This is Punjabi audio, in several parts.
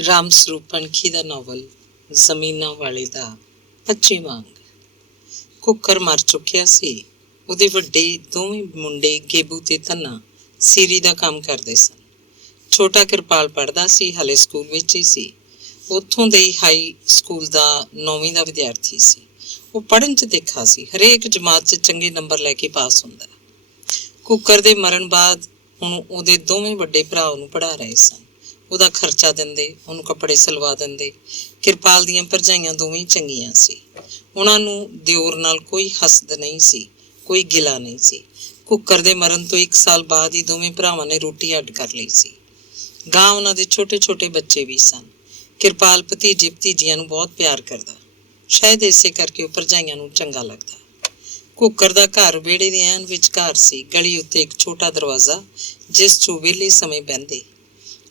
ਰਾਮ ਸਰੂਪ ਪਣਖੀ ਦਾ ਨਾਵਲ ਜ਼ਮੀਨਾਂ ਵਾਲੇ ਦਾ 25 ਵਾਂਗ। ਕੁੱਕਰ ਮਰ ਚੁੱਕਿਆ ਸੀ। ਉਹਦੇ ਵੱਡੇ ਦੋਵੇਂ ਮੁੰਡੇ ਗੇਬੂ ਤੇ ਧੰਨਾ ਸੀਰੀ ਦਾ ਕੰਮ ਕਰਦੇ ਸਨ। ਛੋਟਾ ਕਿਰਪਾਲ ਪੜ੍ਹਦਾ ਸੀ, ਹਾਲੇ ਸਕੂਲ ਵਿੱਚ ਹੀ ਸੀ। ਉੱਥੋਂ ਦੇ ਹਾਈ ਸਕੂਲ ਦਾ 9ਵੀਂ ਦਾ ਵਿਦਿਆਰਥੀ ਸੀ। ਉਹ ਪੜ੍ਹਨ 'ਚ ਤਿੱਖਾ ਸੀ, ਹਰੇਕ ਜਮਾਤ 'ਚ ਚੰਗੇ ਨੰਬਰ ਲੈ ਕੇ ਪਾਸ ਹੁੰਦਾ। ਕੁੱਕਰ ਦੇ ਮਰਨ ਬਾਅਦ ਹੁਣ ਉਹਦੇ ਦੋਵੇਂ ਵੱਡੇ ਭਰਾ ਉਹਨੂੰ ਪੜ੍ਹਾ ਰਹੇ ਸਨ। ਉਹਦਾ ਖਰਚਾ ਦਿੰਦੇ, ਉਹਨੂੰ ਕੱਪੜੇ ਸਿਲਵਾ ਦਿੰਦੇ। ਕਿਰਪਾਲ ਦੀਆਂ ਭਰਜਾਈਆਂ ਦੋਵੇਂ ਚੰਗੀਆਂ ਸੀ। ਉਹਨਾਂ ਨੂੰ ਦਿਓਰ ਨਾਲ ਕੋਈ ਹਸਦ ਨਹੀਂ ਸੀ, ਕੋਈ ਗਿਲਾ ਨਹੀਂ ਸੀ। ਕੁੱਕਰ ਦੇ ਮਰਨ ਤੋਂ 1 ਸਾਲ ਬਾਅਦ ਹੀ ਦੋਵੇਂ ਭਰਾਵਾਂ ਨੇ ਰੋਟੀ ਅੱਡ ਕਰ ਲਈ ਸੀ। ਗਾਂ ਉਹਨਾਂ ਦੇ ਛੋਟੇ ਛੋਟੇ ਬੱਚੇ ਵੀ ਸਨ। ਕਿਰਪਾਲ ਭਤੀਜੇ ਭਤੀਜੀਆਂ ਨੂੰ ਬਹੁਤ ਪਿਆਰ ਕਰਦਾ, ਸ਼ਾਇਦ ਇਸੇ ਕਰਕੇ ਉਹ ਭਰਜਾਈਆਂ ਨੂੰ ਚੰਗਾ ਲੱਗਦਾ। ਕੁੱਕਰ ਦਾ ਘਰ ਵਿਹੜੇ ਦੇ ਐਨ ਵਿਚਕਾਰ ਸੀ। ਗਲੀ ਉੱਤੇ ਇੱਕ ਛੋਟਾ ਦਰਵਾਜ਼ਾ, ਜਿਸ 'ਚੋਂ ਵਿਹਲੇ ਸਮੇਂ ਬਹਿੰਦੇ।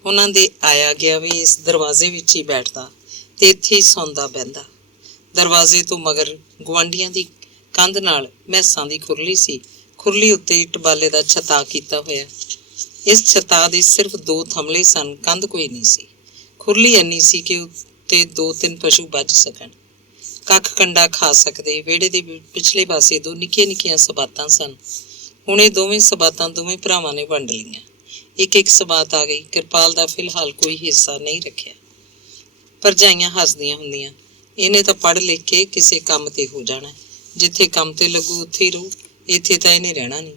ਉਹਨਾਂ ਦੇ ਆਇਆ ਗਿਆ ਵੀ ਇਸ ਦਰਵਾਜ਼ੇ ਵਿੱਚ ਹੀ ਬੈਠਦਾ ਤੇ ਇੱਥੇ ਹੀ ਸੌਂਦਾ ਬਹਿੰਦਾ। ਦਰਵਾਜ਼ੇ ਤੋਂ ਮਗਰ ਗੁਆਂਢੀਆਂ ਦੀ ਕੰਧ ਨਾਲ ਮੈਸਾਂ ਦੀ ਖੁਰਲੀ ਸੀ। ਖੁਰਲੀ ਉੱਤੇ ਇੱਟ ਬਾਲੇ ਦਾ ਛਤਾ ਕੀਤਾ ਹੋਇਆ। ਇਸ ਛਤਾ ਦੇ ਸਿਰਫ 2 ਥੰਮਲੇ ਸਨ, ਕੰਧ ਕੋਈ ਨਹੀਂ ਸੀ। ਖੁਰਲੀ ਇੰਨੀ ਸੀ ਕਿ ਉੱਤੇ 2-3 ਪਸ਼ੂ ਬੱਝ ਸਕਣ, ਕੱਖ ਕੰਡਾ ਖਾ ਸਕਦੇ। ਵਿਹੜੇ ਦੇ ਪਿਛਲੇ ਪਾਸੇ 2 ਨਿੱਕੀਆਂ ਨਿੱਕੀਆਂ ਸਬਾਤਾਂ ਸਨ। ਹੁਣ ਇਹ ਦੋਵੇਂ ਸਬਾਤਾਂ ਦੋਵੇਂ ਭਰਾਵਾਂ ਨੇ ਵੰਡ ਲਈਆਂ। ਇੱਕ ਇੱਕ ਸਬਾਤ ਆ ਗਈ। ਕਿਰਪਾਲ ਦਾ ਫਿਲਹਾਲ ਕੋਈ ਹਿੱਸਾ ਨਹੀਂ ਰੱਖਿਆ। ਭਰਜਾਈਆਂ ਹੱਸਦੀਆਂ ਹੁੰਦੀਆਂ, ਇਹਨੇ ਤਾਂ ਪੜ੍ਹ ਲਿਖ ਕੇ ਕਿਸੇ ਕੰਮ ਤੇ ਹੋ ਜਾਣਾ, ਜਿੱਥੇ ਕੰਮ ਤੇ ਲੱਗੂ ਉੱਥੇ ਹੀ ਰਹੂ, ਇੱਥੇ ਤਾਂ ਇਹਨੇ ਰਹਿਣਾ ਨਹੀਂ।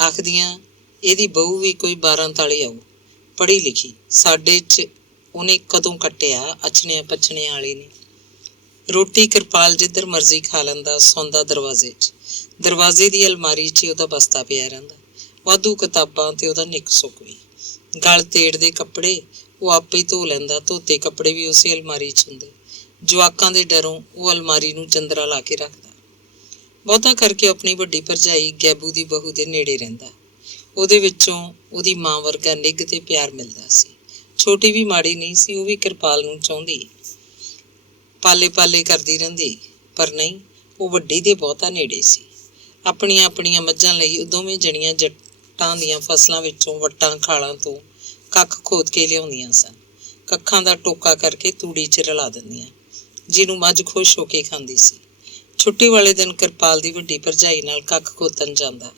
ਆਖਦੀਆਂ, ਇਹਦੀ ਬਹੂ ਵੀ ਕੋਈ 12 ਤਾਲੇ ਆਊ, ਪੜ੍ਹੀ ਲਿਖੀ। ਸਾਡੇ 'ਚ ਉਹਨੇ ਕਦੋਂ ਕੱਟਿਆ, ਅਚਣਿਆ ਪਚਣਿਆਂ ਵਾਲੀ ਨੇ। ਰੋਟੀ ਕਿਰਪਾਲ ਜਿੱਧਰ ਮਰਜ਼ੀ ਖਾ ਲੈਂਦਾ, ਸੌਂਦਾ ਦਰਵਾਜ਼ੇ 'ਚ। ਦਰਵਾਜ਼ੇ ਦੀ ਅਲਮਾਰੀ 'ਚ ਉਹਦਾ ਬਸਤਾ ਪਿਆ ਰਹਿੰਦਾ, ਵਾਧੂ ਕਿਤਾਬਾਂ ਤੇ ਉਹਦਾ ਨਿੱਕ ਸੁੱਕ ਵੀ। ਗਲ ਤੇੜ ਦੇ ਕੱਪੜੇ ਉਹ ਆਪੇ ਹੀ ਧੋ ਲੈਂਦਾ, ਧੋਤੇ ਕੱਪੜੇ ਵੀ ਉਸੇ ਅਲਮਾਰੀ 'ਚ ਹੁੰਦੇ। ਜਵਾਕਾਂ ਦੇ ਡਰੋਂ ਉਹ ਅਲਮਾਰੀ ਨੂੰ ਜੰਦਰਾ ਲਾ ਕੇ ਰੱਖਦਾ। ਬਹੁਤਾ ਕਰਕੇ ਆਪਣੀ ਵੱਡੀ ਭਰਜਾਈ ਗੈਬੂ ਦੀ ਬਹੂ ਦੇ ਨੇੜੇ ਰਹਿੰਦਾ। ਉਹਦੇ ਵਿੱਚੋਂ ਉਹਦੀ ਮਾਂ ਵਰਗਾ ਨਿੱਘ ਤੇ ਪਿਆਰ ਮਿਲਦਾ ਸੀ। ਛੋਟੀ ਵੀ ਮਾੜੀ ਨਹੀਂ ਸੀ, ਉਹ ਵੀ ਕਿਰਪਾਲ ਨੂੰ ਚਾਹੁੰਦੀ, ਪਾਲੇ ਪਾਲੇ ਕਰਦੀ ਰਹਿੰਦੀ। ਪਰ ਨਹੀਂ, ਉਹ ਵੱਡੀ ਦੇ ਬਹੁਤਾ ਨੇੜੇ ਸੀ। ਆਪਣੀਆਂ ਆਪਣੀਆਂ ਮੱਝਾਂ ਲਈ ਉਹ ਦੋਵੇਂ ਜਣੀਆਂ ਜੱਟਾਂ ਦੀਆਂ ਫਸਲਾਂ ਵਿੱਚੋਂ ਵੱਟਾਂ ਖਾਲਾਂ ਤੋਂ ਕੱਖ ਖੋਦ ਕੇ ਲਿਆਉਂਦੀਆਂ ਸਨ। ਕੱਖਾਂ ਦਾ ਟੋਕਾ ਕਰਕੇ ਤੂੜੀ 'ਚ ਰਲਾ ਦਿੰਦੀਆਂ, ਜਿਹਨੂੰ ਮੱਝ ਖੁਸ਼ ਹੋ ਕੇ ਖਾਂਦੀ ਸੀ। ਛੁੱਟੀ ਵਾਲੇ ਦਿਨ ਕਿਰਪਾਲ ਦੀ ਵੱਡੀ ਭਰਜਾਈ ਨਾਲ ਕੱਖ ਖੋਤਣ ਜਾਂਦਾ।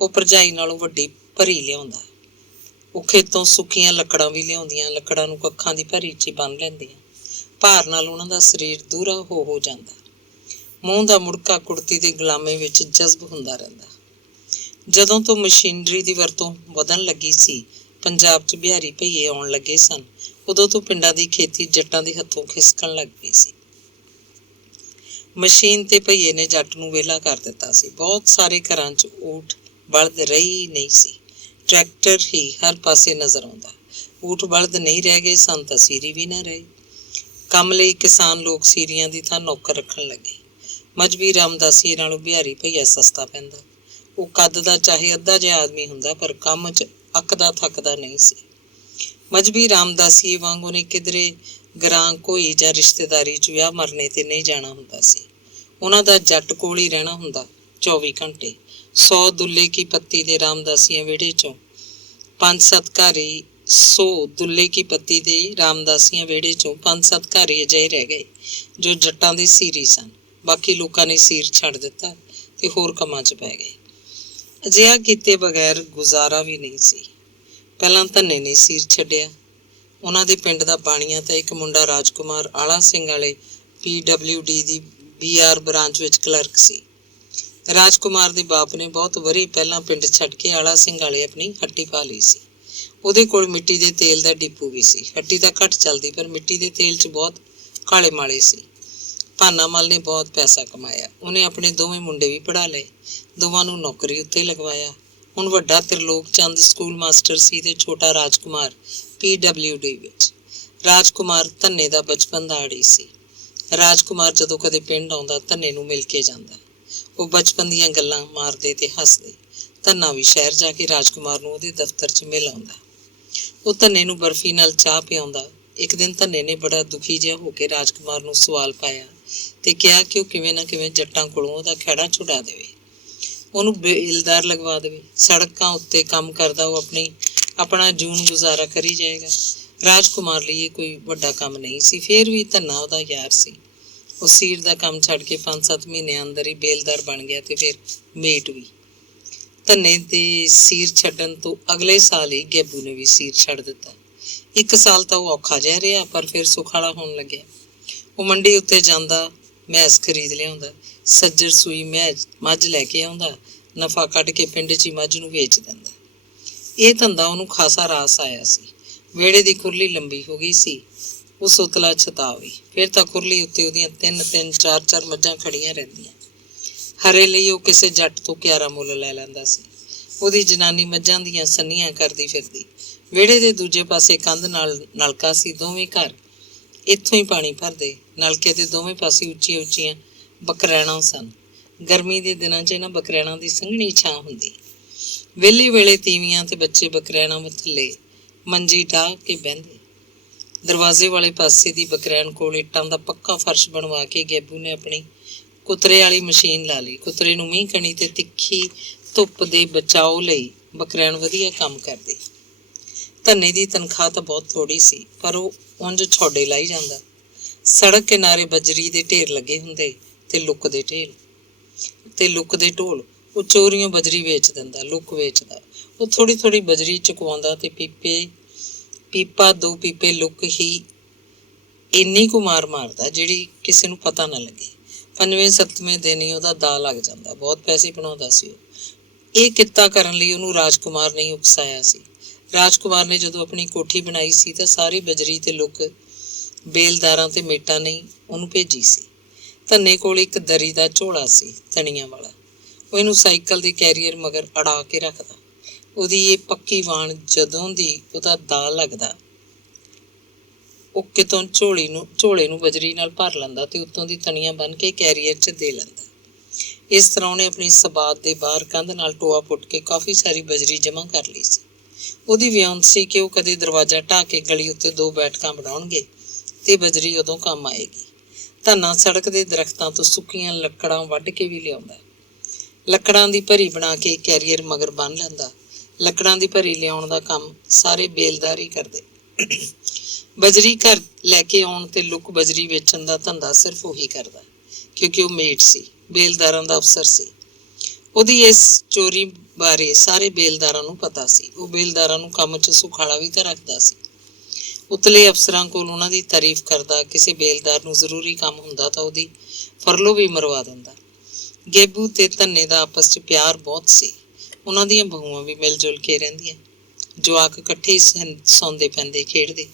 ਉਹ ਭਰਜਾਈ ਨਾਲੋਂ ਵੱਡੀ ਭਰੀ ਲਿਆਉਂਦਾ। ਉਹ ਖੇਤੋਂ ਸੁੱਕੀਆਂ ਲੱਕੜਾਂ ਵੀ ਲਿਆਉਂਦੀਆਂ, ਲੱਕੜਾਂ ਨੂੰ ਕੱਖਾਂ ਦੀ ਭਰੀ 'ਚ ਬੰਨ੍ਹ ਲੈਂਦੀਆਂ। ਭਾਰ ਨਾਲ ਉਹਨਾਂ ਦਾ ਸਰੀਰ ਦੂਹਰਾ ਹੋ ਜਾਂਦਾ। ਮੂੰਹ ਦਾ ਮੁੜਕਾ ਕੁੜਤੀ ਦੇ ਗੁਲਾਮੇ ਵਿੱਚ ਜਜ਼ਬ ਹੁੰਦਾ ਰਹਿੰਦਾ। ਜਦੋਂ ਤੋਂ ਮਸ਼ੀਨਰੀ ਦੀ ਵਰਤੋਂ ਵਧਣ ਲੱਗੀ ਸੀ, ਪੰਜਾਬ 'ਚ ਬਿਹਾਰੀ ਭਈਏ ਆਉਣ ਲੱਗੇ ਸਨ, ਉਦੋਂ ਤੋਂ ਪਿੰਡਾਂ ਦੀ ਖੇਤੀ ਜੱਟਾਂ ਦੇ ਹੱਥੋਂ ਖਿਸਕਣ ਲੱਗ ਪਈ ਸੀ। ਮਸ਼ੀਨ ਤੇ ਭਈਏ ਨੇ ਜੱਟ ਨੂੰ ਵਿਹਲਾ ਕਰ ਦਿੱਤਾ ਸੀ। ਬਹੁਤ ਸਾਰੇ ਘਰਾਂ 'ਚ ਊਠ ਬਲਦ ਰਹੀ ਨਹੀਂ ਸੀ, ਟਰੈਕਟਰ ਹੀ ਹਰ ਪਾਸੇ ਨਜ਼ਰ ਆਉਂਦਾ। ਊਠ ਬਲਦ ਨਹੀਂ ਰਹਿ ਗਏ ਸਨ ਤਾਂ ਸੀਰੀ ਵੀ ਨਾ ਰਹੇ। ਕੰਮ ਲਈ ਕਿਸਾਨ ਲੋਕ ਸੀਰੀਆਂ ਦੀ ਥਾਂ ਨੌਕਰ ਰੱਖਣ ਲੱਗੇ। ਮਜ਼੍ਹਬੀ ਰਾਮਦਾਸੀਏ ਨਾਲੋਂ ਬਿਹਾਰੀ ਭਈਆ ਸਸਤਾ ਪੈਂਦਾ। ਉਹ ਕੱਦ ਦਾ ਚਾਹੇ ਅੱਧਾ ਜਿਹਾ ਆਦਮੀ ਹੁੰਦਾ, ਪਰ ਕੰਮ 'ਚ ਅੱਕਦਾ ਥੱਕਦਾ ਨਹੀਂ ਸੀ। ਮਜ਼੍ਹਬੀ ਰਾਮਦਾਸੀਏ ਵਾਂਗ ਉਹਨੇ ਕਿਧਰੇ ਗਰਾਂ ਕੋਈ ਜਾਂ ਰਿਸ਼ਤੇਦਾਰੀ 'ਚ ਵਿਆਹ ਮਰਨੇ ਤੇ ਨਹੀਂ ਜਾਣਾ ਹੁੰਦਾ ਸੀ। ਉਹਨਾਂ ਦਾ ਜੱਟ ਕੋਲ ਹੀ ਰਹਿਣਾ ਹੁੰਦਾ 24 ਘੰਟੇ। 100 ਦੁੱਲੇ ਕੀ ਪੱਤੀ ਦੇ ਰਾਮਦਾਸੀਆਂ ਵਿਹੜੇ 'ਚੋਂ 5-7 ਘਰ ਹੀ 100 ਦੁੱਲੇ ਕੀ ਪੱਤੀ ਦੇ ਰਾਮਦਾਸੀਆਂ ਵਿਹੜੇ 'ਚੋਂ 5-7 ਘਰ ਹੀ ਅਜਿਹੇ ਰਹਿ ਗਏ ਜੋ ਜੱਟਾਂ ਦੇ ਸੀਰੀ ਸਨ। ਬਾਕੀ ਲੋਕਾਂ ਨੇ ਸੀਰ ਛੱਡ ਦਿੱਤਾ ਤੇ ਹੋਰ ਕੰਮਾਂ 'ਚ ਪੈ ਗਏ। ਅਜਿਹਾ ਕੀਤੇ ਬਗੈਰ ਗੁਜ਼ਾਰਾ ਵੀ ਨਹੀਂ ਸੀ। ਪਹਿਲਾਂ ਧੰਨੇ ਨੇ ਸੀਰ ਛੱਡਿਆ। ਉਹਨਾਂ ਦੇ ਪਿੰਡ ਦਾ ਬਾਣੀਆ ਤਾਂ ਇੱਕ ਮੁੰਡਾ ਰਾਜਕੁਮਾਰ ਆਲਾ ਸਿੰਘ ਵਾਲੇ PWD ਦੀ BR ਬ੍ਰਾਂਚ ਵਿੱਚ ਕਲਰਕ ਸੀ। ਰਾਜਕੁਮਾਰ ਦੇ ਬਾਪ ਨੇ ਬਹੁਤ ਵਰ੍ਹੇ ਪਹਿਲਾਂ ਪਿੰਡ ਛੱਡ ਕੇ ਆਲਾ ਸਿੰਘ ਵਾਲੇ ਆਪਣੀ ਹੱਟੀ ਪਾ ਲਈ ਸੀ। ਉਹਦੇ ਕੋਲ ਮਿੱਟੀ ਦੇ ਤੇਲ ਦਾ ਡਿਪੂ ਵੀ ਸੀ। ਹੱਟੀ ਤਾਂ ਘੱਟ ਚੱਲਦੀ, ਪਰ ਮਿੱਟੀ ਦੇ ਤੇਲ 'ਚ ਬਹੁਤ ਕਾਲੇ ਮਾਲੇ ਸੀ। ਭਾਨਾ ਮਲ ਨੇ ਬਹੁਤ ਪੈਸਾ ਕਮਾਇਆ। ਉਹਨੇ ਆਪਣੇ ਦੋਵੇਂ ਮੁੰਡੇ ਵੀ ਪੜ੍ਹਾ ਲਏ, ਦੋਵਾਂ ਨੂੰ ਨੌਕਰੀ ਉੱਤੇ ਲਗਵਾਇਆ। ਹੁਣ ਵੱਡਾ ਤ੍ਰਿਲੋਕ ਚੰਦ ਸਕੂਲ ਮਾਸਟਰ ਸੀ ਤੇ ਛੋਟਾ ਰਾਜਕੁਮਾਰ PWD ਵਿੱਚ। ਰਾਜਕੁਮਾਰ ਧੰਨੇ ਦਾ ਬਚਪਨ ਦਾ ਆੜੀ ਸੀ। ਰਾਜਕੁਮਾਰ ਜਦੋਂ ਕਦੇ ਪਿੰਡ ਆਉਂਦਾ, ਧੰਨੇ ਨੂੰ ਮਿਲ ਕੇ ਜਾਂਦਾ। ਉਹ ਬਚਪਨ ਦੀਆਂ ਗੱਲਾਂ ਮਾਰਦੇ ਤੇ ਹੱਸਦੇ। ਧੰਨਾ ਵੀ ਸ਼ਹਿਰ ਜਾ ਕੇ ਰਾਜਕੁਮਾਰ ਨੂੰ ਉਹਦੇ ਦਫ਼ਤਰ 'ਚ ਮਿਲ ਆਉਂਦਾ। ਉਹ ਧੰਨੇ ਨੂੰ ਬਰਫੀ ਨਾਲ ਚਾਹ ਪਿਆਉਂਦਾ। ਇੱਕ ਦਿਨ ਧੰਨੇ ਨੇ ਬੜਾ ਦੁਖੀ ਜਿਹਾ ਹੋ ਕੇ ਰਾਜਕੁਮਾਰ ਨੂੰ ਸਵਾਲ ਪਾਇਆ ਤੇ ਕਿਹਾ ਕਿ ਉਹ ਕਿਵੇਂ ਨਾ ਕਿਵੇਂ ਜੱਟਾਂ ਕੋਲੋਂ ਉਹਦਾ ਖਹਿੜਾ ਛੁਡਾ ਦੇਵੇ, ਉਹਨੂੰ ਬੇਲਦਾਰ ਲਗਵਾ ਦੇਵੇ। ਸੜਕਾਂ ਉੱਤੇ ਕੰਮ ਕਰਦਾ ਉਹ ਆਪਣਾ ਜੂਨ ਗੁਜ਼ਾਰਾ ਕਰੀ ਜਾਏਗਾ। ਰਾਜਕੁਮਾਰ ਲਈ ਇਹ ਕੋਈ ਵੱਡਾ ਕੰਮ ਨਹੀਂ ਸੀ। ਫਿਰ ਵੀ ਧੰਨਾ ਉਹਦਾ ਯਾਰ ਸੀ। ਉਹ ਸੀਰ ਦਾ ਕੰਮ ਛੱਡ ਕੇ 5-7 ਮਹੀਨਿਆਂ ਅੰਦਰ ਹੀ ਬੇਲਦਾਰ ਬਣ ਗਿਆ ਤੇ ਫਿਰ ਮੇਟ ਵੀ। ਧੰਨੇ ਦੇ ਸੀਰ ਛੱਡਣ ਤੋਂ ਅਗਲੇ ਸਾਲ ਹੀ ਗੈਬੂ ਨੇ ਵੀ ਸੀਰ ਛੱਡ ਦਿੱਤਾ। 1 ਸਾਲ ਤਾਂ ਉਹ ਔਖਾ ਜਿਹਾ ਰਿਹਾ, ਪਰ ਫਿਰ ਸੁਖਾਲਾ ਹੋਣ ਲੱਗਿਆ। ਉਹ ਮੰਡੀ ਉੱਤੇ ਜਾਂਦਾ, ਮੈਸ ਖਰੀਦ ਲਿਆਉਂਦਾ, ਸੱਜਰ ਸੂਈ ਮੱਝ ਲੈ ਕੇ ਆਉਂਦਾ, ਨਫਾ ਕੱਢ ਕੇ ਪਿੰਡ 'ਚ ਹੀ ਮੱਝ ਨੂੰ ਵੇਚ ਦਿੰਦਾ। ਇਹ ਧੰਦਾ ਉਹਨੂੰ ਖਾਸਾ ਰਾਸ ਆਇਆ ਸੀ। ਵਿਹੜੇ ਦੀ ਕੁਰਲੀ ਲੰਬੀ ਹੋ ਗਈ ਸੀ, ਉਹ ਸੁਤਲਾ ਛਤਾ ਵੀ। ਫਿਰ ਤਾਂ ਕੁਰਲੀ ਉੱਤੇ ਉਹਦੀਆਂ 3-3, 4-4 ਮੱਝਾਂ ਖੜੀਆਂ ਰਹਿੰਦੀਆਂ। ਹਰੇ ਲਈ ਉਹ ਕਿਸੇ ਜੱਟ ਤੋਂ ਕਿਆਰਾ ਮੁੱਲ ਲੈ ਲੈਂਦਾ ਸੀ। ਉਹਦੀ ਜਨਾਨੀ ਮੱਝਾਂ ਦੀਆਂ ਸੰਨੀਆਂ ਕਰਦੀ ਫਿਰਦੀ। ਵਿਹੜੇ ਦੇ ਦੂਜੇ ਪਾਸੇ ਕੰਧ ਨਾਲ ਨਲਕਾ ਸੀ। ਦੋਵੇਂ ਘਰ ਇੱਥੋਂ ਹੀ ਪਾਣੀ ਭਰਦੇ। ਨਲਕੇ ਦੇ ਦੋਵੇਂ ਪਾਸੇ ਉੱਚੀਆਂ ਉੱਚੀਆਂ ਬਕਰੈਣਾਂ ਸਨ। ਗਰਮੀ ਦੇ ਦਿਨਾਂ 'ਚ ਇਹਨਾਂ ਬਕਰੈਣਾਂ ਦੀ ਸੰਘਣੀ ਛਾਂ ਹੁੰਦੀ। ਵਿਹਲੇ ਵੇਲੇ ਤੀਵੀਆਂ ਤੇ ਬੱਚੇ ਬਕਰੈਣਾਂ ਥੱਲੇ ਮੰਜੀ ਢਾਹ ਕੇ ਬਹਿੰਦੇ। ਦਰਵਾਜ਼ੇ ਵਾਲੇ ਪਾਸੇ ਦੀ ਬਕਰੈਣ ਕੋਲ ਇੱਟਾਂ ਦਾ ਪੱਕਾ ਫਰਸ਼ ਬਣਵਾ ਕੇ ਗੈਬੂ ਨੇ ਆਪਣੀ ਕੁਤਰੇ ਵਾਲੀ ਮਸ਼ੀਨ ਲਾ ਲਈ। ਕੁਤਰੇ ਨੂੰ ਮੀਂਹ ਕਣੀ ਤੇ ਤਿੱਖੀ ਧੁੱਪ ਦੇ ਬਚਾਓ ਲਈ ਬਕਰੈਣ ਵਧੀਆ ਕੰਮ ਕਰਦੀ। ਧੰਨੇ ਦੀ ਤਨਖਾਹ ਤਾਂ ਬਹੁਤ ਥੋੜੀ ਸੀ, ਪਰ ਉਹ ਉਂਝ ਛੋਡੇ ਲਾਈ ਜਾਂਦਾ। ਸੜਕ ਕਿਨਾਰੇ ਬਜਰੀ ਦੇ ਢੇਰ ਲੱਗੇ ਹੁੰਦੇ ਤੇ ਲੁੱਕ ਦੇ ਢੋਲ। ਉਹ ਚੋਰੀਆਂ ਬਜਰੀ ਵੇਚ ਦਿੰਦਾ, ਲੁੱਕ ਵੇਚਦਾ। ਉਹ ਥੋੜੀ ਥੋੜੀ ਬਜਰੀ ਚੁਕਵਾਉਂਦਾ ਤੇ ਪੀਪਾ 2 ਪੀਪੇ ਲੁੱਕ ਹੀ ਇੰਨੀ ਕੁ ਮਾਰਦਾ ਜਿਹੜੀ ਕਿਸੇ ਨੂੰ ਪਤਾ ਨਾ ਲੱਗੇ। 5ਵੇਂ-7ਵੇਂ ਦਿਨ ਹੀ ਉਹਦਾ ਦਾਅ ਲੱਗ ਜਾਂਦਾ। ਬਹੁਤ ਪੈਸੇ ਬਣਾਉਂਦਾ ਸੀ ਉਹ। ਇਹ ਕਿੱਤਾ ਕਰਨ ਲਈ ਉਹਨੂੰ ਰਾਜਕੁਮਾਰ ਨੇ ਉਕਸਾਇਆ ਸੀ। ਰਾਜਕੁਮਾਰ ਨੇ ਜਦੋਂ ਆਪਣੀ ਕੋਠੀ ਬਣਾਈ ਸੀ ਤਾਂ ਸਾਰੀ ਬਜਰੀ ਤੇ ਲੁੱਕ ਬੇਲਦਾਰਾਂ ਤੇ ਮੇਟਾਂ ਨੇ ਉਹਨੂੰ ਭੇਜੀ ਸੀ। ਧੰਨੇ ਕੋਲ ਇੱਕ ਦਰੀ ਦਾ ਝੋਲਾ ਸੀ, ਤਣੀਆਂ ਵਾਲਾ। ਉਹ ਇਹਨੂੰ ਸਾਈਕਲ ਦੇ ਕੈਰੀਅਰ ਮਗਰ ਅੜਾ ਕੇ ਰੱਖਦਾ। ਉਹਦੀ ਇਹ ਪੱਕੀ ਵਾਣ ਜਦੋਂ ਦੀ ਉਹਦਾ ਦਾਅ ਲੱਗਦਾ, ਉਹ ਕਿਤੋਂ ਝੋਲੇ ਨੂੰ ਬਜਰੀ ਨਾਲ ਭਰ ਲੈਂਦਾ ਤੇ ਉੱਤੋਂ ਦੀ ਤਣੀਆਂ ਬੰਨ ਕੇ ਕੈਰੀਅਰ 'ਚ ਦੇ ਲੈਂਦਾ। ਇਸ ਤਰ੍ਹਾਂ ਉਹਨੇ ਆਪਣੀ ਸਬਾਤ ਦੇ ਬਾਹਰ ਕੰਧ ਨਾਲ ਟੋਆ ਪੁੱਟ ਕੇ ਕਾਫੀ ਸਾਰੀ ਬਜਰੀ ਜਮ੍ਹਾਂ ਕਰ ਲਈ ਸੀ। ਉਹਦੀ ਵਿਉਂਤ ਸੀ ਕਿ ਉਹ ਕਦੇ ਦਰਵਾਜ਼ਾ ਢਾਹ ਕੇ ਗਲੀ ਉੱਤੇ 2 ਬੈਠਕਾਂ ਬਣਾਉਣਗੇ ਤੇ ਬਜਰੀ ਉਦੋਂ ਕੰਮ ਆਏਗੀ। ਧੰਨਾ ਸੜਕ ਦੇ ਦਰਖਤਾਂ ਤੋਂ ਸੁੱਕੀਆਂ ਲੱਕੜਾਂ ਵੱਢ ਕੇ ਵੀ ਲਿਆਉਂਦਾ। ਲੱਕੜਾਂ ਦੀ ਭਰੀ ਬਣਾ ਕੇ ਕੈਰੀਅਰ ਮਗਰ ਬੰਨ੍ਹ ਲੈਂਦਾ। ਲੱਕੜਾਂ ਦੀ ਭਰੀ ਲਿਆਉਣ ਦਾ ਕੰਮ ਸਾਰੇ ਬੇਲਦਾਰ ਹੀ ਕਰਦੇ। ਬਜਰੀ ਘਰ ਲੈ ਕੇ ਆਉਣ ਤੇ ਲੁੱਕ ਬਜਰੀ ਵੇਚਣ ਦਾ ਧੰਦਾ ਸਿਰਫ ਉਹੀ ਕਰਦਾ, ਕਿਉਂਕਿ ਉਹ ਮੇਟ ਸੀ, ਬੇਲਦਾਰਾਂ ਦਾ ਅਫਸਰ ਸੀ। ਉਹਦੀ ਇਸ ਚੋਰੀ ਬਾਰੇ ਸਾਰੇ ਬੇਲਦਾਰਾਂ ਨੂੰ ਪਤਾ ਸੀ। ਉਹ ਬੇਲਦਾਰਾਂ ਨੂੰ ਕੰਮ 'ਚ ਸੁਖਾਲਾ ਵੀ ਤਾਂ ਰੱਖਦਾ ਸੀ। ਉਤਲੇ ਅਫਸਰਾਂ ਕੋਲ ਉਹਨਾਂ ਦੀ ਤਾਰੀਫ ਕਰਦਾ। ਕਿਸੇ ਬੇਲਦਾਰ ਨੂੰ ਜ਼ਰੂਰੀ ਕੰਮ ਹੁੰਦਾ ਤਾਂ ਉਹਦੀ ਫਰਲੋ ਵੀ ਮਰਵਾ ਦਿੰਦਾ। ਗੈਬੂ ਤੇ ਧੰਨੇ ਦਾ ਆਪਸ 'ਚ ਪਿਆਰ ਬਹੁਤ ਸੀ। ਉਹਨਾਂ ਦੀਆਂ ਬਹੂਆਂ ਵੀ ਮਿਲ ਜੁਲ ਕੇ ਰਹਿੰਦੀਆਂ। ਜਵਾਕ ਇਕੱਠੇ ਹੀ ਸੌਂਦੇ ਪੈਂਦੇ, ਖੇਡਦੇ,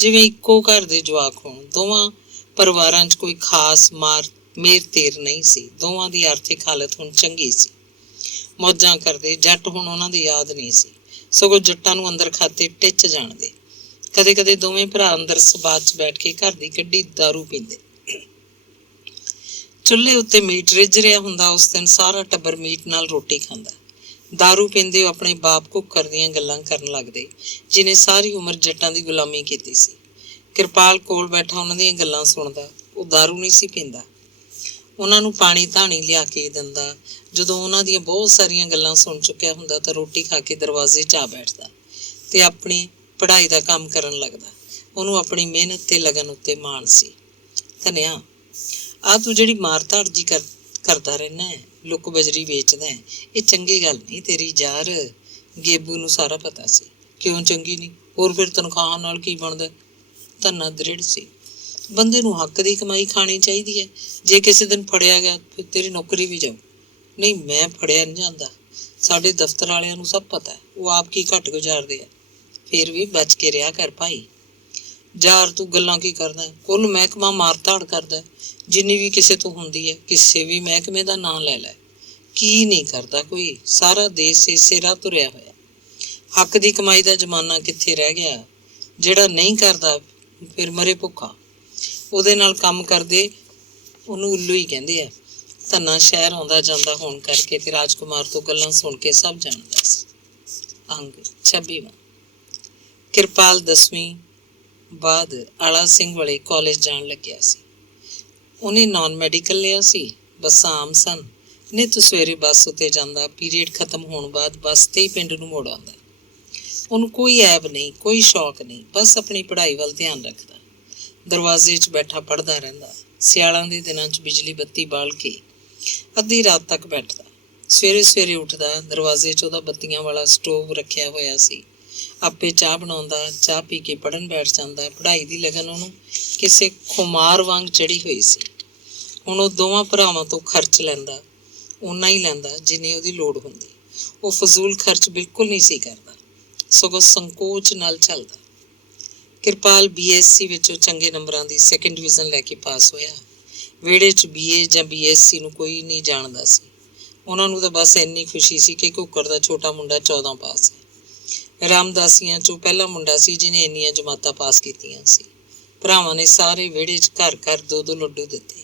ਜਿਵੇਂ ਇੱਕੋ ਘਰ ਦੇ ਜਵਾਕ ਹੋਣ। ਦੋਵਾਂ ਪਰਿਵਾਰਾਂ 'ਚ ਕੋਈ ਖਾਸ ਮੇਰ ਤੇਰ ਨਹੀਂ ਸੀ। ਦੋਵਾਂ ਦੀ ਆਰਥਿਕ ਹਾਲਤ ਹੁਣ ਚੰਗੀ ਸੀ। ਮੌਜਾਂ ਕਰਦੇ। ਜੱਟ ਹੁਣ ਉਹਨਾਂ ਦੀ ਯਾਦ ਨਹੀਂ ਸੀ, ਸਗੋਂ ਜੱਟਾਂ ਨੂੰ ਅੰਦਰ ਖਾਤੇ ਟਿੱਚ ਜਾਣਦੇ। ਕਦੇ ਕਦੇ ਦੋਵੇਂ ਭਰਾ ਅੰਦਰ ਸਬਾਤ 'ਚ ਬੈਠ ਕੇ ਘਰ ਦੀ ਕੱਢੀ ਦਾਰੂ ਪੀਂਦੇ। ਚੁੱਲ੍ਹੇ ਉੱਤੇ ਮੀਟ ਰਿੱਝ ਰਿਹਾ ਹੁੰਦਾ। ਉਸ ਦਿਨ ਸਾਰਾ ਟੱਬਰ ਮੀਟ ਨਾਲ ਰੋਟੀ ਖਾਂਦਾ। ਦਾਰੂ ਪੀਂਦੇ ਉਹ ਆਪਣੇ ਬਾਪ ਘੁੱਕਰ ਦੀਆਂ ਗੱਲਾਂ ਕਰਨ ਲੱਗਦੇ, ਜਿਹਨੇ ਸਾਰੀ ਉਮਰ ਜੱਟਾਂ ਦੀ ਗੁਲਾਮੀ ਕੀਤੀ ਸੀ। ਕਿਰਪਾਲ ਕੋਲ ਬੈਠਾ ਉਹਨਾਂ ਦੀਆਂ ਗੱਲਾਂ ਸੁਣਦਾ। ਉਹ ਦਾਰੂ ਨਹੀਂ ਸੀ ਪੀਂਦਾ, ਉਹਨਾਂ ਨੂੰ ਪਾਣੀ ਧਾਣੀ ਲਿਆ ਕੇ ਦਿੰਦਾ। ਜਦੋਂ ਉਹਨਾਂ ਦੀਆਂ ਬਹੁਤ ਸਾਰੀਆਂ ਗੱਲਾਂ ਸੁਣ ਚੁੱਕਿਆ ਹੁੰਦਾ ਤਾਂ ਰੋਟੀ ਖਾ ਕੇ ਦਰਵਾਜ਼ੇ 'ਚ ਆ ਬੈਠਦਾ ਤੇ ਆਪਣੀ ਪੜ੍ਹਾਈ ਦਾ ਕੰਮ ਕਰਨ ਲੱਗਦਾ। ਉਹਨੂੰ ਆਪਣੀ ਮਿਹਨਤ ਤੇ ਲਗਨ ਉੱਤੇ ਮਾਣ ਸੀ। ਧੰਨਿਆ, ਆਹ ਤੂੰ ਜਿਹੜੀ ਮਾਰ ਧਾੜ ਜੀ ਕਰਦਾ ਰਹਿਣਾ ਹੈ, ਲੁੱਕ ਬਜਰੀ ਵੇਚਦਾ ਹੈ, ਇਹ ਚੰਗੀ ਗੱਲ ਨਹੀਂ ਤੇਰੀ ਯਾਰ। ਗੈਬੂ ਨੂੰ ਸਾਰਾ ਪਤਾ ਸੀ। ਕਿਉਂ ਚੰਗੀ ਨਹੀਂ? ਹੋਰ ਫਿਰ ਤਨਖਾਹ ਨਾਲ ਕੀ ਬਣਦਾ? ਧੰਨਾ ਦ੍ਰਿੜ ਸੀ। ਬੰਦੇ ਨੂੰ ਹੱਕ ਦੀ ਕਮਾਈ ਖਾਣੀ ਚਾਹੀਦੀ ਹੈ। ਜੇ ਕਿਸੇ ਦਿਨ ਫੜਿਆ ਗਿਆ ਫਿਰ ਤੇਰੀ ਨੌਕਰੀ ਵੀ ਜਾਊ। ਨਹੀਂ, ਮੈਂ ਫੜਿਆ ਨਹੀਂ ਜਾਂਦਾ। ਸਾਡੇ ਦਫ਼ਤਰ ਵਾਲਿਆਂ ਨੂੰ ਸਭ ਪਤਾ ਹੈ, ਉਹ ਆਪ ਕੀ ਘੱਟ ਗੁਜ਼ਾਰਦੇ ਆ। ਫਿਰ ਵੀ ਬਚ ਕੇ ਰਿਹਾ ਕਰ ਭਾਈ। ਯਾਰ ਤੂੰ ਗੱਲਾਂ ਕੀ ਕਰਦਾ? ਕੁੱਲ ਮਹਿਕਮਾ ਮਾਰ ਧਾੜ ਕਰਦਾ, ਜਿੰਨੀ ਵੀ ਕਿਸੇ ਤੋਂ ਹੁੰਦੀ ਹੈ। ਕਿਸੇ ਵੀ ਮਹਿਕਮੇ ਦਾ ਨਾਂ ਲੈ ਲੈ, ਕੀ ਨਹੀਂ ਕਰਦਾ ਕੋਈ। ਸਾਰਾ ਦੇਸ਼ ਇਸੇ ਰਾਹ ਤੁਰਿਆ ਹੋਇਆ। ਹੱਕ ਦੀ ਕਮਾਈ ਦਾ ਜ਼ਮਾਨਾ ਕਿੱਥੇ ਰਹਿ ਗਿਆ? ਜਿਹੜਾ ਨਹੀਂ ਕਰਦਾ ਫਿਰ ਮਰੇ ਭੁੱਖਾ। ਉਹਦੇ ਨਾਲ ਕੰਮ ਕਰਦੇ ਉਹਨੂੰ ਉੱਲੂ ਹੀ ਕਹਿੰਦੇ ਆ। ਧੰਨਾ ਸ਼ਹਿਰ ਆਉਂਦਾ ਜਾਂਦਾ ਹੋਣ ਕਰਕੇ ਤੇ ਰਾਜਕੁਮਾਰ ਤੋਂ ਗੱਲਾਂ ਸੁਣ ਕੇ ਸਭ ਜਾਣਦਾ ਸੀ। ਅੰਗ 26ਵਾਂ। ਕਿਰਪਾਲ 10ਵੀਂ ਬਾਅਦ ਆਲਾ ਸਿੰਘ ਵਾਲੇ ਕਾਲਜ ਜਾਣ ਲੱਗਿਆ ਸੀ। ਉਹਨੇ ਨਾਨ ਮੈਡੀਕਲ ਲਿਆ ਸੀ। ਬੱਸਾਂ ਆਮ ਸਨ। ਨਿੱਤ ਸਵੇਰੇ ਬੱਸ ਉੱਤੇ ਜਾਂਦਾ। ਪੀਰੀਅਡ ਖਤਮ ਹੋਣ ਬਾਅਦ ਬੱਸ ਤੇ ਹੀ ਪਿੰਡ ਨੂੰ ਮੋੜ ਆਉਂਦਾ। ਉਹਨੂੰ ਕੋਈ ਐਬ ਨਹੀਂ, ਕੋਈ ਸ਼ੌਕ ਨਹੀਂ, ਬਸ ਆਪਣੀ ਪੜ੍ਹਾਈ ਵੱਲ ਧਿਆਨ ਰੱਖਦਾ। ਦਰਵਾਜ਼ੇ 'ਚ ਬੈਠਾ ਪੜ੍ਹਦਾ ਰਹਿੰਦਾ। ਸਿਆਲਾਂ ਦੇ ਦਿਨਾਂ 'ਚ ਬਿਜਲੀ ਬੱਤੀ ਬਾਲ ਕੇ ਅੱਧੀ ਰਾਤ ਤੱਕ ਬੈਠਦਾ। ਸਵੇਰੇ ਸਵੇਰੇ ਉੱਠਦਾ, ਦਰਵਾਜ਼ੇ 'ਚ ਉਹਦਾ ਬੱਤੀਆਂ ਵਾਲਾ ਸਟੋਵ ਰੱਖਿਆ ਹੋਇਆ ਸੀ। ਆਪੇ ਚਾਹ ਬਣਾਉਂਦਾ, ਚਾਹ ਪੀ ਕੇ ਪੜ੍ਹਨ ਬੈਠ ਜਾਂਦਾ। ਪੜ੍ਹਾਈ ਦੀ ਲਗਨ ਉਹਨੂੰ ਕਿਸੇ ਖੁਮਾਰ ਵਾਂਗ ਚੜ੍ਹੀ ਹੋਈ ਸੀ। ਹੁਣ ਉਹ ਦੋਵਾਂ ਭਰਾਵਾਂ ਤੋਂ ਖਰਚ ਲੈਂਦਾ, ਓਨਾ ਹੀ ਲੈਂਦਾ ਜਿੰਨੀ ਉਹਦੀ ਲੋੜ ਹੁੰਦੀ। ਉਹ ਫਜ਼ੂਲ ਖਰਚ ਬਿਲਕੁਲ ਨਹੀਂ ਸੀ ਕਰਦਾ, ਸਗੋਂ ਸੰਕੋਚ ਨਾਲ ਚੱਲਦਾ। ਕਿਰਪਾਲ BSc ਵਿੱਚੋਂ ਚੰਗੇ ਨੰਬਰਾਂ ਦੀ ਸੈਕੰਡ ਡਿਵੀਜ਼ਨ ਲੈ ਕੇ ਪਾਸ ਹੋਇਆ। ਵਿਹੜੇ 'ਚ BA ਜਾਂ BSc ਨੂੰ ਕੋਈ ਨਹੀਂ ਜਾਣਦਾ ਸੀ। ਉਹਨਾਂ ਨੂੰ ਤਾਂ ਬਸ ਇੰਨੀ ਖੁਸ਼ੀ ਸੀ ਕਿ ਘੁੱਕਰ ਦਾ ਛੋਟਾ ਮੁੰਡਾ 14 ਪਾਸ ਹੈ। ਰਾਮਦਾਸੀਆਂ 'ਚੋਂ ਪਹਿਲਾ ਮੁੰਡਾ ਸੀ ਜਿਹਨੇ ਇੰਨੀਆਂ ਜਮਾਤਾਂ ਪਾਸ ਕੀਤੀਆਂ ਸੀ। ਭਰਾਵਾਂ ਨੇ ਸਾਰੇ ਵਿਹੜੇ 'ਚ ਘਰ ਘਰ 2-2 ਲੱਡੂ ਦਿੱਤੇ।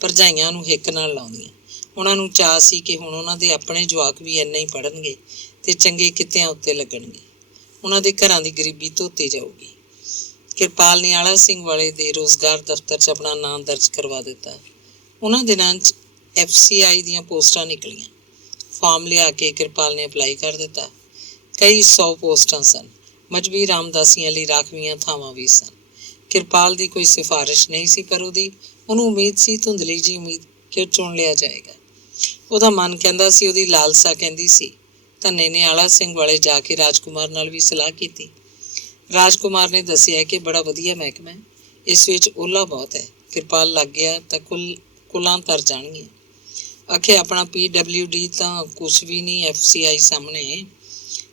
ਭਰਜਾਈਆਂ ਨੂੰ ਹਿੱਕ ਨਾਲ ਲਾਉਂਦੀਆਂ। ਉਹਨਾਂ ਨੂੰ ਚਾਅ ਸੀ ਕਿ ਹੁਣ ਉਹਨਾਂ ਦੇ ਆਪਣੇ ਜਵਾਕ ਵੀ ਇੰਨਾ ਹੀ ਪੜ੍ਹਨਗੇ ਤੇ ਚੰਗੇ ਕਿੱਤਿਆਂ ਉੱਤੇ ਲੱਗਣਗੇ। ਉਹਨਾਂ ਦੇ ਘਰਾਂ ਦੀ ਗਰੀਬੀ ਧੋਤੀ ਜਾਊਗੀ। ਕਿਰਪਾਲ ਨੇ ਆਲਾ ਸਿੰਘ ਵਾਲੇ ਦੇ ਰੋਜ਼ਗਾਰ ਦਫ਼ਤਰ 'ਚ ਆਪਣਾ ਨਾਂ ਦਰਜ ਕਰਵਾ ਦਿੱਤਾ। ਉਹਨਾਂ ਦਿਨਾਂ 'ਚ FCI ਦੀਆਂ ਪੋਸਟਾਂ ਨਿਕਲੀਆਂ। ਫਾਰਮ ਲਿਆ ਕੇ ਕਿਰਪਾਲ ਨੇ ਅਪਲਾਈ ਕਰ ਦਿੱਤਾ। ਕਈ 100 ਪੋਸਟਾਂ ਸਨ। ਮਜ਼੍ਹਬੀ ਰਾਮਦਾਸੀਆਂ ਲਈ ਰਾਖਵੀਆਂ ਥਾਵਾਂ ਵੀ ਸਨ। ਕਿਰਪਾਲ ਦੀ ਕੋਈ ਸਿਫਾਰਿਸ਼ ਨਹੀਂ ਸੀ, ਪਰ ਉਹਨੂੰ ਉਮੀਦ ਸੀ, ਧੁੰਦਲੀ ਜਿਹੀ ਉਮੀਦ, ਕਿ ਉਹ ਚੁਣ ਲਿਆ ਜਾਏਗਾ। ਉਹਦਾ ਮਨ ਕਹਿੰਦਾ ਸੀ, ਉਹਦੀ ਲਾਲਸਾ ਕਹਿੰਦੀ ਸੀ। ਧੰਨੇ ਨੇ ਆਲਾ ਸਿੰਘ ਵਾਲੇ ਜਾ ਕੇ ਰਾਜਕੁਮਾਰ ਨਾਲ ਵੀ ਸਲਾਹ ਕੀਤੀ। ਰਾਜਕੁਮਾਰ ਨੇ ਦੱਸਿਆ ਕਿ ਬੜਾ ਵਧੀਆ ਮਹਿਕਮਾ ਹੈ, ਇਸ ਵਿੱਚ ਓਲਾ ਬਹੁਤ ਹੈ। ਕਿਰਪਾਲ ਲੱਗ ਗਿਆ ਤਾਂ ਕੁਲਾਂ ਤਰ ਜਾਣਗੀਆਂ। ਆਖੇ ਆਪਣਾ PWD ਤਾਂ ਕੁਛ ਵੀ ਨਹੀਂ FCI ਸਾਹਮਣੇ।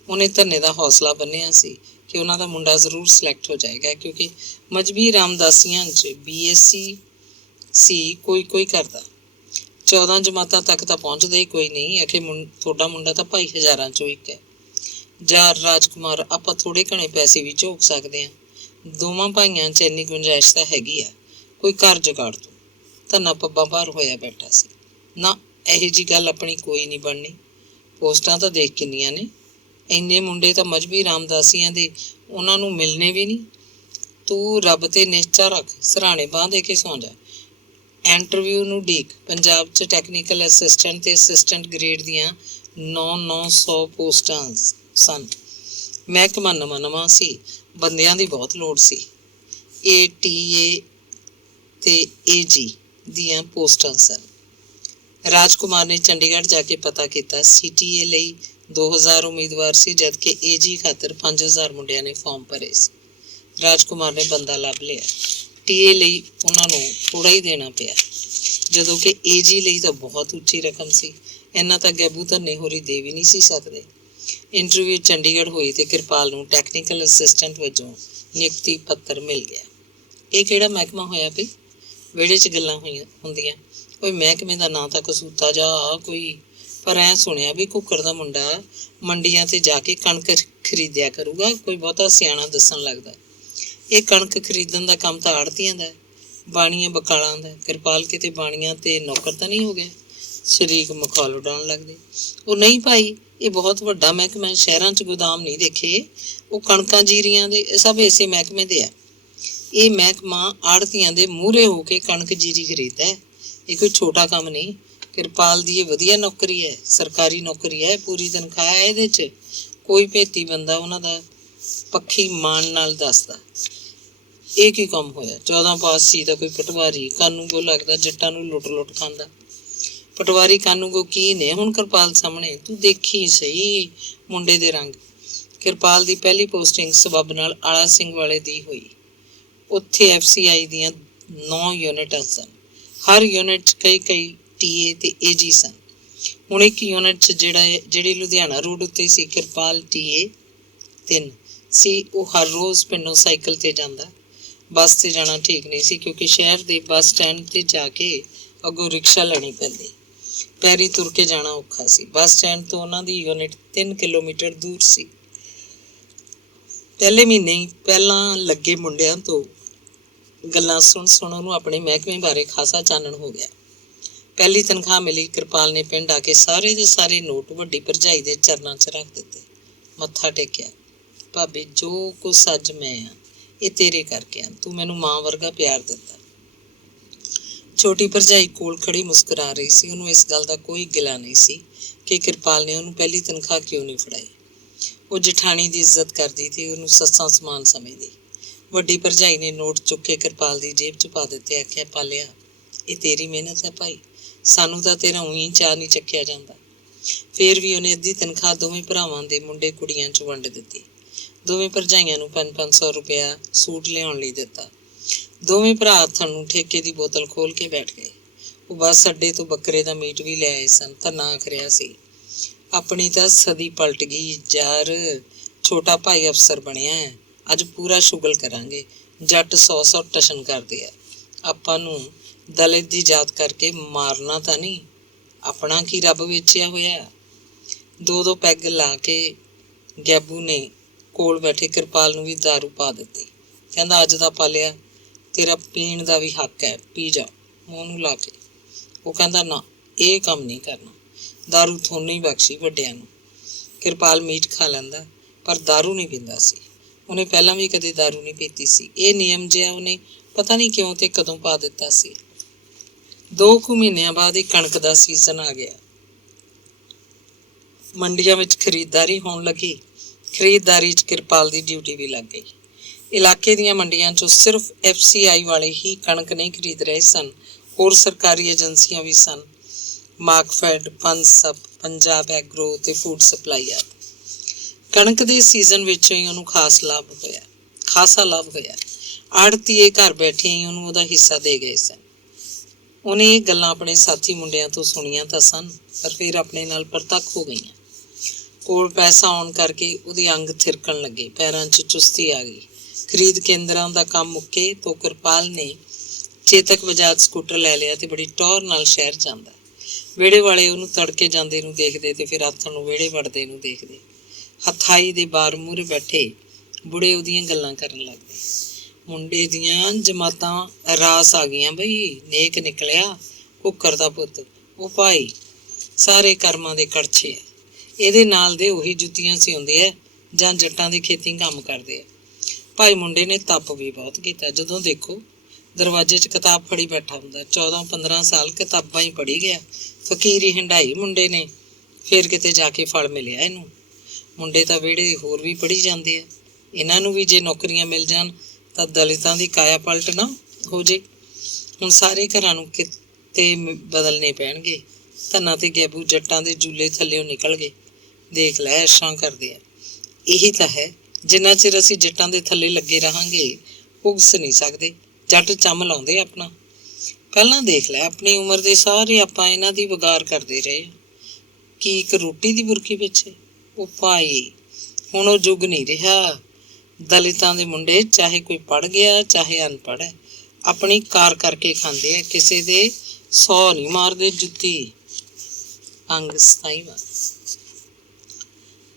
ਉਹਨੇ ਧੰਨੇ ਦਾ ਹੌਸਲਾ ਬੰਨਿਆ ਸੀ ਕਿ ਉਹਨਾਂ ਦਾ ਮੁੰਡਾ ਜ਼ਰੂਰ ਸਿਲੈਕਟ ਹੋ ਜਾਏਗਾ, ਕਿਉਂਕਿ ਮਜ਼੍ਹਬੀ ਰਾਮਦਾਸੀਆਂ 'ਚ BSc ਸੀ ਕੋਈ ਕਰਦਾ। 14 ਜਮਾਤਾਂ ਤੱਕ ਤਾਂ ਪਹੁੰਚਦਾ ਹੀ ਕੋਈ ਨਹੀਂ। ਆਖੇ ਤੁਹਾਡਾ ਮੁੰਡਾ ਤਾਂ ਭਾਈ ਹਜ਼ਾਰਾਂ 'ਚੋਂ ਇੱਕ ਹੈ। ਜਾਂ ਰਾਜਕੁਮਾਰ, ਆਪਾਂ ਥੋੜੇ ਘਣੇ ਪੈਸੇ ਵੀ ਝੋਕ ਸਕਦੇ ਹਾਂ। ਦੋਵਾਂ ਭਾਈਆਂ 'ਚ ਇੰਨੀ ਗੁੰਜਾਇਸ਼ ਤਾਂ ਹੈਗੀ ਆ, ਕੋਈ ਘਰ ਜੁਗਾੜ ਤੂੰ। ਧੰਨਾ ਪੱਬਾਂ ਭਾਰ ਹੋਇਆ ਬੈਠਾ ਸੀ। ਨਾ, ਇਹੋ ਜਿਹੀ ਗੱਲ ਆਪਣੀ ਕੋਈ ਨਹੀਂ ਬਣਨੀ। ਪੋਸਟਾਂ ਤਾਂ ਦੇਖ ਕਿੰਨੀਆਂ ਨੇ। ਇੰਨੇ ਮੁੰਡੇ ਤਾਂ ਮਜ਼੍ਹਬੀ ਰਾਮਦਾਸੀਆਂ ਦੇ ਉਹਨਾਂ ਨੂੰ ਮਿਲਣੇ ਵੀ ਨਹੀਂ। ਤੂੰ ਰੱਬ ਤੇ ਨਿਸ਼ਚਾ ਰੱਖ, ਸਰਾਣੇ ਬਾਂਹ ਦੇ ਕੇ ਸੌਂ ਜਾ। ਇੰਟਰਵਿਊ ਨੂੰ ਡੀਕ। ਪੰਜਾਬ 'ਚ ਟੈਕਨੀਕਲ ਅਸਿਸਟੈਂਟ ਤੇ ਅਸਿਸਟੈਂਟ ਗ੍ਰੇਡ ਦੀਆਂ 900 ਪੋਸਟਾਂ ਸਨ। ਮਹਿਕਮਾ ਨਵਾਂ ਸੀ, ਬੰਦਿਆਂ ਦੀ ਬਹੁਤ ਲੋੜ ਸੀ। ATA ਤੇ AG ਦੀਆਂ ਪੋਸਟਾਂ ਸਨ। ਰਾਜਕੁਮਾਰ ਨੇ ਚੰਡੀਗੜ੍ਹ ਜਾ ਕੇ ਪਤਾ ਕੀਤਾ। CTA ਲਈ 2000 ਉਮੀਦਵਾਰ ਸੀ, ਜਦਕਿ AG ਖਾਤਰ 5000 ਮੁੰਡਿਆਂ ਨੇ ਫਾਰਮ ਭਰੇ ਸੀ। ਰਾਜਕੁਮਾਰ ਨੇ ਬੰਦਾ ਲੱਭ ਲਿਆ। TA ਲਈ ਉਹਨਾਂ ਨੂੰ ਥੋੜ੍ਹਾ ਹੀ ਦੇਣਾ ਪਿਆ, ਜਦੋਂ ਕਿ AG ਲਈ ਤਾਂ ਬਹੁਤ ਉੱਚੀ ਰਕਮ ਸੀ। ਇੰਨਾ ਤਾਂ ਗੈਬੂ ਧੰਨੇ ਹੋਰੀ ਦੇ ਵੀ ਨਹੀਂ ਸੀ ਸਕਦੇ। ਇੰਟਰਵਿਊ ਚੰਡੀਗੜ੍ਹ ਹੋਈ ਤੇ ਕਿਰਪਾਲ ਨੂੰ ਟੈਕਨੀਕਲ ਅਸਿਸਟੈਂਟ ਵਜੋਂ ਨਿਯੁਕਤੀ ਪੱਤਰ ਮਿਲ ਗਿਆ। ਇਹ ਕਿਹੜਾ ਮਹਿਕਮਾ ਹੋਇਆ ਵੀ? ਵਿਹੜੇ 'ਚ ਗੱਲਾਂ ਹੁੰਦੀਆਂ। ਕੋਈ ਮਹਿਕਮੇ ਦਾ ਨਾਂ ਤਾਂ ਕਸੂਤਾ ਜਾ ਕੋਈ, ਪਰ ਐਂ ਸੁਣਿਆ ਵੀ ਘੁੱਕਰ ਦਾ ਮੁੰਡਾ ਮੰਡੀਆਂ ਤੇ ਜਾ ਕੇ ਕਣਕ ਖਰੀਦਿਆ ਕਰੂਗਾ। ਕੋਈ ਬਹੁਤਾ ਸਿਆਣਾ ਦੱਸਣ ਲੱਗਦਾ। ਇਹ ਕਣਕ ਖਰੀਦਣ ਦਾ ਕੰਮ ਤਾਂ ਆੜ੍ਹਤੀਆਂ ਦਾ, ਬਾਣੀਆਂ ਬਕਾਲਾਂ ਦਾ। ਕਿਰਪਾਲ ਕਿਤੇ ਬਾਣੀਆਂ ਤੇ ਨੌਕਰ ਤਾਂ ਨਹੀਂ ਹੋ ਗਿਆ? ਸ਼ਰੀਕ ਮਖੌਲ ਉਡਾਉਣ ਲੱਗਦੇ। ਉਹ ਨਹੀਂ ਭਾਈ, ਇਹ ਬਹੁਤ ਵੱਡਾ ਮਹਿਕਮਾ ਹੈ। ਸ਼ਹਿਰਾਂ 'ਚ ਗੋਦਾਮ ਨਹੀਂ ਦੇਖੇ। ਉਹ ਕਣਕਾਂ ਜੀਰੀਆਂ ਦੇ ਸਭ ਇਸੇ ਮਹਿਕਮੇ ਦੇ ਆ। ਇਹ ਮਹਿਕਮਾ ਆੜ੍ਹਤੀਆਂ ਦੇ ਮੂਹਰੇ ਹੋ ਕੇ ਕਣਕ ਜੀਰੀ ਖਰੀਦਦਾ ਹੈ। ਇਹ ਕੋਈ ਛੋਟਾ ਕੰਮ ਨਹੀਂ। ਕਿਰਪਾਲ ਦੀ ਇਹ ਵਧੀਆ ਨੌਕਰੀ ਹੈ, ਸਰਕਾਰੀ ਨੌਕਰੀ ਹੈ, ਪੂਰੀ ਤਨਖਾਹ ਹੈ। ਇਹਦੇ 'ਚ ਕੋਈ ਭੇਤੀ ਬੰਦਾ ਉਹਨਾਂ ਦਾ ਪੱਖੀ ਮਾਣ ਨਾਲ ਦੱਸਦਾ। ਇਹ ਕੀ ਕੰਮ ਹੋਇਆ? 14 ਪਾਸ ਸੀ ਤਾਂ ਕੋਈ ਪਟਵਾਰੀ। ਕਾਨੂੰਗੋ ਲੱਗਦਾ ਜੱਟਾਂ ਨੂੰ ਲੁੱਟ ਖਾਂਦਾ। ਪਟਵਾਰੀ ਕਾਨੂੰਗੋ ਕੀ ਨੇ ਹੁਣ ਕਿਰਪਾਲ ਸਾਹਮਣੇ? ਤੂੰ ਦੇਖੀ ਸਹੀ ਮੁੰਡੇ ਦੇ ਰੰਗ। ਕਿਰਪਾਲ ਦੀ ਪਹਿਲੀ ਪੋਸਟਿੰਗ ਸਬੱਬ ਨਾਲ ਆਲਾ ਸਿੰਘ ਵਾਲੇ ਦੀ ਹੋਈ। ਉੱਥੇ FCI ਦੀਆਂ 9 ਯੂਨਿਟਾਂ ਸਨ। ਹਰ ਯੂਨਿਟ 'ਚ ਕਈ TA ਤੇ AG ਸਨ। ਹੁਣ ਇੱਕ ਯੂਨਿਟ 'ਚ ਜਿਹੜੀ ਲੁਧਿਆਣਾ ਰੋਡ ਉੱਤੇ ਸੀ, ਕਿਰਪਾਲ TA 3 ਸੀ। ਉਹ ਹਰ ਰੋਜ਼ ਪਿੰਡੋਂ ਸਾਈਕਲ ਤੇ ਜਾਂਦਾ। ਬੱਸ ਤੇ ਜਾਣਾ ਠੀਕ ਨਹੀਂ ਸੀ, ਕਿਉਂਕਿ ਸ਼ਹਿਰ ਦੇ ਬੱਸ ਸਟੈਂਡ ਤੇ ਜਾ ਕੇ ਅੱਗੋਂ ਰਿਕਸ਼ਾ ਲੈਣੀ ਪੈਂਦੀ। ਪੈਰੀ ਤੁਰ ਕੇ ਜਾਣਾ ਔਖਾ ਸੀ। ਬੱਸ ਸਟੈਂਡ ਤੋਂ ਉਹਨਾਂ ਦੀ ਯੂਨਿਟ 3 ਕਿਲੋਮੀਟਰ ਦੂਰ ਸੀ। ਪਹਿਲੇ ਮਹੀਨੇ ਹੀ ਪਹਿਲਾਂ ਲੱਗੇ ਮੁੰਡਿਆਂ ਤੋਂ ਗੱਲਾਂ ਸੁਣ ਉਹਨੂੰ ਆਪਣੇ ਮਹਿਕਮੇ ਬਾਰੇ ਖਾਸਾ ਚਾਨਣ ਹੋ ਗਿਆ। ਪਹਿਲੀ ਤਨਖਾਹ ਮਿਲੀ, ਕਿਰਪਾਲ ਨੇ ਪਿੰਡ ਆ ਕੇ ਸਾਰੇ ਦੇ ਸਾਰੇ ਨੋਟ ਵੱਡੀ ਭਰਜਾਈ ਦੇ ਚਰਨਾਂ 'ਚ ਰੱਖ ਦਿੱਤੇ। ਮੱਥਾ ਟੇਕਿਆ। ਭਾਬੀ, ਜੋ ਕੁਛ ਅੱਜ ਮੈਂ ਆ, ਇਹ ਤੇਰੇ ਕਰਕੇ ਆ। ਤੂੰ ਮੈਨੂੰ ਮਾਂ ਵਰਗਾ ਪਿਆਰ ਦਿੱਤਾ। ਛੋਟੀ ਭਰਜਾਈ ਕੋਲ ਖੜੀ ਮੁਸਕਰਾ ਰਹੀ ਸੀ। ਉਹਨੂੰ ਇਸ ਗੱਲ ਦਾ ਕੋਈ ਗਿਲਾ ਨਹੀਂ ਸੀ ਕਿ ਕਿਰਪਾਲ ਨੇ ਉਹਨੂੰ ਪਹਿਲੀ ਤਨਖਾਹ ਕਿਉਂ ਨਹੀਂ ਫੜਾਈ। ਉਹ ਜਠਾਣੀ ਦੀ ਇੱਜ਼ਤ ਕਰਦੀ ਤੇ ਉਹਨੂੰ ਸੱਸਾਂ ਸਮਾਨ ਸਮਝਦੀ। ਵੱਡੀ ਭਰਜਾਈ ਨੇ ਨੋਟ ਚੁੱਕ ਕੇ ਕਿਰਪਾਲ ਦੀ ਜੇਬ 'ਚ ਪਾ ਦਿੱਤੇ। ਆਖਿਆ, ਪਾਲਿਆ, ਇਹ ਤੇਰੀ ਮਿਹਨਤ ਹੈ ਭਾਈ, ਸਾਨੂੰ ਤਾਂ ਤੇਰਾ ਊਂ ਚਾਹ ਨਹੀਂ ਚੱਕਿਆ ਜਾਂਦਾ। ਫੇਰ ਵੀ ਉਹਨੇ ਅੱਧੀ ਤਨਖਾਹ ਦੋਵੇਂ ਭਰਾਵਾਂ ਦੇ ਮੁੰਡੇ ਕੁੜੀਆਂ 'ਚ ਵੰਡ ਦਿੱਤੀ। ਦੋਵੇਂ ਭਰਜਾਈਆਂ ਨੂੰ 500 ਰੁਪਇਆ ਸੂਟ ਲਿਆਉਣ ਲਈ ਦਿੱਤਾ। ਦੋਵੇਂ ਭਰਾ ਹੱਥਾਂ ਨੂੰ ਠੇਕੇ ਦੀ ਬੋਤਲ ਖੋਲ ਕੇ ਬੈਠ ਗਏ। ਉਹ ਬੱਸ ਅੱਡੇ ਤੋਂ ਬੱਕਰੇ ਦਾ ਮੀਟ ਵੀ ਲੈ ਆਏ ਸਨ। ਧੰਨਾ ਆਖ ਰਿਹਾ ਸੀ, ਆਪਣੀ ਤਾਂ ਸਦੀ ਪਲਟ ਗਈ ਯਾਰ, ਛੋਟਾ ਭਾਈ ਅਫਸਰ ਬਣਿਆ ਹੈ, ਅੱਜ ਪੂਰਾ ਸ਼ੁਗਲ ਕਰਾਂਗੇ। ਜੱਟ 100 ਟਸ਼ਨ ਕਰਦੇ ਆ, ਆਪਾਂ ਨੂੰ ਦਲਿਤ ਦੀ ਜਾਤ ਕਰਕੇ ਮਾਰਨਾ ਤਾਂ ਨਹੀਂ, ਆਪਣਾ ਕੀ ਰੱਬ ਵੇਚਿਆ ਹੋਇਆ। 2 ਪੈਗ ਲਾ ਕੇ ਗੈਬੂ ਨੇ ਕੋਲ ਬੈਠੇ ਕਿਰਪਾਲ ਨੂੰ ਵੀ ਦਾਰੂ ਪਾ ਦਿੱਤੀ। ਕਹਿੰਦਾ, ਅੱਜ ਦਾ ਪਾਲਿਆ ਤੇਰਾ ਪੀਣ ਦਾ ਵੀ ਹੱਕ ਹੈ, ਪੀ ਜਾ ਮੂੰਹ ਨੂੰ ਲਾ ਕੇ। ਉਹ ਕਹਿੰਦਾ, ਨਾ, ਇਹ ਕੰਮ ਨਹੀਂ ਕਰਨਾ, ਦਾਰੂ ਤੁਹਾਨੂੰ ਹੀ ਬਖਸ਼ੀ ਵੱਡਿਆਂ ਨੂੰ। ਕਿਰਪਾਲ ਮੀਟ ਖਾ ਲੈਂਦਾ ਪਰ ਦਾਰੂ ਨਹੀਂ ਪੀਂਦਾ ਸੀ। ਉਹਨੇ ਪਹਿਲਾਂ ਵੀ ਕਦੇ ਦਾਰੂ ਨਹੀਂ ਪੀਤੀ ਸੀ। ਇਹ ਨਿਯਮ ਜਿਹਾ ਉਹਨੇ ਪਤਾ ਨਹੀਂ ਕਿਉਂ ਤੇ ਕਦੋਂ ਪਾ ਦਿੱਤਾ ਸੀ। 2 ਕੁ ਮਹੀਨਿਆਂ ਬਾਅਦ ਹੀ ਕਣਕ ਦਾ ਸੀਜ਼ਨ ਆ ਗਿਆ। ਮੰਡੀਆਂ ਵਿੱਚ ਖਰੀਦਦਾਰੀ ਹੋਣ ਲੱਗੀ। ਖਰੀਦਦਾਰੀ 'ਚ ਕਿਰਪਾਲ ਦੀ ਡਿਊਟੀ ਵੀ ਲੱਗ ਗਈ। ਇਲਾਕੇ ਦੀਆਂ ਮੰਡੀਆਂ 'ਚੋਂ ਸਿਰਫ FCI ਵਾਲੇ ਹੀ ਕਣਕ ਨਹੀਂ ਖਰੀਦ ਰਹੇ ਸਨ, ਹੋਰ ਸਰਕਾਰੀ ਏਜੰਸੀਆਂ ਵੀ ਸਨ, ਮਾਰਕਫੈਡ, ਪਨਸਪ, ਪੰਜਾਬ ਐਗਰੋ ਤੇ ਫੂਡ ਸਪਲਾਈ ਆਦਿ। ਕਣਕ ਦੇ ਸੀਜ਼ਨ ਵਿੱਚ ਹੀ ਉਹਨੂੰ ਖਾਸਾ ਲਾਭ ਹੋਇਆ। ਆੜ੍ਹਤੀਏ ਘਰ ਬੈਠੇ ਹੀ ਉਹਨੂੰ ਉਹਦਾ ਹਿੱਸਾ ਦੇ ਗਏ ਸਨ। ਉਹਨੇ ਇਹ ਗੱਲਾਂ ਆਪਣੇ ਸਾਥੀ ਮੁੰਡਿਆਂ ਤੋਂ ਸੁਣੀਆਂ ਤਾਂ ਸਨ, ਪਰ ਫਿਰ ਆਪਣੇ ਨਾਲ ਪ੍ਰਤੱਖ ਹੋ ਗਈਆਂ। ਕੋਲ ਪੈਸਾ ਆਉਣ ਕਰਕੇ ਉਹਦੇ ਅੰਗ ਥਿਰਕਣ ਲੱਗੇ, ਪੈਰਾਂ 'ਚ ਚੁਸਤੀ ਆ ਗਈ। ਖਰੀਦ ਕੇਂਦਰਾਂ ਦਾ ਕੰਮ ਮੁੱਕੇ ਤੋਂ ਕਿਰਪਾਲ ਨੇ ਚੇਤਕ ਬਜਾਜ ਸਕੂਟਰ ਲੈ ਲਿਆ ਤੇ ਬੜੀ ਟੌਰ ਨਾਲ ਸ਼ਹਿਰ ਜਾਂਦਾ। ਵਿਹੜੇ ਵਾਲੇ ਉਹਨੂੰ ਤੜਕੇ ਜਾਂਦੇ ਨੂੰ ਦੇਖਦੇ ਤੇ ਫਿਰ ਹੱਥ ਨੂੰ ਵਿਹੜੇ ਵੜਦੇ ਨੂੰ ਦੇਖਦੇ। ਹਥਾਈ ਦੇ ਬਾਰ ਮੂਹਰੇ ਬੈਠੇ ਬੁੜੇ ਉਹਦੀਆਂ ਗੱਲਾਂ ਕਰਨ ਲੱਗਦੇ। ਮੁੰਡੇ ਦੀਆਂ ਜਮਾਤਾਂ ਰਾਸ ਆ ਗਈਆਂ ਬਈ, ਨੇਕ ਨਿਕਲਿਆ, ਕੁੱਕਰ ਦਾ ਪੁੱਤ। ਉਹ ਭਾਈ ਸਾਰੇ ਕਰਮਾਂ ਦੇ ਕੜਛੇ ਆ, ਇਹਦੇ ਨਾਲ ਦੇ ਉਹੀ ਜੁੱਤੀਆਂ ਸਿਉਂਦੇ ਆ ਜਾਂ ਜੱਟਾਂ ਦੀ ਖੇਤੀ ਕੰਮ ਕਰਦੇ ਆ। ਭਾਈ ਮੁੰਡੇ ਨੇ ਤਪ ਵੀ ਬਹੁਤ ਕੀਤਾ। ਜਦੋਂ ਦੇਖੋ ਦਰਵਾਜ਼ੇ 'ਚ ਕਿਤਾਬ ਫੜੀ ਬੈਠਾ ਹੁੰਦਾ। 14-15 ਸਾਲ ਕਿਤਾਬਾਂ ਹੀ ਪੜ੍ਹੀ ਗਿਆ। ਫਕੀਰੀ ਹੰਢਾਈ ਮੁੰਡੇ ਨੇ, ਫਿਰ ਕਿਤੇ ਜਾ ਕੇ ਫਲ ਮਿਲਿਆ ਇਹਨੂੰ। ਮੁੰਡੇ ਤਾਂ ਵਿਹੜੇ ਹੋਰ ਵੀ ਪੜ੍ਹੀ ਜਾਂਦੇ ਆ। ਇਹਨਾਂ ਨੂੰ ਵੀ ਜੇ ਨੌਕਰੀਆਂ ਮਿਲ ਜਾਣ ਤਾਂ ਦਲਿਤਾਂ ਦੀ ਕਾਇਆ ਪਲਟ ਨਾ ਹੋ ਜੇ। ਹੁਣ ਸਾਰੇ ਘਰਾਂ ਨੂੰ ਕਿਤੇ ਬਦਲਣੇ ਪੈਣਗੇ। ਧੰਨਾ ਤੇ ਗੈਬੂ ਜੱਟਾਂ ਦੇ ਜੂਲੇ ਥੱਲਿਓਂ ਨਿਕਲ ਗਏ। ਦੇਖ ਲੈ, ਐਸ਼ਾਂ ਕਰਦੇ ਆ। ਇਹੀ ਤਾਂ ਹੈ, ਜਿੰਨਾ ਚਿਰ ਅਸੀਂ ਜੱਟਾਂ ਦੇ ਥੱਲੇ ਲੱਗੇ ਰਹਾਂਗੇ ਉਗਸ ਨਹੀਂ ਸਕਦੇ। ਜੱਟ ਚੰਮ ਲਾਉਂਦੇ ਆਪਣਾ। ਪਹਿਲਾਂ ਦੇਖ ਲੈ, ਆਪਣੀ ਉਮਰ ਦੇ ਸਾਰੇ ਆਪਾਂ ਇਹਨਾਂ ਦੀ ਵਿਗਾਰ ਕਰਦੇ ਰਹੇ। ਕੀ ਇੱਕ ਰੋਟੀ ਦੀ ਬੁਰਕੀ ਪਿੱਛੇ? ਉਹ ਭਾਈ ਹੁਣ ਉਹ ਯੁੱਗ ਨਹੀਂ ਰਿਹਾ। ਦਲਿਤਾਂ ਦੇ ਮੁੰਡੇ ਚਾਹੇ ਕੋਈ ਪੜ੍ਹ ਗਿਆ ਚਾਹੇ ਅਨਪੜ੍ਹ ਹੈ, ਆਪਣੀ ਕਾਰ ਕਰਕੇ ਖਾਂਦੇ ਆ, ਕਿਸੇ ਦੇ 100 ਨਹੀਂ ਮਾਰਦੇ ਜੁੱਤੀ। ਅੰਗ 27ਵਾਂ।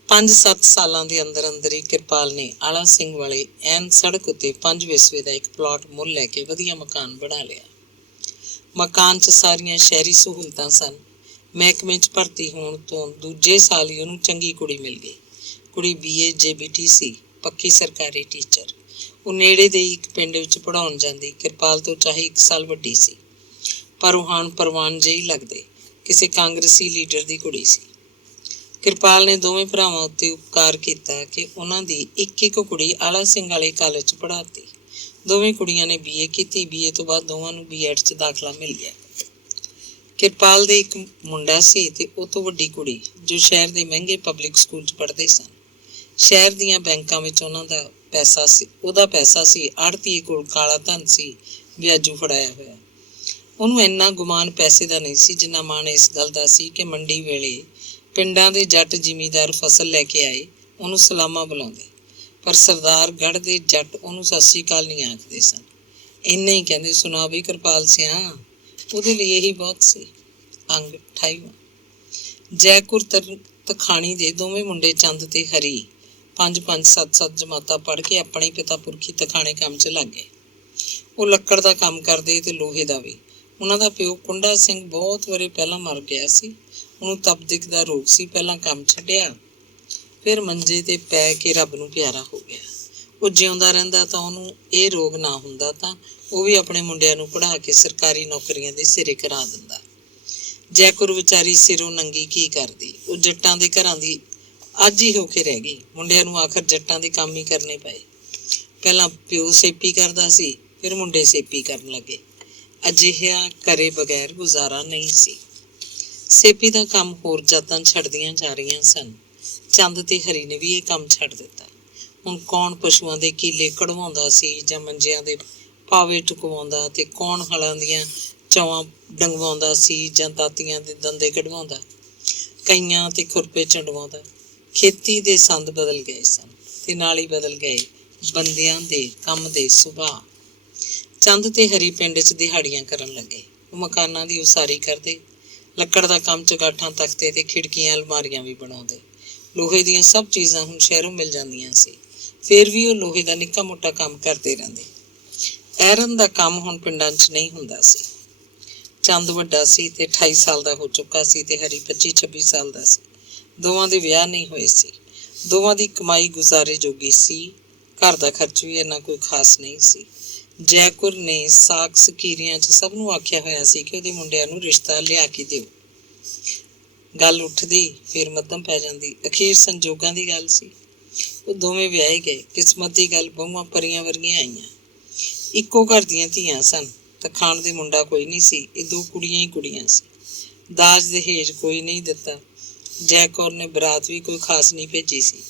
5-7 ਸਾਲਾਂ ਦੇ ਅੰਦਰ ਅੰਦਰ ਹੀ ਕਿਰਪਾਲ ਨੇ ਆਲਾ ਸਿੰਘ ਵਾਲੇ ਐਨ ਸੜਕ ਉੱਤੇ 5 ਵਿਸਵੇ ਦਾ ਇੱਕ ਪਲਾਟ ਮੁੱਲ ਲੈ ਕੇ ਵਧੀਆ ਮਕਾਨ ਬਣਾ ਲਿਆ। ਮਕਾਨ 'ਚ ਸਾਰੀਆਂ ਸ਼ਹਿਰੀ ਸਹੂਲਤਾਂ ਸਨ। ਮਹਿਕਮੇ 'ਚ ਭਰਤੀ ਹੋਣ ਤੋਂ ਦੂਜੇ ਸਾਲ ਹੀ ਉਹਨੂੰ ਚੰਗੀ ਕੁੜੀ ਮਿਲ ਗਈ। ਕੁੜੀ BA JBT ਸੀ, ਪੱਕੀ ਸਰਕਾਰੀ ਟੀਚਰ। ਉਹ ਨੇੜੇ ਦੇ ਇੱਕ ਪਿੰਡ ਵਿੱਚ ਪੜ੍ਹਾਉਣ ਜਾਂਦੀ। ਕਿਰਪਾਲ ਤੋਂ ਚਾਹੇ 1 ਸਾਲ ਵੱਡੀ ਸੀ, ਪਰ ਉਹ ਹਾਣ ਪ੍ਰਵਾਨ ਜਿਹੀ ਲੱਗਦੇ। ਕਿਸੇ ਕਾਂਗਰਸੀ ਲੀਡਰ ਦੀ ਕੁੜੀ ਸੀ। ਕਿਰਪਾਲ ਨੇ ਦੋਵੇਂ ਭਰਾਵਾਂ ਉੱਤੇ ਉਪਕਾਰ ਕੀਤਾ ਕਿ ਉਹਨਾਂ ਦੀ ਇੱਕ ਕੁੜੀ ਆਲਾ ਸਿੰਘ ਵਾਲੇ ਕਾਲਜ 'ਚ ਪੜ੍ਹਾਤੀ। ਦੋਵੇਂ ਕੁੜੀਆਂ ਨੇ BA ਕੀਤੀ। BA ਤੋਂ ਬਾਅਦ ਦੋਵਾਂ ਨੂੰ B.Ed 'ਚ ਦਾਖਲਾ ਮਿਲ ਗਿਆ। ਕਿਰਪਾਲ ਦੇ ਇੱਕ ਮੁੰਡਾ ਸੀ ਤੇ ਉਹ ਤੋਂ ਵੱਡੀ ਕੁੜੀ, ਜੋ ਸ਼ਹਿਰ ਦੇ ਮਹਿੰਗੇ ਪਬਲਿਕ ਸਕੂਲ 'ਚ ਪੜ੍ਹਦੇ ਸਨ। ਸ਼ਹਿਰ ਦੀਆਂ ਬੈਂਕਾਂ ਵਿੱਚ ਉਹਦਾ ਪੈਸਾ ਸੀ। ਆੜ੍ਹਤੀਏ ਕੋਲ ਕਾਲਾ ਧਨ ਸੀ, ਵਿਆਜੂ ਫੜਾਇਆ ਹੋਇਆ। ਉਹਨੂੰ ਇੰਨਾ ਗੁਮਾਨ ਪੈਸੇ ਦਾ ਨਹੀਂ ਸੀ ਜਿੰਨਾ ਮਾਣ ਇਸ ਗੱਲ ਦਾ ਸੀ ਕਿ ਮੰਡੀ ਵੇਲੇ ਪਿੰਡਾਂ ਦੇ ਜੱਟ ਜ਼ਿਮੀਂਦਾਰ ਫਸਲ ਲੈ ਕੇ ਆਏ, ਉਹਨੂੰ ਸਲਾਮਾ ਬੁਲਾਉਂਦੇ, ਪਰ ਸਰਦਾਰ ਗੜ੍ਹ ਦੇ ਜੱਟ ਉਹਨੂੰ ਸਤਿ ਸ੍ਰੀ ਅਕਾਲ ਨਹੀਂ ਆਖਦੇ ਸਨ। ਇੰਨਾ ਹੀ ਕਹਿੰਦੇ, ਸੁਣਾ ਵੀ ਕਿਰਪਾਲ ਸਿਆਂ। ਉਹਦੇ ਲਈ ਇਹੀ ਬਹੁਤ ਸੀ। ਅੰਗ 28ਵਾਂ। ਜੈਕੁਰ ਤਖਾਣੀ ਦੇ ਦੋਵੇਂ ਮੁੰਡੇ ਚੰਦ ਤੇ ਹਰੀ 5-5, 7-7 ਜਮਾਤਾਂ ਪੜ੍ਹ ਕੇ ਆਪਣੇ ਪਿਤਾ ਪੁਰਖੀ ਤਖਾਣੇ ਕੰਮ 'ਚ ਲੱਗ ਗਏ। ਉਹ ਲੱਕੜ ਦਾ ਕੰਮ ਕਰਦੇ ਤੇ ਲੋਹੇ ਦਾ ਵੀ। ਉਹਨਾਂ ਦਾ ਪਿਓ ਕੁੰਡਾ ਸਿੰਘ ਬਹੁਤ ਵਰੇ ਪਹਿਲਾਂ ਮਰ ਗਿਆ ਸੀ। ਉਹਨੂੰ ਤਪਦਿਕ ਦਾ ਰੋਗ ਸੀ। ਪਹਿਲਾਂ ਕੰਮ ਛੱਡਿਆ, ਫਿਰ ਮੰਜੇ ਤੇ ਪੈ ਕੇ ਰੱਬ ਨੂੰ ਪਿਆਰਾ ਹੋ ਗਿਆ। ਉਹ ਜਿਉਂਦਾ ਰਹਿੰਦਾ ਤਾਂ ਉਹਨੂੰ ਇਹ ਰੋਗ ਨਾ ਹੁੰਦਾ ਤਾਂ ਉਹ ਵੀ ਆਪਣੇ ਮੁੰਡਿਆਂ ਨੂੰ ਪੜ੍ਹਾ ਕੇ ਸਰਕਾਰੀ ਨੌਕਰੀਆਂ ਦੇ ਸਿਰੇ ਕਰਾ ਦਿੰਦਾ। ਜੈਕੁਰ ਵਿਚਾਰੀ ਸਿਰੋਂ ਨੰਗੀ ਕੀ ਕਰਦੀ। ਉਹ ਜੱਟਾਂ ਦੇ ਘਰਾਂ ਦੀ ਅੱਜ ਹੀ ਹੋ ਕੇ ਰਹਿ ਗਈ। ਮੁੰਡਿਆਂ ਨੂੰ ਆਖਰ ਜੱਟਾਂ ਦੇ ਕੰਮ ਹੀ ਕਰਨੇ ਪਏ। ਪਹਿਲਾਂ ਪਿਓ ਸੇਪੀ ਕਰਦਾ ਸੀ, ਫਿਰ ਮੁੰਡੇ ਸੇਪੀ ਕਰਨ ਲੱਗੇ। ਅਜਿਹਾ ਕਰੇ ਬਗੈਰ ਗੁਜ਼ਾਰਾ ਨਹੀਂ ਸੀ। ਸੇਪੀ ਦਾ ਕੰਮ ਹੋਰ ਜਾਤਾਂ ਛੱਡਦੀਆਂ ਜਾ ਰਹੀਆਂ ਸਨ। ਚੰਦ ਤੇ ਹਰੀ ਨੇ ਵੀ ਇਹ ਕੰਮ ਛੱਡ ਦਿੱਤਾ। ਹੁਣ ਕੌਣ ਪਸ਼ੂਆਂ ਦੇ ਕੀਲੇ ਕਢਵਾਉਂਦਾ ਸੀ ਜਾਂ ਮੰਜਿਆਂ ਦੇ ਪਾਵੇ ਟੁਕਵਾਉਂਦਾ, ਤੇ ਕੌਣ ਹਲਾਂ ਦੀਆਂ ਚੌਆਂ ਡੰਗਵਾਉਂਦਾ ਸੀ ਜਾਂ ਦਾਤੀਆਂ ਦੇ ਦੰਦੇ ਕਢਵਾਉਂਦਾ, ਕਈਆਂ ਤੇ ਖੁਰਪੇ ਚੰਡਵਾਉਂਦਾ। ਖੇਤੀ ਦੇ ਸੰਦ ਬਦਲ ਗਏ ਸਨ ਤੇ ਨਾਲ ਹੀ ਬਦਲ ਗਏ ਬੰਦਿਆਂ ਦੇ ਕੰਮ ਦੇ ਸੁਭਾਅ। ਚੰਦ ਤੇ ਹਰੀ ਪਿੰਡ 'ਚ ਦਿਹਾੜੀਆਂ ਕਰਨ ਲੱਗੇ। ਉਹ ਮਕਾਨਾਂ ਦੀ ਉਸਾਰੀ ਕਰਦੇ, ਲੱਕੜ ਦਾ ਕੰਮ, ਚੁਗਾਠਾਂ, ਤਖਤੇ ਤੇ ਖਿੜਕੀਆਂ, ਅਲਮਾਰੀਆਂ ਵੀ ਬਣਾਉਂਦੇ। ਲੋਹੇ ਦੀਆਂ ਸਭ ਚੀਜ਼ਾਂ ਹੁਣ ਸ਼ਹਿਰੋਂ ਮਿਲ ਜਾਂਦੀਆਂ ਸੀ, ਫਿਰ ਵੀ ਉਹ ਲੋਹੇ ਦਾ ਨਿੱਕਾ ਮੋਟਾ ਕੰਮ ਕਰਦੇ ਰਹਿੰਦੇ। ਐਰਨ ਦਾ ਕੰਮ ਹੁਣ ਪਿੰਡਾਂ 'ਚ ਨਹੀਂ ਹੁੰਦਾ ਸੀ। ਚੰਦ ਵੱਡਾ ਸੀ ਤੇ 28 ਸਾਲ ਦਾ ਹੋ ਚੁੱਕਾ ਸੀ ਤੇ ਹਰੀ 25-26 ਸਾਲ ਦਾ ਸੀ। ਦੋਵਾਂ ਦੇ ਵਿਆਹ ਨਹੀਂ ਹੋਏ ਸੀ। ਦੋਵਾਂ ਦੀ ਕਮਾਈ ਗੁਜ਼ਾਰੇ ਜੋਗੀ ਸੀ। ਘਰ ਦਾ ਖਰਚ ਵੀ ਇੰਨਾ ਕੋਈ ਖਾਸ ਨਹੀਂ ਸੀ। ਜੈਕੁਰ ਨੇ ਸਾਕ ਸਕੀਰੀਆਂ 'ਚ ਸਭ ਨੂੰ ਆਖਿਆ ਹੋਇਆ ਸੀ ਕਿ ਉਹਦੇ ਮੁੰਡਿਆਂ ਨੂੰ ਰਿਸ਼ਤਾ ਲਿਆ ਕੇ ਦਿਓ। ਗੱਲ ਉੱਠਦੀ, ਫਿਰ ਮੱਧਮ ਪੈ ਜਾਂਦੀ। ਅਖੀਰ ਸੰਜੋਗਾਂ ਦੀ ਗੱਲ ਸੀ। ਉਹ ਦੋਵੇਂ ਵਿਆਹੇ ਗਏ। ਕਿਸਮਤ ਦੀ ਗੱਲ, ਬਹੂਆਂ ਪਰੀਆਂ ਵਰਗੀਆਂ ਆਈਆਂ। ਇੱਕੋ ਘਰ ਦੀਆਂ ਧੀਆਂ ਸਨ। ਤਖਾਣ ਦੇ ਮੁੰਡਾ ਕੋਈ ਨਹੀਂ ਸੀ। ਇਹ ਦੋ ਕੁੜੀਆਂ ਹੀ ਕੁੜੀਆਂ ਸੀ। ਦਾਜ ਦਹੇਜ ਕੋਈ ਨਹੀਂ ਦਿੱਤਾ। ਜੈਕੌਰ ਨੇ ਬਰਾਤ ਵੀ ਕੋਈ ਖਾਸ ਨਹੀਂ ਭੇਜੀ ਸੀ।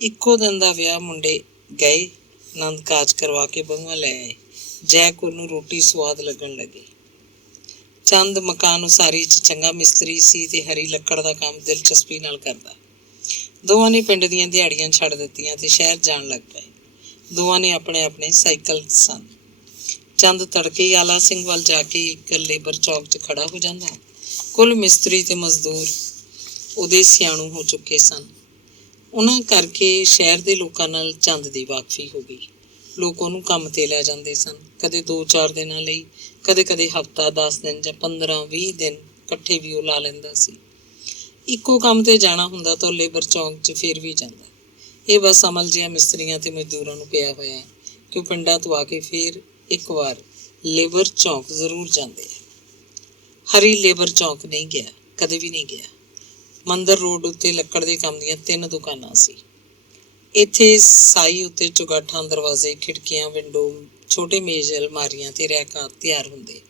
ਇੱਕੋ ਦਿਨ ਦਾ ਵਿਆਹ। ਮੁੰਡੇ ਗਏ, ਆਨੰਦ ਕਾਜ ਕਰਵਾ ਕੇ ਬਹੂਆਂ ਲੈ ਆਏ। ਜੈਕੌਰ ਨੂੰ ਰੋਟੀ ਸਵਾਦ ਲੱਗਣ ਲੱਗੀ। ਚੰਦ ਮਕਾਨ ਉਸਾਰੀ 'ਚ ਚੰਗਾ ਮਿਸਤਰੀ ਸੀ ਤੇ ਹਰੀ ਲੱਕੜ ਦਾ ਕੰਮ ਦਿਲਚਸਪੀ ਨਾਲ ਕਰਦਾ। ਦੋਵਾਂ ਨੇ ਪਿੰਡ ਦੀਆਂ ਦਿਹਾੜੀਆਂ ਛੱਡ ਦਿੱਤੀਆਂ ਤੇ ਸ਼ਹਿਰ ਜਾਣ ਲੱਗ ਪਏ। ਦੋਵਾਂ ਨੇ ਆਪਣੇ ਆਪਣੇ ਸਾਈਕਲ ਸਨ। ਚੰਦ ਤੜਕੇ ਹੀ ਆਲਾ ਸਿੰਘ ਵੱਲ ਜਾ ਕੇ ਇੱਕ ਲੇਬਰ ਚੌਕ 'ਚ ਖੜਾ ਹੋ ਜਾਂਦਾ। ਕੁੱਲ ਮਿਸਤਰੀ ਤੇ ਮਜ਼ਦੂਰ ਉਹਦੇ ਸਿਆਣੂ ਹੋ ਚੁੱਕੇ ਸਨ। ਉਹਨਾਂ ਕਰਕੇ ਸ਼ਹਿਰ ਦੇ ਲੋਕਾਂ ਨਾਲ ਚੰਦ ਦੀ ਵਾਕਫੀ ਹੋ ਗਈ। ਲੋਕ ਉਹਨੂੰ ਕੰਮ ਤੇ ਲੈ ਜਾਂਦੇ ਸਨ, ਕਦੇ 2-4 ਦਿਨਾਂ ਲਈ, ਕਦੇ ਕਦੇ ਹਫ਼ਤਾ, 10 ਦਿਨ ਜਾਂ 15-20 ਦਿਨ ਇਕੱਠੇ ਵੀ ਉਹ ਲਾ ਲੈਂਦਾ ਸੀ। ਇੱਕੋ ਕੰਮ ਤੇ ਜਾਣਾ ਹੁੰਦਾ ਤਾਂ ਉਹ ਲੇਬਰ ਚੌਂਕ 'ਚ ਫਿਰ ਵੀ ਜਾਂਦਾ। ਇਹ ਬਸ ਅਮਲ ਜਿਹਾ ਮਿਸਤਰੀਆਂ ਤੇ ਮਜ਼ਦੂਰਾਂ ਨੂੰ ਪਿਆ ਹੋਇਆ ਕਿ ਉਹ ਪਿੰਡਾਂ ਤੋਂ ਆ ਕੇ ਫਿਰ ਇੱਕ ਵਾਰ ਲੇਬਰ ਚੌਂਕ ਜ਼ਰੂਰ ਜਾਂਦੇ ਆ। ਹਰੀ ਲੇਬਰ ਚੌਂਕ ਨਹੀਂ ਗਿਆ, ਕਦੇ ਵੀ ਨਹੀਂ ਗਿਆ। ਮੰਦਰ ਰੋਡ ਉੱਤੇ ਲੱਕੜ ਦੇ ਕੰਮ ਦੀਆਂ 3 ਦੁਕਾਨਾਂ ਸੀ। ਇੱਥੇ ਸਾਈ ਉੱਤੇ ਚੁਗਾਠਾਂ, ਦਰਵਾਜ਼ੇ, ਖਿੜਕੀਆਂ, ਵਿੰਡੋ, ਛੋਟੇ ਮੇਜ਼, ਅਲਮਾਰੀਆਂ ਤੇ ਰੈਕਾਂ ਤਿਆਰ ਹੁੰਦੇ।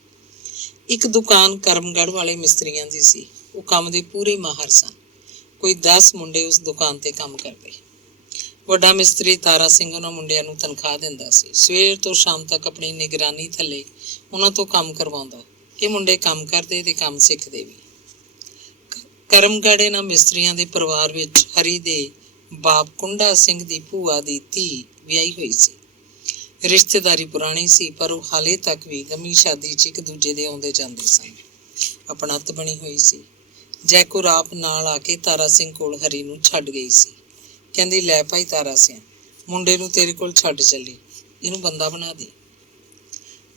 ਇੱਕ ਦੁਕਾਨ ਕਰਮਗੜ੍ਹ ਵਾਲੇ ਮਿਸਤਰੀਆਂ ਦੀ ਸੀ। ਉਹ ਕੰਮ ਦੇ ਪੂਰੇ ਮਾਹਰ ਸਨ। ਕੋਈ 10 ਮੁੰਡੇ ਉਸ ਦੁਕਾਨ ਤੇ ਕੰਮ ਕਰਦੇ। ਵੱਡਾ ਮਿਸਤਰੀ ਤਾਰਾ ਸਿੰਘ ਉਹਨਾਂ ਮੁੰਡਿਆਂ ਨੂੰ ਤਨਖਾਹ ਦਿੰਦਾ ਸੀ। ਸਵੇਰ ਤੋਂ ਸ਼ਾਮ ਤੱਕ ਆਪਣੀ ਨਿਗਰਾਨੀ ਥੱਲੇ ਉਹਨਾਂ ਤੋਂ ਕੰਮ ਕਰਵਾਉਂਦਾ। ਇਹ ਮੁੰਡੇ ਕੰਮ ਕਰਦੇ ਤੇ ਕੰਮ ਸਿੱਖਦੇ ਵੀ। ਕਰਮਗੜ੍ਹ ਇਹਨਾਂ ਮਿਸਤਰੀਆਂ ਦੇ ਪਰਿਵਾਰ ਵਿੱਚ ਹਰੀ ਦੇ ਬਾਪ ਕੁੰਡਾ ਸਿੰਘ ਦੀ ਭੂਆ ਦੀ ਧੀ ਵਿਆਹੀ ਹੋਈ ਸੀ। ਰਿਸ਼ਤੇਦਾਰੀ ਪੁਰਾਣੀ ਸੀ, ਪਰ ਉਹ ਹਾਲੇ ਤੱਕ ਵੀ ਗਮੀ ਸ਼ਾਦੀ 'ਚ ਇੱਕ ਦੂਜੇ ਦੇ ਆਉਂਦੇ ਜਾਂਦੇ ਸਨ। ਆਪਣੱਤ ਬਣੀ ਹੋਈ ਸੀ। ਜੈਕੁਰ ਆਪ ਨਾਲ ਆ ਕੇ ਤਾਰਾ ਸਿੰਘ ਕੋਲ ਹਰੀ ਨੂੰ ਛੱਡ ਗਈ ਸੀ। ਕਹਿੰਦੀ, ਲੈ ਭਾਈ ਤਾਰਾ ਸਿੰਘ, ਮੁੰਡੇ ਨੂੰ ਤੇਰੇ ਕੋਲ ਛੱਡ ਚੱਲੀ, ਇਹਨੂੰ ਬੰਦਾ ਬਣਾ ਦੇ।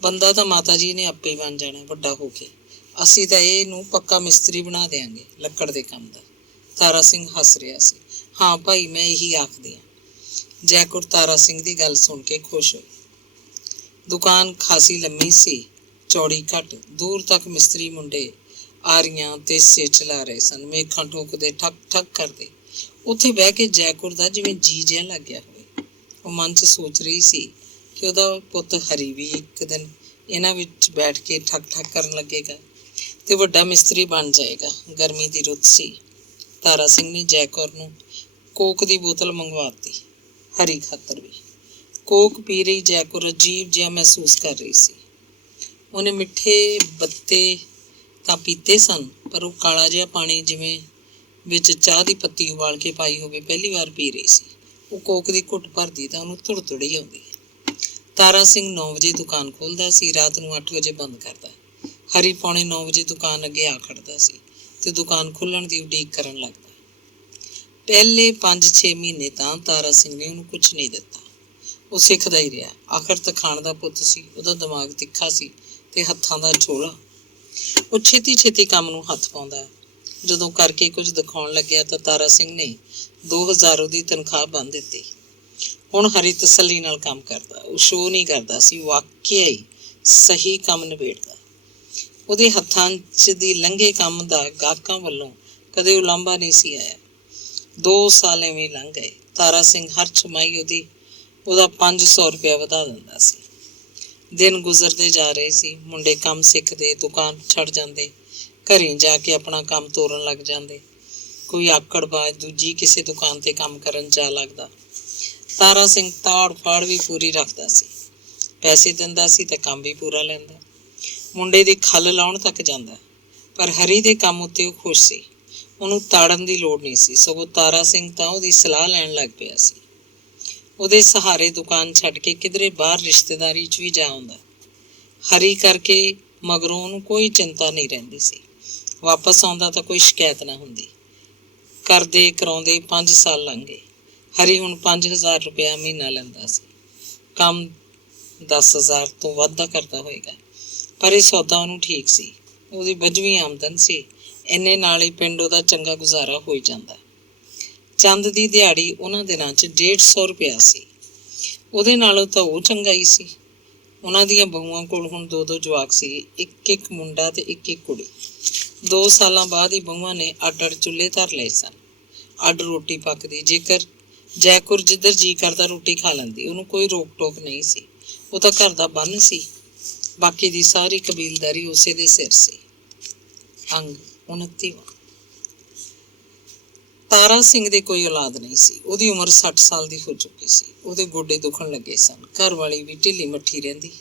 ਬੰਦਾ ਤਾਂ ਮਾਤਾ ਜੀ ਨੇ ਆਪੇ ਬਣ ਜਾਣਾ ਵੱਡਾ ਹੋ ਕੇ। ਅਸੀਂ ਤਾਂ ਇਹਨੂੰ ਪੱਕਾ ਮਿਸਤਰੀ ਬਣਾ ਦਿਆਂਗੇ ਲੱਕੜ ਦੇ ਕੰਮ ਦਾ। ਤਾਰਾ ਸਿੰਘ ਹੱਸ ਰਿਹਾ ਸੀ। ਹਾਂ ਭਾਈ, ਮੈਂ ਇਹੀ ਆਖਦੀ ਹਾਂ। ਜੈਕੁਰ ਤਾਰਾ ਸਿੰਘ ਦੀ ਗੱਲ ਸੁਣ ਕੇ ਖੁਸ਼ ਹੋਈ। ਦੁਕਾਨ ਖਾਸੀ ਲੰਮੀ ਸੀ, ਚੌੜੀ ਘੱਟ। ਦੂਰ ਤੱਕ ਮਿਸਤਰੀ ਮੁੰਡੇ ਆਰੀਆਂ ਤੇ ਸੇ ਚਲਾ ਰਹੇ ਸਨ, ਮੇਖਾਂ ਠੋਕਦੇ, ਠੱਕ ਠੱਕ ਕਰਦੇ। ਉੱਥੇ ਬਹਿ ਕੇ ਜੈਕੁਰ ਦਾ ਜਿਵੇਂ ਜੀ ਜਿਹਾ ਲੱਗ ਗਿਆ ਹੋਵੇ। ਉਹ ਮਨ 'ਚ ਸੋਚ ਰਹੀ ਸੀ ਕਿ ਉਹਦਾ ਪੁੱਤ ਹਰੀ ਵੀ ਇੱਕ ਦਿਨ ਇਹਨਾਂ ਵਿੱਚ ਬੈਠ ਕੇ ਠੱਕ ਠੱਕ ਕਰਨ ਲੱਗੇਗਾ ਤੇ ਵੱਡਾ ਮਿਸਤਰੀ ਬਣ ਜਾਏਗਾ। ਗਰਮੀ ਦੀ ਰੁੱਤ ਸੀ। ਤਾਰਾ ਸਿੰਘ ਨੇ ਜੈਕੁਰ ਨੂੰ ਕੋਕ ਦੀ ਬੋਤਲ ਮੰਗਵਾਤੀ, ਹਰੀ ਖਾਤਰ ਵੀ। ਕੋਕ ਪੀ ਰਹੀ ਜੈਕੁਰ ਅਜੀਬ ਜਿਹਾ ਮਹਿਸੂਸ ਕਰ ਰਹੀ ਸੀ। ਉਹਨੇ ਮਿੱਠੇ ਬੱਤੇ ਤਾਂ ਪੀਤੇ ਸਨ, ਪਰ ਉਹ ਕਾਲਾ ਜਿਹਾ ਪਾਣੀ ਜਿਵੇਂ ਵਿੱਚ ਚਾਹ ਦੀ ਪੱਤੀ ਉਬਾਲ ਕੇ ਪਾਈ ਹੋਵੇ, ਪਹਿਲੀ ਵਾਰ ਪੀ ਰਹੀ ਸੀ। ਉਹ ਕੋਕ ਦੀ ਘੁੱਟ ਭਰਦੀ ਤਾਂ ਉਹਨੂੰ ਧੁੜ ਹੀ ਆਉਂਦੀ। ਤਾਰਾ ਸਿੰਘ 9 ਵਜੇ ਦੁਕਾਨ ਖੋਲ੍ਹਦਾ ਸੀ, ਰਾਤ ਨੂੰ 8 ਵਜੇ ਬੰਦ ਕਰਦਾ। ਹਰੀ ਪੌਣੇ 9 ਵਜੇ ਦੁਕਾਨ ਅੱਗੇ ਆ ਖੜਦਾ ਸੀ ਤੇ ਦੁਕਾਨ ਖੁੱਲ੍ਹਣ ਦੀ ਉਡੀਕ ਕਰਨ ਲੱਗਦਾ। ਪਹਿਲੇ 5-6 ਮਹੀਨੇ ਤਾਂ ਤਾਰਾ ਸਿੰਘ ਨੇ ਉਹਨੂੰ ਕੁਛ ਨਹੀਂ ਦਿੱਤਾ। ਉਹ ਸਿੱਖਦਾ ਹੀ ਰਿਹਾ। ਆਖਰ ਤਖਾਣ ਦਾ ਪੁੱਤ ਸੀ। ਉਹਦਾ ਦਿਮਾਗ ਤਿੱਖਾ ਸੀ ਤੇ ਹੱਥਾਂ ਦਾ ਝੋਲਾ। ਉਹ ਛੇਤੀ ਕੰਮ ਨੂੰ ਹੱਥ ਪਾਉਂਦਾ। ਜਦੋਂ ਕਰਕੇ ਕੁਝ ਦਿਖਾਉਣ ਲੱਗਿਆ ਤਾਂ ਤਾਰਾ ਸਿੰਘ ਨੇ 2000 ਉਹਦੀ ਤਨਖਾਹ ਬੰਨ ਦਿੱਤੀ। ਹੁਣ ਹਰੀ ਤਸੱਲੀ ਨਾਲ ਕੰਮ ਕਰਦਾ। ਉਹ ਸ਼ੋਅ ਨਹੀਂ ਕਰਦਾ ਸੀ, ਵਾਕਿਆ ਹੀ ਸਹੀ ਕੰਮ ਨਿਬੇੜਦਾ। ਉਹਦੇ ਹੱਥਾਂ 'ਚ ਦੀ ਲੰਘੇ ਕੰਮ ਦਾ ਗਾਹਕਾਂ ਵੱਲੋਂ ਕਦੇ ਉਲਾਂਭਾ ਨਹੀਂ ਸੀ ਆਇਆ। 2 ਸਾਲ ਐਵੇਂ ਲੰਘ ਗਏ। ਤਾਰਾ ਸਿੰਘ ਹਰ ਛਮਾਈ ਉਹਦਾ 500 ਰੁਪਇਆ ਵਧਾ ਦਿੰਦਾ ਸੀ। ਦਿਨ ਗੁਜ਼ਰਦੇ ਜਾ ਰਹੇ ਸੀ। ਮੁੰਡੇ ਕੰਮ ਸਿੱਖਦੇ, ਦੁਕਾਨ ਛੱਡ ਜਾਂਦੇ, ਘਰੇ ਜਾ ਕੇ ਆਪਣਾ ਕੰਮ ਤੋਰਨ ਲੱਗ ਜਾਂਦੇ। ਕੋਈ ਆਕੜਬਾਜ਼ ਦੂਜੀ ਕਿਸੇ ਦੁਕਾਨ ਤੇ ਕੰਮ ਕਰਨ ਜਾ ਲੱਗਦਾ। ਤਾਰਾ ਸਿੰਘ ਤਾੜ ਫਾੜ ਵੀ ਪੂਰੀ ਰੱਖਦਾ ਸੀ। ਪੈਸੇ ਦਿੰਦਾ ਸੀ ਤੇ ਕੰਮ ਵੀ ਪੂਰਾ ਲੈਂਦਾ। ਮੁੰਡੇ ਦੀ ਖੱਲ ਲਾਉਣ ਤੱਕ ਜਾਂਦਾ। ਪਰ ਹਰੀ ਦੇ ਕੰਮ ਉੱਤੇ ਉਹ ਖੁਸ਼ ਸੀ। ਉਹਨੂੰ ਤਾੜਨ ਦੀ ਲੋੜ ਨਹੀਂ ਸੀ, ਸਗੋਂ ਤਾਰਾ ਸਿੰਘ ਤਾਂ ਉਹਦੀ ਸਲਾਹ ਲੈਣ ਲੱਗ ਪਿਆ ਸੀ। ਉਹਦੇ ਸਹਾਰੇ ਦੁਕਾਨ ਛੱਡ ਕੇ ਕਿਧਰੇ ਬਾਹਰ ਰਿਸ਼ਤੇਦਾਰੀ 'ਚ ਵੀ ਜਾ ਆਉਂਦਾ। ਹਰੀ ਕਰਕੇ ਮਗਰੋਂ ਉਹਨੂੰ ਕੋਈ ਚਿੰਤਾ ਨਹੀਂ ਰਹਿੰਦੀ ਸੀ। ਵਾਪਸ ਆਉਂਦਾ ਤਾਂ ਕੋਈ ਸ਼ਿਕਾਇਤ ਨਾ ਹੁੰਦੀ। ਕਰਦੇ ਕਰਾਉਂਦੇ 5 ਸਾਲ ਲੰਘ ਗਏ। ਹਰੀ ਹੁਣ 5000 ਰੁਪਇਆ ਮਹੀਨਾ ਲੈਂਦਾ ਸੀ। ਕੰਮ 10,000 ਤੋਂ ਵੱਧ ਦਾ ਕਰਦਾ ਹੋਏਗਾ, ਪਰ ਇਹ ਸੌਦਾ ਉਹਨੂੰ ਠੀਕ ਸੀ। ਉਹਦੀ ਬੱਝਵੀਂ ਆਮਦਨ ਸੀ। ਇੰਨੇ ਨਾਲ ਹੀ ਪਿੰਡ ਉਹਦਾ ਚੰਗਾ ਗੁਜ਼ਾਰਾ ਹੋ ਜਾਂਦਾ। ਚੰਦ ਦੀ ਦਿਹਾੜੀ ਉਹਨਾਂ ਦਿਨਾਂ 'ਚ 150 ਰੁਪਇਆ ਸੀ। ਉਹਦੇ ਨਾਲੋਂ ਤਾਂ ਉਹ ਚੰਗਾ ਹੀ ਸੀ। ਉਹਨਾਂ ਦੀਆਂ ਬਹੂਆਂ ਕੋਲ ਹੁਣ 2-2 ਜਵਾਕ ਸੀ, ਇੱਕ ਮੁੰਡਾ ਤੇ ਇੱਕ ਕੁੜੀ। 2 ਸਾਲਾਂ ਬਾਅਦ ਹੀ ਬਹੂਆਂ ਨੇ ਅੱਡ-ਅੱਡ ਚੁੱਲ੍ਹੇ ਧਰ ਲਏ ਸਨ। ਅੱਡ ਰੋਟੀ ਪੱਕਦੀ। ਜੈਕੁਰ ਜਿੱਧਰ ਜੀ ਕਰਦਾ ਰੋਟੀ ਖਾ ਲੈਂਦੀ। ਉਹਨੂੰ ਕੋਈ ਰੋਕ ਟੋਕ ਨਹੀਂ ਸੀ। ਉਹ ਤਾਂ ਘਰ ਦਾ ਬੰਨ ਸੀ। ਬਾਕੀ ਦੀ ਸਾਰੀ ਕਬੀਲਦਾਰੀ ਉਸੇ ਦੇ ਸਿਰ ਸੀ। ਅੰਗ 29। ਤਾਰਾ ਸਿੰਘ ਦੇ ਕੋਈ ਔਲਾਦ ਨਹੀਂ ਸੀ। ਉਹਦੀ ਉਮਰ 60 ਸਾਲ ਦੀ ਹੋ ਚੁੱਕੀ ਸੀ। ਉਹਦੇ ਗੋਡੇ ਦੁਖਣ ਲੱਗੇ ਸਨ। ਘਰ ਵਾਲੀ ਵੀ ਢਿੱਲੀ ਮੱਠੀ ਰਹਿੰਦੀ।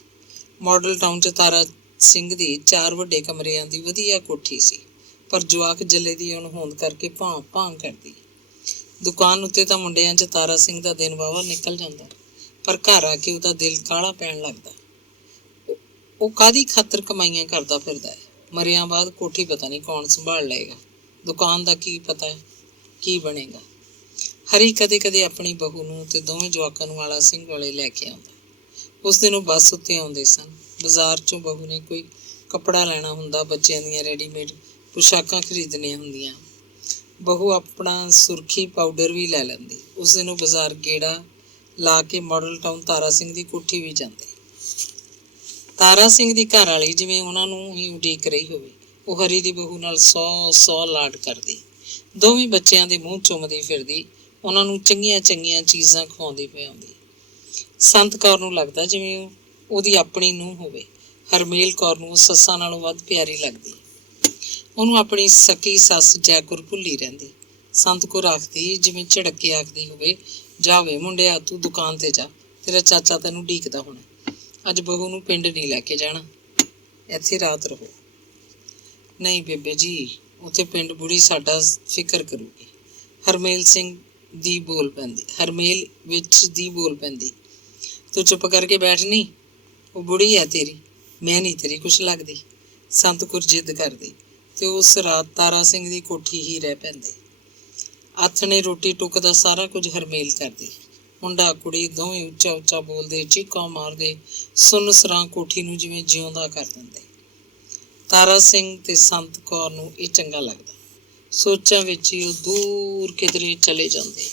ਮਾਡਲ ਟਾਊਨ 'ਚ ਤਾਰਾ ਸਿੰਘ ਦੀ 4 ਵੱਡੇ ਕਮਰਿਆਂ ਦੀ ਵਧੀਆ ਕੋਠੀ ਸੀ, ਪਰ ਜਵਾਕ ਜੱਲੇ ਦੀ ਅਣਹੋਂਦ ਕਰਕੇ ਭਾਂ ਕਰਦੀ। ਦੁਕਾਨ ਉੱਤੇ ਤਾਂ ਮੁੰਡਿਆਂ 'ਚ ਤਾਰਾ ਸਿੰਘ ਦਾ ਦਿਨ ਵਾਹਵਾ ਨਿਕਲ ਜਾਂਦਾ, ਪਰ ਘਰ ਆ ਕੇ ਉਹਦਾ ਦਿਲ ਕਾਹਲਾ ਪੈਣ ਲੱਗਦਾ। ਉਹ ਕਾਹਦੀ ਖਾਤਰ ਕਮਾਈਆਂ ਕਰਦਾ ਫਿਰਦਾ ਹੈ। ਮਰਿਆਂ ਬਾਅਦ ਕੋਠੀ ਪਤਾ ਨਹੀਂ ਕੌਣ ਸੰਭਾਲ ਲਏਗਾ। ਦੁਕਾਨ ਦਾ ਕੀ ਪਤਾ ਕੀ ਬਣੇਗਾ। ਹਰੀ ਕਦੇ ਕਦੇ ਆਪਣੀ ਬਹੂ ਨੂੰ ਤੇ ਦੋਵੇਂ ਜਵਾਕਾਂ ਨੂੰ ਆਲਾ ਸਿੰਘ ਵਾਲੇ ਲੈ ਕੇ ਆਉਂਦਾ। ਉਸ ਦਿਨ ਉਹ ਬੱਸ ਉੱਤੇ ਆਉਂਦੇ ਸਨ। ਬਾਜ਼ਾਰ 'ਚੋਂ ਬਹੂ ਨੇ ਕੋਈ ਕੱਪੜਾ ਲੈਣਾ ਹੁੰਦਾ, ਬੱਚਿਆਂ ਦੀਆਂ ਰੈਡੀਮੇਡ ਪੁਸ਼ਾਕਾਂ ਖਰੀਦਣੀਆਂ ਹੁੰਦੀਆਂ। ਬਹੂ ਆਪਣਾ ਸੁਰਖੀ ਪਾਊਡਰ ਵੀ ਲੈ ਲੈਂਦੀ। ਉਸ ਦਿਨ ਉਹ ਬਾਜ਼ਾਰ ਗੇੜਾ ਲਾ ਕੇ ਮਾਡਲ ਟਾਊਨ ਤਾਰਾ ਸਿੰਘ ਦੀ ਕੋਠੀ ਵੀ ਜਾਂਦੇ। ਤਾਰਾ ਸਿੰਘ ਦੀ ਘਰ ਵਾਲੀ ਜਿਵੇਂ ਉਹਨਾਂ ਨੂੰ ਹੀ ਉਡੀਕ ਰਹੀ ਹੋਵੇ। ਉਹ ਹਰੀ ਦੀ ਬਹੂ ਨਾਲ 100 ਲਾਡ ਕਰਦੀ। ਦੋਵੇਂ ਬੱਚਿਆਂ ਦੇ ਮੂੰਹ ਚੁੰਮਦੀ ਫਿਰਦੀ, ਉਹਨਾਂ ਨੂੰ ਚੰਗੀਆਂ ਚੰਗੀਆਂ ਚੀਜ਼ਾਂ ਖਵਾਉਂਦੀ ਪਿਆਉਂਦੀ। ਸੰਤ ਕੌਰ ਨੂੰ ਲੱਗਦਾ ਜਿਵੇਂ ਉਹਦੀ ਆਪਣੀ ਨੂੰਹ ਹੋਵੇ। ਹਰਮੇਲ ਕੌਰ ਨੂੰ ਸੱਸਾਂ ਨਾਲੋਂ ਵੱਧ ਪਿਆਰੀ ਲੱਗਦੀ। ਉਹਨੂੰ ਆਪਣੀ ਸਕੀ ਸੱਸ ਜੈਕੁਰ ਭੁੱਲੀ ਰਹਿੰਦੀ। ਸੰਤ ਕੌਰ ਆਖਦੀ ਜਿਵੇਂ ਝਿੜਕ ਕੇ ਆਖਦੀ ਹੋਵੇ, ਜਾਵੇ ਮੁੰਡਿਆ, ਤੂੰ ਦੁਕਾਨ ਤੇ ਜਾ, ਤੇਰਾ ਚਾਚਾ ਤੈਨੂੰ ਢੀਕਦਾ ਹੋਣਾ। ਅੱਜ ਬਹੂ ਨੂੰ ਪਿੰਡ ਨਹੀਂ ਲੈ ਕੇ ਜਾਣਾ, ਇੱਥੇ ਰਾਤ ਰਹੋ। ਨਹੀਂ ਬੇਬੇ ਜੀ, ਉੱਥੇ ਪਿੰਡ ਬੁੜੀ ਸਾਡਾ ਫਿਕਰ ਕਰੂਗੀ। ਹਰਮੇਲ ਵਿੱਚ ਦੀ ਬੋਲ ਪੈਂਦੀ। ਤੂੰ ਚੁੱਪ ਕਰਕੇ ਬੈਠ। ਨਹੀਂ, ਉਹ ਬੁੜੀ ਹੈ ਤੇਰੀ, ਮੈਂ ਨਹੀਂ ਤੇਰੀ ਕੁਛ ਲੱਗਦੀ। ਸੰਤ ਕੌਰ ਜਿੱਦ ਕਰਦੀ ਤੇ ਉਸ ਰਾਤ ਤਾਰਾ ਸਿੰਘ ਦੀ ਕੋਠੀ ਹੀ ਰਹਿ ਪੈਂਦੇ। ਆਥਣੇ ਰੋਟੀ ਟੁੱਕ ਦਾ ਸਾਰਾ ਕੁਝ ਹਰਮੇਲ ਕਰਦੀ। ਮੁੰਡਾ ਕੁੜੀ ਦੋਵੇਂ ਉੱਚਾ ਉੱਚਾ ਬੋਲਦੇ, ਚੀਕਾਂ ਮਾਰਦੇ, ਸੁੰਨ ਸਰਾਂ ਕੋਠੀ ਨੂੰ ਜਿਵੇਂ ਜਿਉਂਦਾ ਕਰ ਦਿੰਦੇ। ਤਾਰਾ ਸਿੰਘ ਤੇ ਸੰਤ ਕੌਰ ਨੂੰ ਇਹ ਚੰਗਾ ਲੱਗਦਾ। ਸੋਚਾਂ ਵਿੱਚ ਹੀ ਉਹ ਦੂਰ ਕਿਧਰੇ ਚਲੇ ਜਾਂਦੇ।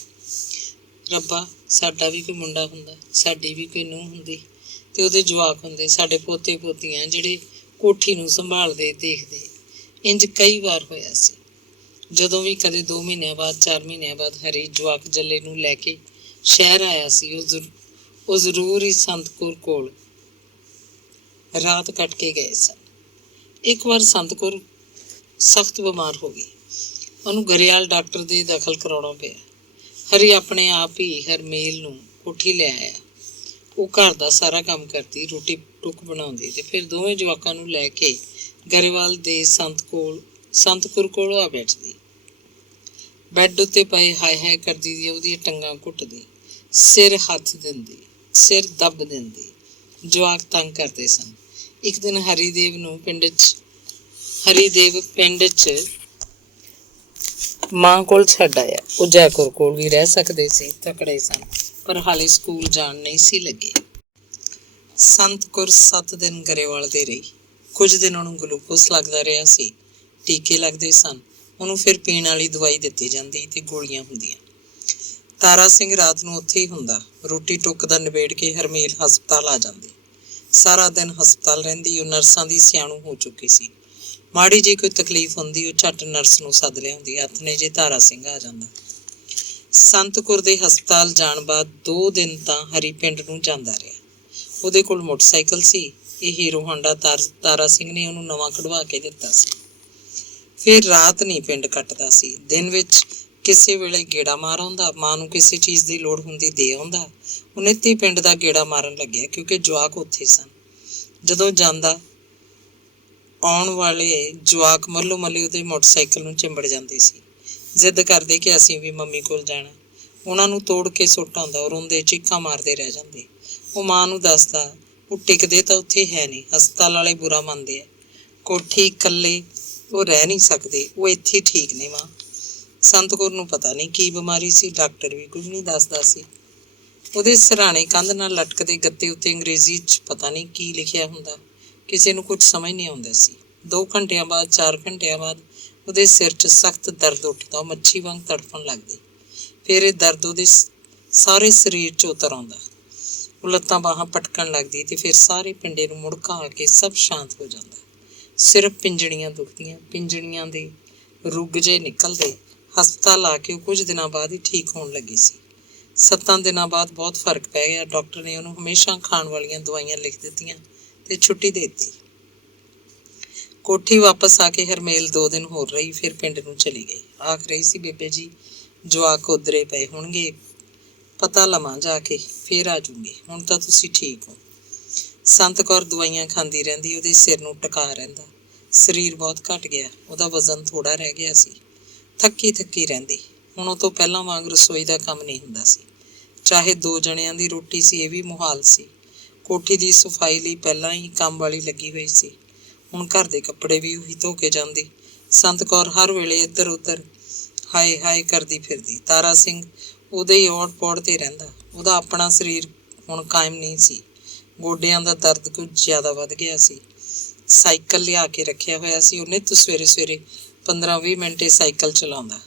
ਰੱਬਾ, ਸਾਡਾ ਵੀ ਕੋਈ ਮੁੰਡਾ ਹੁੰਦਾ, ਸਾਡੀ ਵੀ ਕੋਈ ਨੂੰਹ ਹੁੰਦੀ ਤੇ ਉਹਦੇ ਜਵਾਕ ਹੁੰਦੇ, ਸਾਡੇ ਪੋਤੇ ਪੋਤੀਆਂ ਜਿਹੜੇ ਕੋਠੀ ਨੂੰ ਸੰਭਾਲਦੇ ਦੇਖਦੇ। ਇੰਜ ਕਈ ਵਾਰ ਹੋਇਆ ਸੀ। ਜਦੋਂ ਵੀ ਕਦੇ 2 ਮਹੀਨਿਆਂ ਬਾਅਦ 4 ਮਹੀਨਿਆਂ ਬਾਅਦ ਹਰੀ ਜਵਾਕ ਜੱਲੇ ਨੂੰ ਲੈ ਕੇ ਸ਼ਹਿਰ ਆਇਆ ਸੀ, ਉਹ ਜ਼ਰੂਰ ਹੀ ਸੰਤ ਕੌਰ ਕੋਲ ਰਾਤ ਕੱਟ ਕੇ ਗਏ ਸਨ। ਇੱਕ ਵਾਰ ਸੰਤ ਕੌਰ ਸਖਤ ਬਿਮਾਰ ਹੋ ਗਈ। ਉਹਨੂੰ ਗਰੇਵਾਲ ਡਾਕਟਰ ਦੇ ਦਾਖਲ ਕਰਾਉਣਾ ਪਿਆ। ਹਰੀ ਆਪਣੇ ਆਪ ਹੀ ਹਰਮੇਲ ਨੂੰ ਕੋਠੀ ਲੈ ਆਇਆ। ਉਹ ਘਰ ਦਾ ਸਾਰਾ ਕੰਮ ਕਰਦੀ, ਰੋਟੀ ਟੁੱਕ ਬਣਾਉਂਦੀ ਤੇ ਫਿਰ ਦੋਵੇਂ ਜਵਾਕਾਂ ਨੂੰ ਲੈ ਕੇ ਗਰੇਵਾਲ ਦੇ ਸੰਤ ਕੌਰ ਕੋਲ ਆ ਬੈਠਦੀ। ਬੈੱਡ ਉੱਤੇ ਪਏ ਹਾਏ ਹਾਏ ਕਰਦੀ ਦੀ ਉਹਦੀਆਂ ਟੰਗਾਂ ਘੁੱਟਦੀ, ਸਿਰ ਹੱਥ ਦਿੰਦੀ, ਸਿਰ ਦੱਬ ਦਿੰਦੀ। ਜਵਾਕ ਤੰਗ ਕਰਦੇ ਸਨ। ਇੱਕ ਦਿਨ ਹਰੀਦੇਵ ਪਿੰਡ 'ਚ ਮਾਂ ਕੋਲ ਛੱਡ ਆਇਆ। ਉਹ ਜੈਕੁਰ ਕੋਲ ਵੀ ਰਹਿ ਸਕਦੇ ਸੀ, ਤਕੜੇ ਸਨ, ਪਰ ਹਾਲੇ ਸਕੂਲ ਜਾਣ ਨਹੀਂ ਸੀ ਲੱਗੇ। ਸੰਤ ਕੌਰ 7 ਦਿਨ ਗਰੇਵਾਲ ਦੇ ਰਹੀ। ਕੁਝ ਦਿਨ ਉਹਨੂੰ ਗਲੂਕੋਸ ਲੱਗਦਾ ਰਿਹਾ ਸੀ, ਟੀਕੇ ਲੱਗਦੇ ਸਨ। ਉਹਨੂੰ ਫਿਰ ਪੀਣ ਵਾਲੀ ਦਵਾਈ ਦਿੱਤੀ ਜਾਂਦੀ ਤੇ ਗੋਲੀਆਂ ਹੁੰਦੀਆਂ। ਤਾਰਾ ਸਿੰਘ ਰਾਤ ਨੂੰ ਉੱਥੇ ਹੀ ਹੁੰਦਾ। ਰੋਟੀ ਟੁੱਕ ਦਾ ਨਿਬੇੜ ਕੇ ਹਰਮੇਲ ਹਸਪਤਾਲ ਆ ਜਾਂਦੀ। ਸਾਰਾ ਦਿਨ ਹਸਪਤਾਲ ਰਹਿੰਦੀ। ਉਹ ਨਰਸਾਂ ਦੀ ਸਿਆਣੂ ਹੋ ਚੁੱਕੀ ਸੀ। ਮਾੜੀ ਜਿਹੀ ਕੋਈ ਤਕਲੀਫ ਹੁੰਦੀ, ਉਹ ਝੱਟ ਨਰਸ ਨੂੰ ਸੱਦ ਲਿਆਉਂਦੀ। ਆਥਣੇ ਜੇ ਤਾਰਾ ਸਿੰਘ ਆ ਜਾਂਦਾ। ਸੰਤਕੁਰ ਦੇ ਹਸਪਤਾਲ ਜਾਣ ਬਾਅਦ 2 ਦਿਨ ਤਾਂ ਹਰੀ ਪਿੰਡ ਨੂੰ ਜਾਂਦਾ ਰਿਹਾ। ਉਹਦੇ ਕੋਲ ਮੋਟਰਸਾਈਕਲ ਸੀ। ਇਹ ਹੀਰੋ ਹਾਂਡਾ ਤਾਰਾ ਸਿੰਘ ਨੇ ਉਹਨੂੰ ਨਵਾਂ ਕਢਵਾ ਕੇ ਦਿੱਤਾ ਸੀ। ਫਿਰ ਰਾਤ ਨਹੀਂ ਪਿੰਡ ਕੱਟਦਾ ਸੀ। ਦਿਨ ਵਿੱਚ ਕਿਸੇ ਵੇਲੇ ਗੇੜਾ ਮਾਰ ਆਉਂਦਾ। ਮਾਂ ਨੂੰ ਕਿਸੇ ਚੀਜ਼ ਦੀ ਲੋੜ ਹੁੰਦੀ ਦੇ ਆਉਂਦਾ। ਉਹ ਨਿੱਤੀ ਪਿੰਡ ਦਾ ਗੇੜਾ ਮਾਰਨ ਲੱਗਿਆ ਕਿਉਂਕਿ ਜਵਾਕ ਉੱਥੇ ਸਨ। ਜਦੋਂ ਜਾਂਦਾ ਆਉਣ ਵਾਲੇ ਜਵਾਕ ਮੱਲੋ ਮੱਲੀ ਉਹਦੇ ਮੋਟਰਸਾਈਕਲ ਨੂੰ ਚਿੰਬੜ ਜਾਂਦੇ ਸੀ। ਜ਼ਿੱਦ ਕਰਦੇ ਕਿ ਅਸੀਂ ਵੀ ਮੰਮੀ ਕੋਲ ਜਾਣਾ। ਉਹਨਾਂ ਨੂੰ ਤੋੜ ਕੇ ਸੁੱਟ ਆਉਂਦਾ। ਉਹ ਰੋਂਦੇ ਚੀਕਾਂ ਮਾਰਦੇ ਰਹਿ ਜਾਂਦੇ। ਉਹ ਮਾਂ ਨੂੰ ਦੱਸਦਾ ਉਹ ਟਿਕਦੇ ਤਾਂ ਉੱਥੇ ਹੈ ਨਹੀਂ। ਹਸਪਤਾਲ ਵਾਲੇ ਬੁਰਾ ਮੰਨਦੇ ਆ। ਕੋਠੀ ਇਕੱਲੇ ਉਹ ਰਹਿ ਨਹੀਂ ਸਕਦੇ। ਉਹ ਇੱਥੇ ਠੀਕ ਨੇ ਮਾਂ। ਸੰਤਕੌਰ ਨੂੰ ਪਤਾ ਨਹੀਂ ਕੀ ਬਿਮਾਰੀ ਸੀ। ਡਾਕਟਰ ਵੀ ਕੁਝ ਨਹੀਂ ਦੱਸਦਾ ਸੀ। ਉਹਦੇ ਸਿਰਹਾਣੇ ਕੰਧ ਨਾਲ ਲਟਕਦੇ ਗੱਤੇ ਉੱਤੇ ਅੰਗਰੇਜ਼ੀ 'ਚ ਪਤਾ ਨਹੀਂ ਕੀ ਲਿਖਿਆ ਹੁੰਦਾ। ਕਿਸੇ ਨੂੰ ਕੁਝ ਸਮਝ ਨਹੀਂ ਆਉਂਦਾ ਸੀ। 2 ਘੰਟਿਆਂ ਬਾਅਦ 4 ਘੰਟਿਆਂ ਬਾਅਦ ਉਹਦੇ ਸਿਰ 'ਚ ਸਖਤ ਦਰਦ ਉੱਠਦਾ। ਉਹ ਮੱਛੀ ਵਾਂਗ ਤੜਫਣ ਲੱਗਦੀ। ਫਿਰ ਇਹ ਦਰਦ ਉਹਦੇ ਸਾਰੇ ਸਰੀਰ 'ਚ ਉਤਰ ਆਉਂਦਾ। ਉਹ ਲੱਤਾਂ ਬਾਹਾਂ ਪਟਕਣ ਲੱਗਦੀ ਤੇ ਫਿਰ ਸਾਰੇ ਪਿੰਡੇ ਨੂੰ ਮੁੜਕਾ ਆ ਕੇ ਸਭ ਸ਼ਾਂਤ ਹੋ ਜਾਂਦਾ। ਸਿਰਫ ਪਿੰਜੜੀਆਂ ਦੁਖਦੀਆਂ। ਪਿੰਜੜੀਆਂ ਦੇ ਰੁੱਗ ਜਿਹੇ ਨਿਕਲਦੇ। ਹਸਪਤਾਲ ਆ ਕੇ ਉਹ ਕੁਝ ਦਿਨਾਂ ਬਾਅਦ ਹੀ ਠੀਕ ਹੋਣ ਲੱਗੀ ਸੀ। 7 ਦਿਨਾਂ ਬਾਅਦ ਬਹੁਤ ਫਰਕ ਪੈ ਗਿਆ। ਡਾਕਟਰ ਨੇ ਉਹਨੂੰ ਹਮੇਸ਼ਾ ਖਾਣ ਵਾਲੀਆਂ ਦਵਾਈਆਂ ਲਿਖ ਦਿੱਤੀਆਂ ਤੇ ਛੁੱਟੀ ਦੇ ਦਿੱਤੀ। ਕੋਠੀ ਵਾਪਸ ਆ ਕੇ ਹਰਮੇਲ 2 ਦਿਨ ਹੋਰ ਰਹੀ। ਫਿਰ ਪਿੰਡ ਨੂੰ ਚਲੀ ਗਈ। ਆਖ ਰਹੀ ਸੀ, ਬੇਬੇ ਜੀ ਜਵਾਕ ਉਧਰੇ ਪਏ ਹੋਣਗੇ, ਪਤਾ ਲਵਾਂ ਜਾ ਕੇ, ਫਿਰ ਆ ਜੂੰਗੀ। ਹੁਣ ਤਾਂ ਤੁਸੀਂ ਠੀਕ ਹੋ। ਸੰਤ ਕੌਰ ਦਵਾਈਆਂ ਖਾਂਦੀ ਰਹਿੰਦੀ। ਉਹਦੇ ਸਿਰ ਨੂੰ ਟਿਕਾ ਰਹਿੰਦਾ। ਸਰੀਰ ਬਹੁਤ ਘਟ ਗਿਆ। ਉਹਦਾ ਵਜ਼ਨ ਥੋੜਾ ਰਹਿ ਗਿਆ ਸੀ। ਥੱਕੀ ਥੱਕੀ ਰਹਿੰਦੀ। ਹੁਣ ਉਹ ਤੋਂ ਪਹਿਲਾਂ ਵਾਂਗ ਰਸੋਈ ਦਾ ਕੰਮ ਨਹੀਂ ਹੁੰਦਾ ਸੀ। ਚਾਹੇ 2 ਜਣਿਆਂ ਦੀ ਰੋਟੀ ਸੀ, ਇਹ ਵੀ ਮੁਹਾਲ ਸੀ। ਕੋਠੀ ਦੀ ਸਫਾਈ ਲਈ ਪਹਿਲਾਂ ਹੀ ਕੰਮ ਵਾਲੀ ਲੱਗੀ ਹੋਈ ਸੀ। ਹੁਣ ਘਰ ਦੇ ਕੱਪੜੇ ਵੀ ਉਹੀ ਧੋ ਕੇ ਜਾਂਦੀ। ਸੰਤ ਕੌਰ ਹਰ ਵੇਲੇ ਇੱਧਰ ਉੱਧਰ ਹਾਏ ਹਾਏ ਕਰਦੀ ਫਿਰਦੀ। ਤਾਰਾ ਸਿੰਘ ਉਹਦੇ ਹੀ ਔੜ ਪੌੜ ਤੇ ਰਹਿੰਦਾ। ਉਹਦਾ ਆਪਣਾ ਸਰੀਰ ਹੁਣ ਕਾਇਮ ਨਹੀਂ ਸੀ। ਗੋਡਿਆਂ ਦਾ ਦਰਦ ਕੁਝ ਜ਼ਿਆਦਾ ਵੱਧ ਗਿਆ ਸੀ। ਸਾਈਕਲ ਲਿਆ ਕੇ ਰੱਖਿਆ ਹੋਇਆ ਸੀ। ਉਹਨੇ ਤਾਂ ਸਵੇਰੇ ਸਵੇਰੇ 15-20 ਮਿੰਟ ਸਾਈਕਲ ਚਲਾਉਂਦਾ।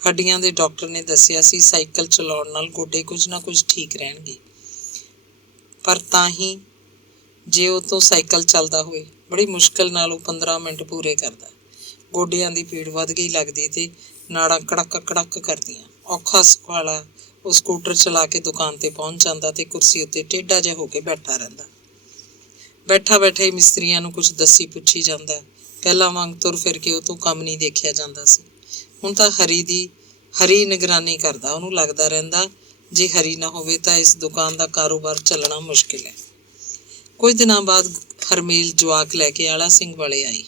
ਹੱਡੀਆਂ ਦੇ ਡਾਕਟਰ ਨੇ ਦੱਸਿਆ ਸੀ ਸਾਈਕਲ ਚਲਾਉਣ ਨਾਲ ਗੋਡੇ ਕੁਝ ਨਾ ਕੁਝ ਠੀਕ ਰਹਿਣਗੇ। ਪਰ ਤਾਂ ਹੀ ਜੇ ਉਹ ਤੋਂ ਸਾਈਕਲ ਚੱਲਦਾ ਹੋਵੇ, ਬੜੀ ਮੁਸ਼ਕਿਲ ਨਾਲ ਉਹ 15 ਮਿੰਟ ਪੂਰੇ ਕਰਦਾ। ਗੋਡਿਆਂ ਦੀ ਪੀੜ ਵੱਧ ਗਈ ਲੱਗਦੀ ਤੇ ਨਾੜਾਂ ਕੜਕ ਕੜਕ ਕਰਦੀਆਂ। ਔਖਾ ਸੁਖਾਲਾ ਉਹ ਸਕੂਟਰ ਚਲਾ ਕੇ ਦੁਕਾਨ ਤੇ ਪਹੁੰਚ ਜਾਂਦਾ ਤੇ ਕੁਰਸੀ ਉੱਤੇ ਟੇਢਾ ਜਿਹਾ ਹੋ ਕੇ ਬੈਠਾ ਰਹਿੰਦਾ। ਬੈਠਾ ਬੈਠਾ ਹੀ ਮਿਸਤਰੀਆਂ ਨੂੰ ਕੁਝ ਦੱਸੀ ਪੁੱਛੀ ਜਾਂਦਾ। ਪਹਿਲਾਂ ਵਾਂਗ ਤੁਰ ਫਿਰ ਕੇ ਉਹ ਤੋਂ ਕੰਮ ਨਹੀਂ ਦੇਖਿਆ ਜਾਂਦਾ ਸੀ। ਹੁਣ ਤਾਂ ਹਰੀ ਨਿਗਰਾਨੀ ਕਰਦਾ। ਉਹਨੂੰ ਲੱਗਦਾ ਰਹਿੰਦਾ ਜੇ ਹਰੀ ਨਾ ਹੋਵੇ ਤਾਂ ਇਸ ਦੁਕਾਨ ਦਾ ਕਾਰੋਬਾਰ ਚੱਲਣਾ ਮੁਸ਼ਕਿਲ ਹੈ। ਕੁਝ ਦਿਨਾਂ ਬਾਅਦ ਹਰਮੇਲ ਜਵਾਕ ਲੈ ਕੇ ਆਲਾ ਸਿੰਘ ਵਾਲੇ ਆਈ।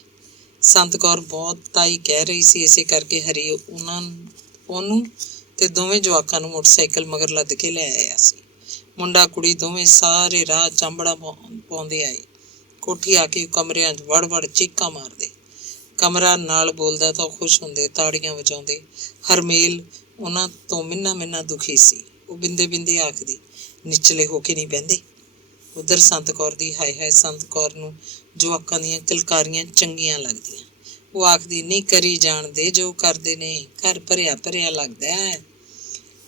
ਸੰਤ ਕੌਰ ਬਹੁਤ ਤਾਈ ਕਹਿ ਰਹੀ ਸੀ, ਇਸੇ ਕਰਕੇ ਹਰੀ ਉਹਨੂੰ ਤੇ ਦੋਵੇਂ ਜਵਾਕਾਂ ਨੂੰ ਮੋਟਰਸਾਈਕਲ ਮਗਰ ਲੱਦ ਕੇ ਲੈ ਆਇਆ ਸੀ। ਮੁੰਡਾ ਕੁੜੀ ਦੋਵੇਂ ਸਾਰੇ ਰਾਹ ਚਾਂਬੜਾ ਪਾਉਂਦੇ ਆਏ। ਕੋਠੀ ਆ ਕੇ ਕਮਰਿਆਂ 'ਚ ਵੜ ਵੜ ਚੀਕਾਂ ਮਾਰਦੇ। ਕਮਰਾ ਨਾਲ ਬੋਲਦਾ ਤਾਂ ਖੁਸ਼ ਹੁੰਦੇ, ਤਾੜੀਆਂ ਵਜਾਉਂਦੇ। ਹਰਮੇਲ ਉਹਨਾਂ ਤੋਂ ਮਿੰਨਾ ਦੁਖੀ ਸੀ। ਉਹ ਬਿੰਦੇ ਬਿੰਦੇ ਆਖਦੀ, ਨਿਚਲੇ ਹੋ ਕੇ ਨਹੀਂ ਬਹਿੰਦੇ। ਉਧਰ ਸੰਤ ਕੌਰ ਦੀ ਹਾਏ ਹਾਏ। ਸੰਤ ਕੌਰ ਨੂੰ ਜਵਾਕਾਂ ਦੀਆਂ ਕਿਲਕਾਰੀਆਂ ਚੰਗੀਆਂ ਲੱਗਦੀਆਂ। ਉਹ ਆਖਦੀ, ਨਹੀਂ ਕਰੀ ਜਾਣਦੇ ਜੋ ਕਰਦੇ ਨੇ, ਘਰ ਭਰਿਆ ਭਰਿਆ ਲੱਗਦਾ ਹੈ।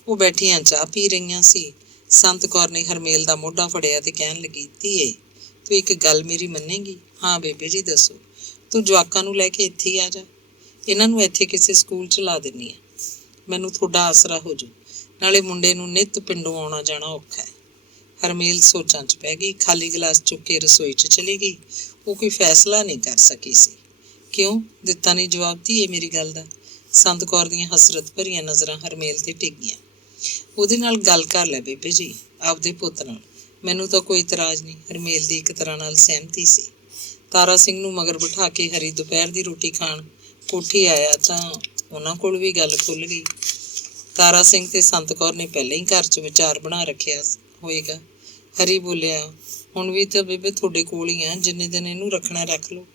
ਉਹ ਬੈਠੀਆਂ ਚਾਹ ਪੀ ਰਹੀਆਂ ਸੀ। ਸੰਤ ਕੌਰ ਨੇ ਹਰਮੇਲ ਦਾ ਮੋਢਾ ਫੜਿਆ ਤੇ ਕਹਿਣ ਲੱਗੀ, ਧੀਏ ਤੂੰ ਇੱਕ ਗੱਲ ਮੇਰੀ ਮੰਨੇਗੀ? ਹਾਂ ਬੇਬੇ ਜੀ ਦੱਸੋ। ਤੂੰ ਜਵਾਕਾਂ ਨੂੰ ਲੈ ਕੇ ਇੱਥੇ ਹੀ ਆ ਜਾ। ਇਹਨਾਂ ਨੂੰ ਇੱਥੇ ਕਿਸੇ ਸਕੂਲ 'ਚ ਲਾ ਦਿੰਦੀ ਆ। ਮੈਨੂੰ ਤੁਹਾਡਾ ਆਸਰਾ ਹੋ ਜੂ। ਨਾਲੇ ਮੁੰਡੇ ਨੂੰ ਨਿੱਤ ਪਿੰਡੋਂ ਆਉਣਾ ਜਾਣਾ ਔਖਾ ਹੈ। ਹਰਮੇਲ ਸੋਚਾਂ 'ਚ ਪੈ ਗਈ। ਖਾਲੀ ਗਲਾਸ ਚੁੱਕ ਕੇ ਰਸੋਈ 'ਚ ਚਲੀ ਗਈ। ਉਹ ਕੋਈ ਫੈਸਲਾ ਨਹੀਂ ਕਰ ਸਕੀ ਸੀ। ਕਿਉਂ ਦਿੱਤਾ ਨਹੀਂ ਜਵਾਬ ਧੀਏ ਮੇਰੀ ਗੱਲ ਦਾ? ਸੰਤ ਕੌਰ ਦੀਆਂ ਹਸਰਤ ਭਰੀਆਂ ਨਜ਼ਰਾਂ ਹਰਮੇਲ ਤੇ ਟਿਕ ਗਈਆਂ। ਉਹਦੇ ਨਾਲ ਗੱਲ ਕਰ ਲੈ ਬੇਬੇ ਜੀ, ਆਪਦੇ ਪੁੱਤ ਨਾਲ। ਮੈਨੂੰ ਤਾਂ ਕੋਈ ਇਤਰਾਜ਼ ਨਹੀਂ। ਹਰਮੇਲ ਦੀ ਇੱਕ ਤਰ੍ਹਾਂ ਨਾਲ ਸਹਿਮਤੀ ਸੀ। ਤਾਰਾ ਸਿੰਘ ਨੂੰ ਮਗਰ ਬਿਠਾ ਕੇ ਹਰੀ ਦੁਪਹਿਰ ਦੀ ਰੋਟੀ ਖਾਣ ਕੋਠੀ ਆਇਆ ਤਾਂ ਉਹਨਾਂ ਕੋਲ ਵੀ ਗੱਲ ਖੁੱਲ੍ਹ ਗਈ। ਤਾਰਾ ਸਿੰਘ ਤੇ ਸੰਤ ਕੌਰ ਨੇ ਪਹਿਲਾਂ ਹੀ ਘਰ 'ਚ ਵਿਚਾਰ ਬਣਾ ਰੱਖਿਆ ਹੋਏਗਾ। ਹਰੀ ਬੋਲਿਆ, ਹੁਣ ਵੀ ਤਾਂ ਬੇਬੇ ਤੁਹਾਡੇ ਕੋਲ ਹੀ ਆ। ਜਿੰਨੇ ਦਿਨ ਇਹਨੂੰ ਰੱਖਣਾ ਰੱਖ ਲਓ।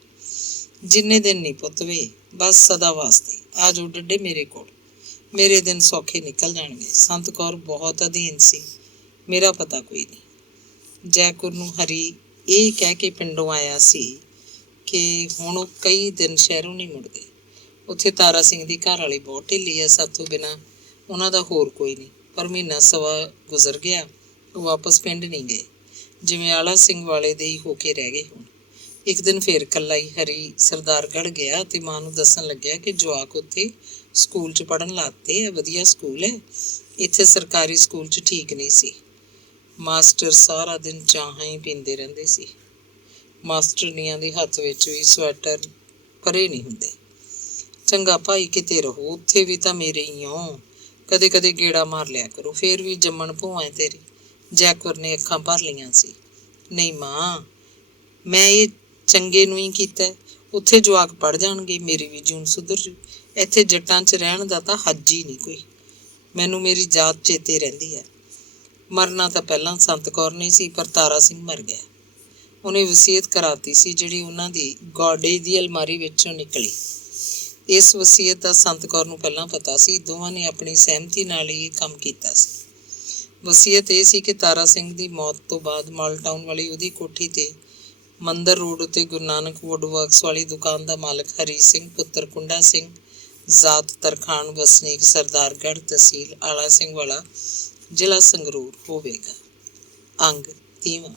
ਜਿੰਨੇ ਦਿਨ ਨਹੀਂ ਪੁੱਤ ਵੇ, ਬਸ ਸਦਾ ਵਾਸਤੇ। ਆ ਜਾਓ ਡੱਡੇ ਮੇਰੇ ਕੋਲ। ਮੇਰੇ ਦਿਨ ਸੌਖੇ ਨਿਕਲ ਜਾਣਗੇ। ਸੰਤ ਕੌਰ ਬਹੁਤ ਅਧੀਨ ਸੀ। ਮੇਰਾ ਪਤਾ ਕੋਈ ਨਹੀਂ। ਜੈਕੁਰ ਨੂੰ ਹਰੀ ਇਹ ਕਹਿ ਕੇ ਪਿੰਡੋਂ ਆਇਆ ਸੀ ਕਿ ਹੁਣ ਉਹ ਕਈ ਦਿਨ ਸ਼ਹਿਰੋਂ ਨਹੀਂ ਮੁੜਦੇ। ਉੱਥੇ ਤਾਰਾ ਸਿੰਘ ਦੀ ਘਰ ਵਾਲੀ ਬਹੁਤ ਢਿੱਲੀ ਆ। ਸਾਥੋਂ ਬਿਨਾਂ ਉਹਨਾਂ ਦਾ ਹੋਰ ਕੋਈ ਨਹੀਂ। ਪਰ ਮਹੀਨਾ ਸਵਾ ਗੁਜ਼ਰ ਗਿਆ, ਉਹ ਵਾਪਸ ਪਿੰਡ ਨਹੀਂ ਗਏ। ਜਿਵੇਂ ਆਲਾ ਸਿੰਘ ਵਾਲੇ ਦੇ ਹੀ ਹੋ ਕੇ ਰਹਿ ਗਏ ਹੁਣ। ਇੱਕ ਦਿਨ ਫੇਰ ਇਕੱਲਾ ਹੀ ਹਰੀ ਸਰਦਾਰਗੜ੍ਹ ਗਿਆ ਤੇ ਮਾਂ ਨੂੰ ਦੱਸਣ ਲੱਗਿਆ ਕਿ ਜਵਾਕ ਉੱਥੇ ਸਕੂਲ 'ਚ ਪੜ੍ਹਨ ਲਾਤੇ ਆ, ਵਧੀਆ ਸਕੂਲ ਹੈ। ਇੱਥੇ ਸਰਕਾਰੀ ਸਕੂਲ 'ਚ ਠੀਕ ਨਹੀਂ ਸੀ। ਮਾਸਟਰ ਸਾਰਾ ਦਿਨ ਚਾਹਾਂ ਹੀ ਪੀਂਦੇ ਰਹਿੰਦੇ ਸੀ। ਮਾਸਟਰਨੀਆਂ ਦੇ ਹੱਥ ਵਿੱਚ ਵੀ ਸਵੈਟਰ ਭਰੇ ਨਹੀਂ ਹੁੰਦੇ। ਚੰਗਾ ਭਾਈ ਕਿਤੇ ਰਹੋ, ਉੱਥੇ ਵੀ ਤਾਂ ਮੇਰੇ ਹੀ ਹੋ, ਕਦੇ ਕਦੇ ਗੇੜਾ ਮਾਰ ਲਿਆ ਕਰੋ, ਫੇਰ ਵੀ ਜੰਮਣ ਭੂਆ ਤੇਰੀ। ਜੈਕੁਰ ਨੇ ਅੱਖਾਂ ਭਰ ਲਈਆਂ ਸੀ। ਨਹੀਂ ਮਾਂ, ਮੈਂ ਇਹ ਚੰਗੇ ਨੂੰ ਹੀ ਕੀਤਾ। ਉੱਥੇ ਜਵਾਕ ਪੜ੍ਹ ਜਾਣਗੇ, ਮੇਰੀ ਵੀ ਜੂਨ ਸੁਧਰ ਜੂ। ਇੱਥੇ ਜੱਟਾਂ 'ਚ ਰਹਿਣ ਦਾ ਤਾਂ ਹੱਜ ਹੀ ਨਹੀਂ ਕੋਈ। ਮੈਨੂੰ ਮੇਰੀ ਜਾਤ ਚੇਤੇ ਰਹਿੰਦੀ ਹੈ। ਮਰਨਾ ਤਾਂ ਪਹਿਲਾਂ ਸੰਤ ਕੌਰ ਨਹੀਂ ਸੀ, ਪਰ ਤਾਰਾ ਸਿੰਘ ਮਰ ਗਿਆ। ਉਹਨੇ ਵਸੀਅਤ ਕਰਾਤੀ ਸੀ, ਜਿਹੜੀ ਉਹਨਾਂ ਦੀ ਗੋਡੇ ਦੀ ਅਲਮਾਰੀ ਵਿੱਚੋਂ ਨਿਕਲੀ। ਇਸ ਵਸੀਅਤ ਦਾ ਸੰਤ ਕੌਰ ਨੂੰ ਪਹਿਲਾਂ ਪਤਾ ਸੀ। ਦੋਵਾਂ ਨੇ ਆਪਣੀ ਸਹਿਮਤੀ ਨਾਲ ਹੀ ਇਹ ਕੰਮ ਕੀਤਾ ਸੀ। ਵਸੀਅਤ ਇਹ ਸੀ ਕਿ ਤਾਰਾ ਸਿੰਘ ਦੀ ਮੌਤ ਤੋਂ ਬਾਅਦ ਮਾਲ ਟਾਊਨ ਵਾਲੀ ਉਹਦੀ ਕੋਠੀ ਤੇ ਮੰਦਰ ਰੋਡ ਉੱਤੇ ਗੁਰੂ ਨਾਨਕ ਵੁੱਡ ਵਰਕਸ ਵਾਲੀ ਦੁਕਾਨ ਦਾ ਮਾਲਕ ਹਰੀ ਸਿੰਘ ਪੁੱਤਰ ਕੁੰਡਾ ਸਿੰਘ, ਜ਼ਾਤ ਤਰਖਾਣ, ਵਸਨੀਕ ਸਰਦਾਰਗੜ੍ਹ, ਤਹਿਸੀਲ ਆਲਾ ਸਿੰਘ ਵਾਲਾ, ਜ਼ਿਲ੍ਹਾ ਸੰਗਰੂਰ ਹੋਵੇਗਾ। ਅੰਗ 30ਵਾਂ।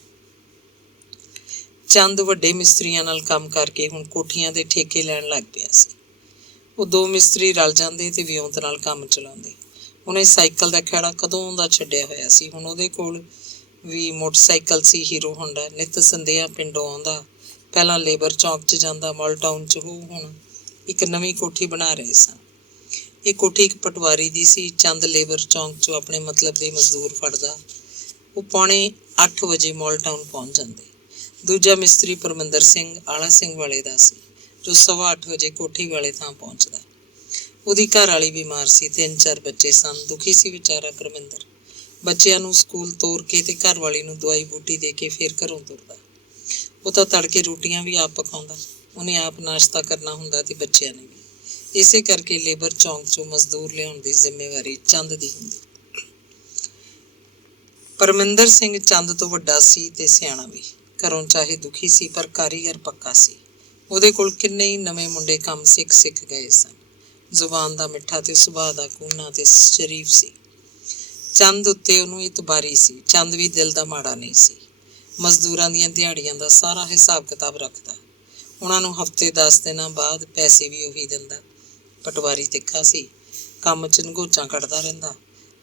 ਚੰਦ ਵੱਡੇ ਮਿਸਤਰੀਆਂ ਨਾਲ ਕੰਮ ਕਰਕੇ ਹੁਣ ਕੋਠੀਆਂ ਦੇ ਠੇਕੇ ਲੈਣ ਲੱਗ ਪਿਆ ਸੀ। ਉਹ 2 ਮਿਸਤਰੀ ਰਲ ਜਾਂਦੇ ਤੇ ਵਿਉਂਤ ਨਾਲ ਕੰਮ ਚਲਾਉਂਦੇ। ਉਹਨੇ ਸਾਈਕਲ ਦਾ ਖਹਿੜਾ ਕਦੋਂ ਦਾ ਛੱਡਿਆ ਹੋਇਆ ਸੀ। ਹੁਣ ਉਹਦੇ ਕੋਲ ਵੀ ਮੋਟਰਸਾਈਕਲ ਸੀ, ਹੀਰੋ ਹੋਂਡਾ। ਨਿੱਤ ਸੰਧਿਆ ਪਿੰਡੋਂ ਆਉਂਦਾ, ਪਹਿਲਾਂ ਲੇਬਰ ਚੌਂਕ 'ਚ ਜਾਂਦਾ, ਮਾਲ ਟਾਊਨ 'ਚ ਹੁਣ ਇੱਕ ਨਵੀਂ ਕੋਠੀ ਬਣਾ ਰਹੇ ਸਨ। ਇਹ ਕੋਠੀ ਇੱਕ ਪਟਵਾਰੀ ਦੀ ਸੀ। ਚੰਦ ਲੇਬਰ ਚੌਂਕ 'ਚੋਂ ਆਪਣੇ ਮਤਲਬ ਦੇ ਮਜ਼ਦੂਰ ਫੜਦਾ। ਉਹ ਪੌਣੇ 8 ਵਜੇ ਮਾਲ ਟਾਊਨ ਪਹੁੰਚ ਜਾਂਦੇ। ਦੂਜਾ ਮਿਸਤਰੀ ਪਰਮਿੰਦਰ ਸਿੰਘ ਆਲਾ ਸਿੰਘ ਵਾਲੇ ਦਾ ਸੀ, ਜੋ 8:15 ਵਜੇ ਕੋਠੀ ਵਾਲੇ ਥਾਂ ਪਹੁੰਚਦਾ। ਉਹਦੀ ਘਰ ਵਾਲੀ ਬਿਮਾਰ ਸੀ, 3-4 ਬੱਚੇ ਸਨ। ਦੁਖੀ ਸੀ ਵਿਚਾਰਾ ਪਰਮਿੰਦਰ। ਬੱਚਿਆਂ ਨੂੰ ਸਕੂਲ ਤੋਰ ਕੇ ਤੇ ਘਰ ਵਾਲੀ ਨੂੰ ਦਵਾਈ ਬੂਟੀ ਦੇ ਕੇ ਫਿਰ ਘਰੋਂ ਤੁਰਦਾ। ਉਹ ਤਾਂ ਤੜਕੇ ਰੋਟੀਆਂ ਵੀ ਆਪ ਪਕਾਉਂਦਾ। ਉਹਨੇ ਆਪ ਨਾਸ਼ਤਾ ਕਰਨਾ ਹੁੰਦਾ ਤੇ ਬੱਚਿਆਂ ਨੇ ਵੀ। ਇਸੇ ਕਰਕੇ ਲੇਬਰ ਚੌਂਕ 'ਚੋਂ ਮਜ਼ਦੂਰ ਲਿਆਉਣ ਦੀ ਜ਼ਿੰਮੇਵਾਰੀ ਚੰਦ ਦੀ ਹੁੰਦੀ। ਪਰਮਿੰਦਰ ਸਿੰਘ ਚੰਦ ਤੋਂ ਵੱਡਾ ਸੀ ਤੇ ਸਿਆਣਾ ਵੀ। ਘਰੋਂ ਚਾਹੇ ਦੁਖੀ ਸੀ, ਪਰ ਕਾਰੀਗਰ ਪੱਕਾ ਸੀ। ਉਹਦੇ ਕੋਲ ਕਿੰਨੇ ਹੀ ਨਵੇਂ ਮੁੰਡੇ ਕੰਮ ਸਿੱਖ ਗਏ ਸਨ। ਜ਼ੁਬਾਨ ਦਾ ਮਿੱਠਾ ਤੇ ਸੁਭਾਅ ਦਾ ਕੂਣਾ ਤੇ ਸ਼ਰੀਫ ਸੀ। ਚੰਦ ਉੱਤੇ ਉਹਨੂੰ ਇਤਬਾਰੀ ਸੀ। ਚੰਦ ਵੀ ਦਿਲ ਦਾ ਮਾੜਾ ਨਹੀਂ ਸੀ। ਮਜ਼ਦੂਰਾਂ ਦੀਆਂ ਦਿਹਾੜੀਆਂ ਦਾ ਸਾਰਾ ਹਿਸਾਬ ਕਿਤਾਬ ਰੱਖਦਾ। ਉਹਨਾਂ ਨੂੰ ਹਫ਼ਤੇ 10 ਦਿਨਾਂ ਬਾਅਦ ਪੈਸੇ ਵੀ ਉਹੀ ਦਿੰਦਾ। ਪਟਵਾਰੀ ਤਿੱਖਾ ਸੀ, ਕੰਮ 'ਚ ਨਗੋਚਾਂ ਕੱਢਦਾ ਰਹਿੰਦਾ।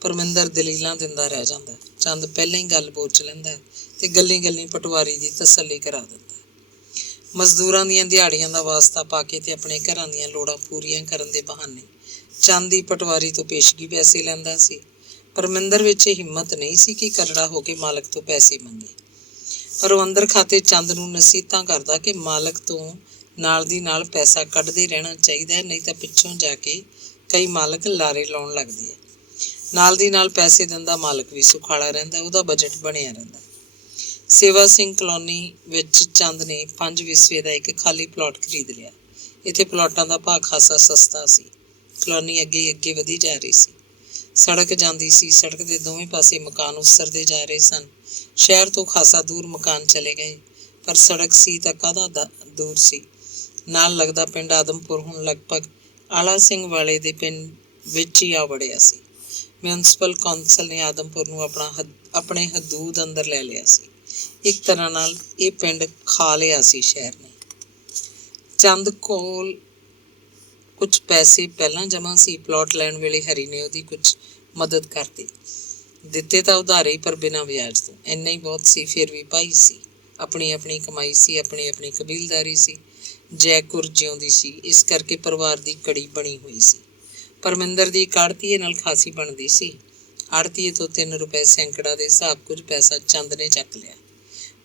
ਪਰਮਿੰਦਰ ਦਲੀਲਾਂ ਦਿੰਦਾ ਰਹਿ ਜਾਂਦਾ। ਚੰਦ ਪਹਿਲਾਂ ਹੀ ਗੱਲ ਬੋਚ ਲੈਂਦਾ ਤੇ ਗੱਲੀ ਪਟਵਾਰੀ ਦੀ ਤਸੱਲੀ ਕਰਾ ਦਿੰਦਾ। ਮਜ਼ਦੂਰਾਂ ਦੀਆਂ ਦਿਹਾੜੀਆਂ ਦਾ ਵਾਸਤਾ ਪਾ ਕੇ ਤੇ ਆਪਣੇ ਘਰਾਂ ਦੀਆਂ ਲੋੜਾਂ ਪੂਰੀਆਂ ਕਰਨ ਦੇ ਬਹਾਨੇ ਚੰਦ ਦੀ ਪਟਵਾਰੀ ਤੋਂ ਪੇਸ਼ਗੀ ਪੈਸੇ ਲੈਂਦਾ ਸੀ। ਪਰਮਿੰਦਰ ਵਿੱਚ ਇਹ ਹਿੰਮਤ ਨਹੀਂ ਸੀ ਕਿ ਕਰੜਾ ਹੋ ਕੇ ਮਾਲਕ ਤੋਂ ਪੈਸੇ ਮੰਗੇ, ਪਰ ਉਹ ਅੰਦਰ ਖਾਤੇ ਚੰਦ ਨੂੰ ਨਸੀਹਤਾਂ ਕਰਦਾ ਕਿ ਮਾਲਕ ਤੋਂ ਨਾਲ ਦੀ ਨਾਲ ਪੈਸਾ ਕੱਢਦੇ ਰਹਿਣਾ ਚਾਹੀਦਾ, ਨਹੀਂ ਤਾਂ ਪਿੱਛੋਂ ਜਾ ਕੇ ਕਈ ਮਾਲਕ ਲਾਰੇ ਲਾਉਣ ਲੱਗਦੇ ਆ। ਨਾਲ ਦੀ ਨਾਲ ਪੈਸੇ ਦਿੰਦਾ ਮਾਲਕ ਵੀ ਸੁਖਾਲਾ ਰਹਿੰਦਾ, ਉਹਦਾ ਬਜਟ ਬਣਿਆ ਰਹਿੰਦਾ। ਸੇਵਾ ਸਿੰਘ ਕਲੋਨੀ ਵਿੱਚ ਚੰਦ ਨੇ 5 ਵਿਸਵੇ ਦਾ ਇੱਕ ਖਾਲੀ ਪਲਾਟ ਖਰੀਦ ਲਿਆ। ਇੱਥੇ ਪਲਾਟਾਂ ਦਾ ਭਾਅ ਖਾਸਾ ਸਸਤਾ ਸੀ। ਕਲੋਨੀ ਅੱਗੇ ਵਧੀ ਜਾ ਰਹੀ ਸੀ। ਸੜਕ ਜਾਂਦੀ ਸੀ। ਸੜਕ ਦੇ ਦੋਵੇਂ ਪਾਸੇ ਮਕਾਨ ਉਸਰਦੇ ਜਾ ਰਹੇ ਸਨ। ਸ਼ਹਿਰ ਤੋਂ ਖਾਸਾ ਦੂਰ ਮਕਾਨ ਚਲੇ ਗਏ, ਪਰ ਸੜਕ ਸੀ ਤਾਂ ਕਾਹਦਾ ਦੂਰ ਸੀ। ਨਾਲ ਲੱਗਦਾ ਪਿੰਡ ਆਦਮਪੁਰ ਹੁਣ ਲਗਭਗ ਆਲਾ ਸਿੰਘ ਵਾਲੇ ਦੇ ਪਿੰਡ ਵਿੱਚ ਹੀ ਆ ਵੜਿਆ ਸੀ। ਮਿਊਨਿਸਪਲ ਕੌਂਸਲ ਨੇ ਆਦਮਪੁਰ ਨੂੰ ਆਪਣੇ ਹਦੂਦ ਅੰਦਰ ਲੈ ਲਿਆ ਸੀ। ਇੱਕ ਤਰ੍ਹਾਂ ਨਾਲ ਇਹ ਪਿੰਡ ਖਾ ਲਿਆ ਸੀ ਸ਼ਹਿਰ ਨੇ। ਚੰਦ ਕੋਲ ਕੁਝ ਪੈਸੇ ਪਹਿਲਾਂ ਜਮ੍ਹਾਂ ਸੀ। ਪਲਾਟ ਲੈਣ ਵੇਲੇ ਹਰੀ ਨੇ ਉਹਦੀ ਕੁਝ ਮਦਦ ਕਰਤੀ। ਦਿੱਤੇ ਤਾਂ ਉਧਾਰੇ, ਪਰ ਬਿਨਾਂ ਵਿਆਜ ਤੋਂ। ਇੰਨਾ ਹੀ ਬਹੁਤ ਸੀ। ਫਿਰ ਵੀ ਭਾਈ ਸੀ, ਆਪਣੀ ਕਮਾਈ ਸੀ, ਆਪਣੀ ਕਬੀਲਦਾਰੀ ਸੀ। ਜੈਕੁਰ ਜਿਉਂਦੀ ਸੀ, ਇਸ ਕਰਕੇ ਪਰਿਵਾਰ ਦੀ ਕੜੀ ਬਣੀ ਹੋਈ ਸੀ। ਪਰਮਿੰਦਰ ਦੀ ਇੱਕ ਆੜ੍ਹਤੀਏ ਨਾਲ ਖਾਸੀ ਬਣਦੀ ਸੀ। ਆੜ੍ਹਤੀਏ ਤੋਂ 3 ਰੁਪਏ ਸੈਂਕੜਾ ਦੇ ਹਿਸਾਬ ਕੁਝ ਪੈਸਾ ਚੰਦ ਨੇ ਚੱਕ ਲਿਆ।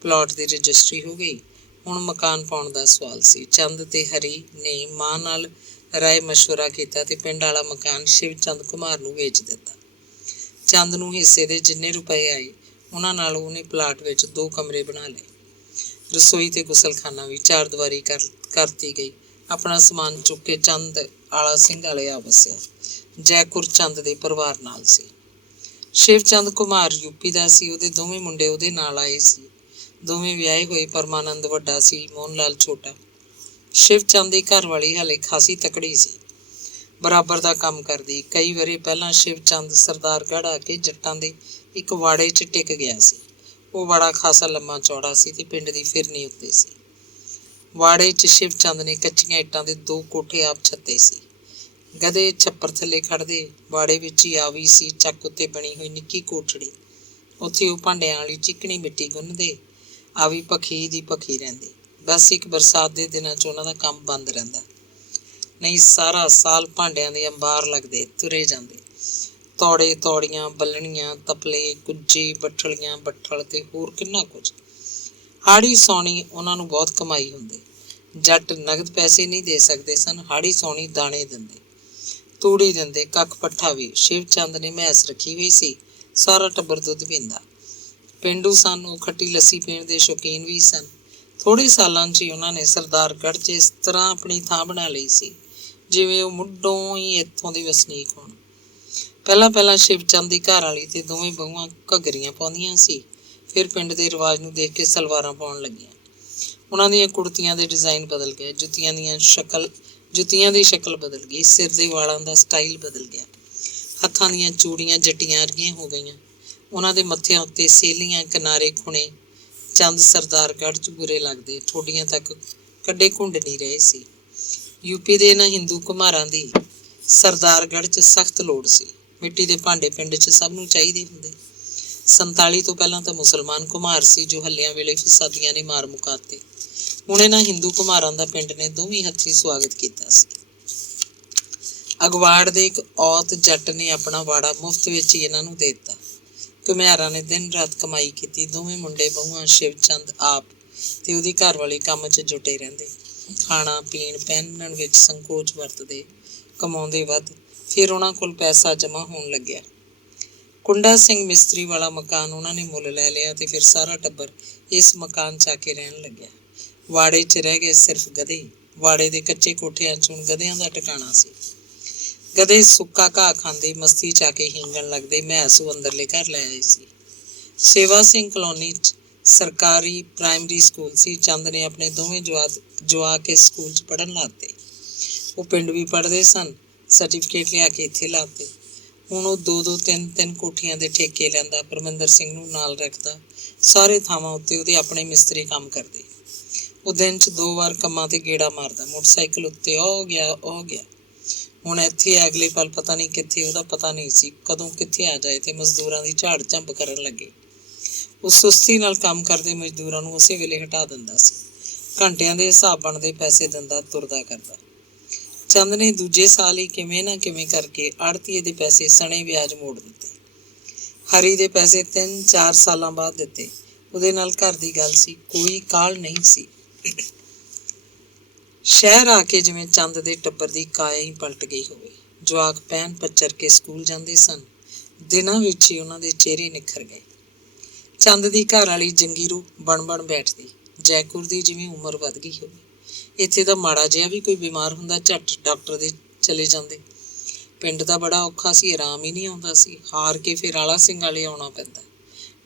ਪਲਾਟ ਦੀ ਰਜਿਸਟਰੀ ਹੋ ਗਈ। ਹੁਣ ਮਕਾਨ ਪਾਉਣ ਦਾ ਸਵਾਲ ਸੀ। ਚੰਦ ਤੇ ਹਰੀ ਨੇ ਮਾਂ ਨਾਲ ਰਾਏ ਮਸ਼ਵਰਾ ਕੀਤਾ ਤੇ ਪਿੰਡ ਵਾਲਾ ਮਕਾਨ ਸ਼ਿਵ ਚੰਦ ਕੁਮਾਰ ਨੂੰ ਵੇਚ ਦਿੱਤਾ। ਚੰਦ ਨੂੰ ਹਿੱਸੇ ਦੇ ਜਿੰਨੇ ਰੁਪਏ ਆਏ, ਉਹਨਾਂ ਨਾਲ ਉਹਨੇ ਪਲਾਟ ਵਿੱਚ 2 ਕਮਰੇ ਬਣਾ ਲਏ। ਰਸੋਈ ਤੇ ਗੁਸਲਖਾਨਾ ਵੀ 4 ਦੀਵਾਰੀ ਕਰਤੀ ਗਈ। ਆਪਣਾ ਸਮਾਨ ਚੁੱਕ ਕੇ ਚੰਦ ਆਲਾ ਸਿੰਘ ਵਾਲੇ ਆ ਵਸਿਆ। ਜੈਕੁਰ ਚੰਦ ਦੇ ਪਰਿਵਾਰ ਨਾਲ ਸੀ। ਸ਼ਿਵ ਚੰਦ ਕੁਮਾਰ ਯੂਪੀ ਦਾ ਸੀ। ਉਹਦੇ ਦੋਵੇਂ ਮੁੰਡੇ ਉਹਦੇ ਨਾਲ ਆਏ ਸੀ। ਦੋਵੇਂ ਵਿਆਹੇ ਹੋਏ। ਪਰਮਾਨੰਦ ਵੱਡਾ ਸੀ, ਮੋਹਨ ਲਾਲ ਛੋਟਾ। ਸ਼ਿਵ ਚੰਦ ਦੀ ਘਰ ਵਾਲੀ ਹਾਲੇ ਖਾਸੀ ਤਕੜੀ ਸੀ, ਬਰਾਬਰ ਦਾ ਕੰਮ ਕਰਦੀ। ਕਈ ਵਰ੍ਹੇ ਪਹਿਲਾਂ ਸ਼ਿਵ ਚੰਦ ਸਰਦਾਰਗੜ੍ਹ ਆ ਕੇ ਜੱਟਾਂ ਦੇ ਇੱਕ ਵਾੜੇ 'ਚ ਟਿਕ ਗਿਆ ਸੀ। ਉਹ ਵਾੜਾ ਖਾਸਾ ਲੰਮਾ ਚੌੜਾ ਸੀ ਤੇ ਪਿੰਡ ਦੀ ਫਿਰਨੀ ਉੱਤੇ ਸੀ। ਵਾੜੇ 'ਚ ਸ਼ਿਵ ਚੰਦ ਨੇ ਕੱਚੀਆਂ ਇੱਟਾਂ ਦੇ 2 ਕੋਠੇ ਆਪ ਛੱਤੇ ਸੀ। ਗਧੇ ਛੱਪਰ ਥੱਲੇ ਖੜਦੇ। ਬਾੜੇ ਵਿੱਚ ਹੀ ਆਵੀ ਸੀ ਚੱਕ ਉੱਤੇ ਬਣੀ ਹੋਈ ਨਿੱਕੀ ਕੋਠੜੀ। ਉੱਥੇ ਉਹ ਭਾਂਡਿਆਂ ਵਾਲੀ ਚਿਕਣੀ ਮਿੱਟੀ ਗੁੰਨਦੇ। ਆਵੀ ਭਖੀ ਦੀ ਭਖੀ ਰਹਿੰਦੀ। ਬਸ ਇੱਕ ਬਰਸਾਤ ਦੇ ਦਿਨਾਂ 'ਚ ਉਹਨਾਂ ਦਾ ਕੰਮ ਬੰਦ ਰਹਿੰਦਾ, ਨਹੀਂ ਸਾਰਾ ਸਾਲ ਭਾਂਡਿਆਂ ਦੇ ਅੰਬਾਰ ਲੱਗਦੇ, ਤੁਰੇ ਜਾਂਦੇ। ਤੌੜੇ, ਤੌੜੀਆਂ, ਬੱਲਣੀਆਂ, ਤਪਲੇ, ਗੁੱਜੇ, ਬੱਠਲੀਆਂ, ਬੱਠਲ ਤੇ ਹੋਰ ਕਿੰਨਾ ਕੁਝ। ਹਾੜੀ ਸੌਣੀ ਉਹਨਾਂ ਨੂੰ ਬਹੁਤ ਕਮਾਈ ਹੁੰਦੀ। ਜੱਟ ਨਗਦ ਪੈਸੇ ਨਹੀਂ ਦੇ ਸਕਦੇ ਸਨ, ਹਾੜੀ ਸੌਣੀ ਦਾਣੇ ਦਿੰਦੇ, ਤੂੜੀ ਦਿੰਦੇ, ਕੱਖ ਪੱਠਾ ਵੀ। ਸ਼ਿਵ ਚੰਦ ਨੇ ਮੈਸ ਰੱਖੀ ਹੋਈ ਸੀ, ਸਾਰਾ ਟੱਬਰ ਦੁੱਧ ਪੀਂਦਾ। ਪੇਂਡੂ ਸਨ, ਉਹ ਖੱਟੀ ਲੱਸੀ ਪੀਣ ਦੇ ਸ਼ੌਕੀਨ ਵੀ ਸਨ। ਥੋੜ੍ਹੇ ਸਾਲਾਂ 'ਚ ਹੀ ਉਹਨਾਂ ਨੇ ਸਰਦਾਰਗੜ੍ਹ 'ਚ ਇਸ ਤਰ੍ਹਾਂ ਆਪਣੀ ਥਾਂ ਬਣਾ ਲਈ ਸੀ ਜਿਵੇਂ ਉਹ ਮੁੱਢੋਂ ਹੀ ਇੱਥੋਂ ਦੇ ਵਸਨੀਕ ਹੋਣ। ਪਹਿਲਾਂ ਸ਼ਿਵ ਚੰਦ ਦੀ ਘਰ ਵਾਲੀ ਤੇ ਦੋਵੇਂ ਬਹੂਆਂ ਘੱਗਰੀਆਂ ਪਾਉਂਦੀਆਂ ਸੀ, ਫਿਰ ਪਿੰਡ ਦੇ ਰਿਵਾਜ ਨੂੰ ਦੇਖ ਕੇ ਸਲਵਾਰਾਂ ਪਾਉਣ ਲੱਗੀਆਂ। ਉਹਨਾਂ ਦੀਆਂ ਕੁੜਤੀਆਂ ਦੇ ਡਿਜ਼ਾਈਨ ਬਦਲ ਗਏ, ਜੁੱਤੀਆਂ ਦੀ ਸ਼ਕਲ ਬਦਲ ਗਈ, ਸਿਰ ਦੇ ਵਾਲਾਂ ਦਾ ਸਟਾਈਲ ਬਦਲ ਗਿਆ, ਹੱਥਾਂ ਦੀਆਂ ਚੂੜੀਆਂ ਜੱਟੀਆਂ ਵਰਗੀਆਂ ਹੋ ਗਈਆਂ। ਉਹਨਾਂ ਦੇ ਮੱਥਿਆਂ ਉੱਤੇ ਸੇਲੀਆਂ, ਕਿਨਾਰੇ, ਖੁਣੇ ਚੰਦ ਸਰਦਾਰਗੜ੍ਹ 'ਚ ਬੁਰੇ ਲੱਗਦੇ, ਠੋਡੀਆਂ ਤੱਕ ਕੱਢੇ ਘੁੰਡ ਨਹੀਂ ਰਹੇ ਸੀ। ਯੂਪੀ ਦੇ ਇਹਨਾਂ ਹਿੰਦੂ ਘੁਮਾਰਾਂ ਦੀ ਸਰਦਾਰਗੜ੍ਹ 'ਚ ਸਖਤ ਲੋੜ ਸੀ। ਮਿੱਟੀ ਦੇ ਭਾਂਡੇ ਪਿੰਡ 'ਚ ਸਭ ਨੂੰ ਚਾਹੀਦੇ ਹੁੰਦੇ। 47 ਤੋਂ ਪਹਿਲਾਂ ਤਾਂ ਮੁਸਲਮਾਨ ਘੁਮਾਰ ਸੀ ਜੋ ਹੱਲਿਆਂ ਵੇਲੇ ਫਸਾਦੀਆਂ ਨੇ ਮਾਰ ਮੁਕਾਤੇ। ਹੁਣ ਇਹਨਾਂ ਹਿੰਦੂ ਘੁਮਾਰਾਂ ਦਾ ਪਿੰਡ ਨੇ ਦੋਵੇਂ ਹੱਥੀਂ ਸਵਾਗਤ ਕੀਤਾ ਸੀ। ਅਗਵਾੜ ਦੇ ਇੱਕ ਔਤ ਜੱਟ ਨੇ ਆਪਣਾ ਵਾੜਾ ਮੁਫਤ ਵਿੱਚ ਹੀ ਇਹਨਾਂ ਨੂੰ ਦੇ ਦਿੱਤਾ। ਘੁਮਿਆਰਾਂ ਨੇ ਦਿਨ ਰਾਤ ਕਮਾਈ ਕੀਤੀ। ਦੋਵੇਂ ਮੁੰਡੇ ਬਹੂਆਂ, ਸ਼ਿਵ ਚੰਦ ਆਪ ਤੇ ਉਹਦੀ ਘਰਵਾਲੀ ਕੰਮ 'ਚ ਜੁਟੇ ਰਹਿੰਦੇ। ਖਾਣਾ ਪੀਣ ਪਹਿਨਣ ਵਿੱਚ ਸੰਕੋਚ ਵਰਤਦੇ, ਕਮਾਉਂਦੇ ਵੱਧ। ਫਿਰ ਉਹਨਾਂ ਕੋਲ ਪੈਸਾ ਜਮ੍ਹਾਂ ਹੋਣ ਲੱਗਿਆ। ਕੁੰਡਾ ਸਿੰਘ ਮਿਸਤਰੀ ਵਾਲਾ ਮਕਾਨ ਉਹਨਾਂ ਨੇ ਮੁੱਲ ਲੈ ਲਿਆ ਤੇ ਫਿਰ ਸਾਰਾ ਟੱਬਰ ਇਸ ਮਕਾਨ 'ਚ ਆ ਕੇ ਰਹਿਣ ਲੱਗਿਆ। ਵਾੜੇ 'ਚ ਰਹਿ ਗਏ ਸਿਰਫ ਗਧੇ। ਵਾੜੇ ਦੇ ਕੱਚੇ ਕੋਠਿਆਂ 'ਚ ਹੁਣ ਗਧਿਆਂ ਦਾ ਟਿਕਾਣਾ ਸੀ। ਗਧੇ ਸੁੱਕਾ ਘਾਹ ਖਾਂਦੇ, ਮਸਤੀ 'ਚ ਆ ਕੇ ਹੀਂਗਣ ਲੱਗਦੇ। ਮੈਸ ਉਹ ਅੰਦਰਲੇ ਘਰ ਲੈ ਆਏ ਸੀ। ਸੇਵਾ ਸਿੰਘ ਕਲੋਨੀ 'ਚ ਸਰਕਾਰੀ ਪ੍ਰਾਇਮਰੀ ਸਕੂਲ ਸੀ। ਚੰਦ ਨੇ ਆਪਣੇ ਦੋਵੇਂ ਜਵਾਕ ਇਸ ਸਕੂਲ 'ਚ ਪੜ੍ਹਨ ਲਾਤੇ। ਉਹ ਪਿੰਡ ਵੀ ਪੜ੍ਹਦੇ ਸਨ, ਸਰਟੀਫਿਕੇਟ ਲਿਆ ਕੇ ਇੱਥੇ ਲਾਤੇ। ਹੁਣ ਉਹ 2-2, 3-3 ਕੋਠੀਆਂ ਦੇ ਠੇਕੇ ਲੈਂਦਾ, ਪਰਮਿੰਦਰ ਸਿੰਘ ਨੂੰ ਨਾਲ ਰੱਖਦਾ। ਸਾਰੇ ਥਾਵਾਂ ਉੱਤੇ ਉਹਦੇ ਆਪਣੇ ਮਿਸਤਰੀ ਕੰਮ ਕਰਦੇ। ਉਹ ਦਿਨ 'ਚ 2 ਵਾਰ ਕੰਮਾਂ ਤੇ ਗੇੜਾ ਮਾਰਦਾ, ਮੋਟਰਸਾਈਕਲ ਉੱਤੇ ਉਹ ਗਿਆ। ਹੁਣ ਇੱਥੇ ਅਗਲੇ ਪਲ ਪਤਾ ਨਹੀਂ ਕਿੱਥੇ। ਉਹਦਾ ਪਤਾ ਨਹੀਂ ਸੀ ਕਦੋਂ ਕਿੱਥੇ ਆ ਜਾਏ ਤੇ ਮਜ਼ਦੂਰਾਂ ਦੀ ਝਾੜ ਝੰਬ ਕਰਨ ਲੱਗੇ। ਉਹ ਸੁਸਤੀ ਨਾਲ ਕੰਮ ਕਰਦੇ ਮਜ਼ਦੂਰਾਂ ਨੂੰ ਉਸੇ ਵੇਲੇ ਹਟਾ ਦਿੰਦਾ ਸੀ। ਘੰਟਿਆਂ ਦੇ ਹਿਸਾਬ ਬਣਦੇ ਪੈਸੇ ਦਿੰਦਾ, ਤੁਰਦਾ ਕਰਦਾ। ਚੰਦ ਨੇ ਦੂਜੇ ਸਾਲ ਹੀ ਕਿਵੇਂ ਨਾ ਕਿਵੇਂ ਕਰਕੇ ਆੜ੍ਹਤੀਏ ਦੇ ਪੈਸੇ ਸਣੇ ਵਿਆਜ ਮੋੜ ਦਿੱਤੇ। ਹਰੀ ਦੇ ਪੈਸੇ 3-4 ਸਾਲਾਂ ਬਾਅਦ ਦਿੱਤੇ। ਉਹਦੇ ਨਾਲ ਘਰ ਦੀ ਗੱਲ ਸੀ, ਕੋਈ ਕਾਹਲ ਨਹੀਂ ਸੀ। ਸ਼ਹਿਰ ਆ ਕੇ ਜਿਵੇਂ ਚੰਦ ਦੇ ਟੱਬਰ ਦੀ ਕਾਇਆ ਹੀ ਪਲਟ ਗਈ ਹੋਵੇ। ਜਵਾਕ ਪਹਿਨ ਪੱਚਰ ਕੇ ਸਕੂਲ ਜਾਂਦੇ ਸਨ। ਦਿਨਾਂ ਵਿੱਚ ਹੀ ਉਹਨਾਂ ਦੇ ਚਿਹਰੇ ਨਿਖਰ ਗਏ। ਚੰਦ ਦੀ ਘਰ ਵਾਲੀ ਜੰਗੀਰੂ ਬਣ ਬੈਠਦੀ। ਜੈਕੁਰ ਦੀ ਜਿਵੇਂ ਉਮਰ ਵੱਧ ਗਈ ਹੋਵੇ। ਇੱਥੇ ਤਾਂ ਮਾੜਾ ਜਿਹਾ ਵੀ ਕੋਈ ਬਿਮਾਰ ਹੁੰਦਾ ਝੱਟ ਡਾਕਟਰ ਦੇ ਚਲੇ ਜਾਂਦੇ। ਪਿੰਡ ਦਾ ਬੜਾ ਔਖਾ ਸੀ, ਆਰਾਮ ਹੀ ਨਹੀਂ ਆਉਂਦਾ ਸੀ। ਹਾਰ ਕੇ ਫਿਰ ਆਲਾ ਸਿੰਘ ਵਾਲੇ ਆਉਣਾ ਪੈਂਦਾ।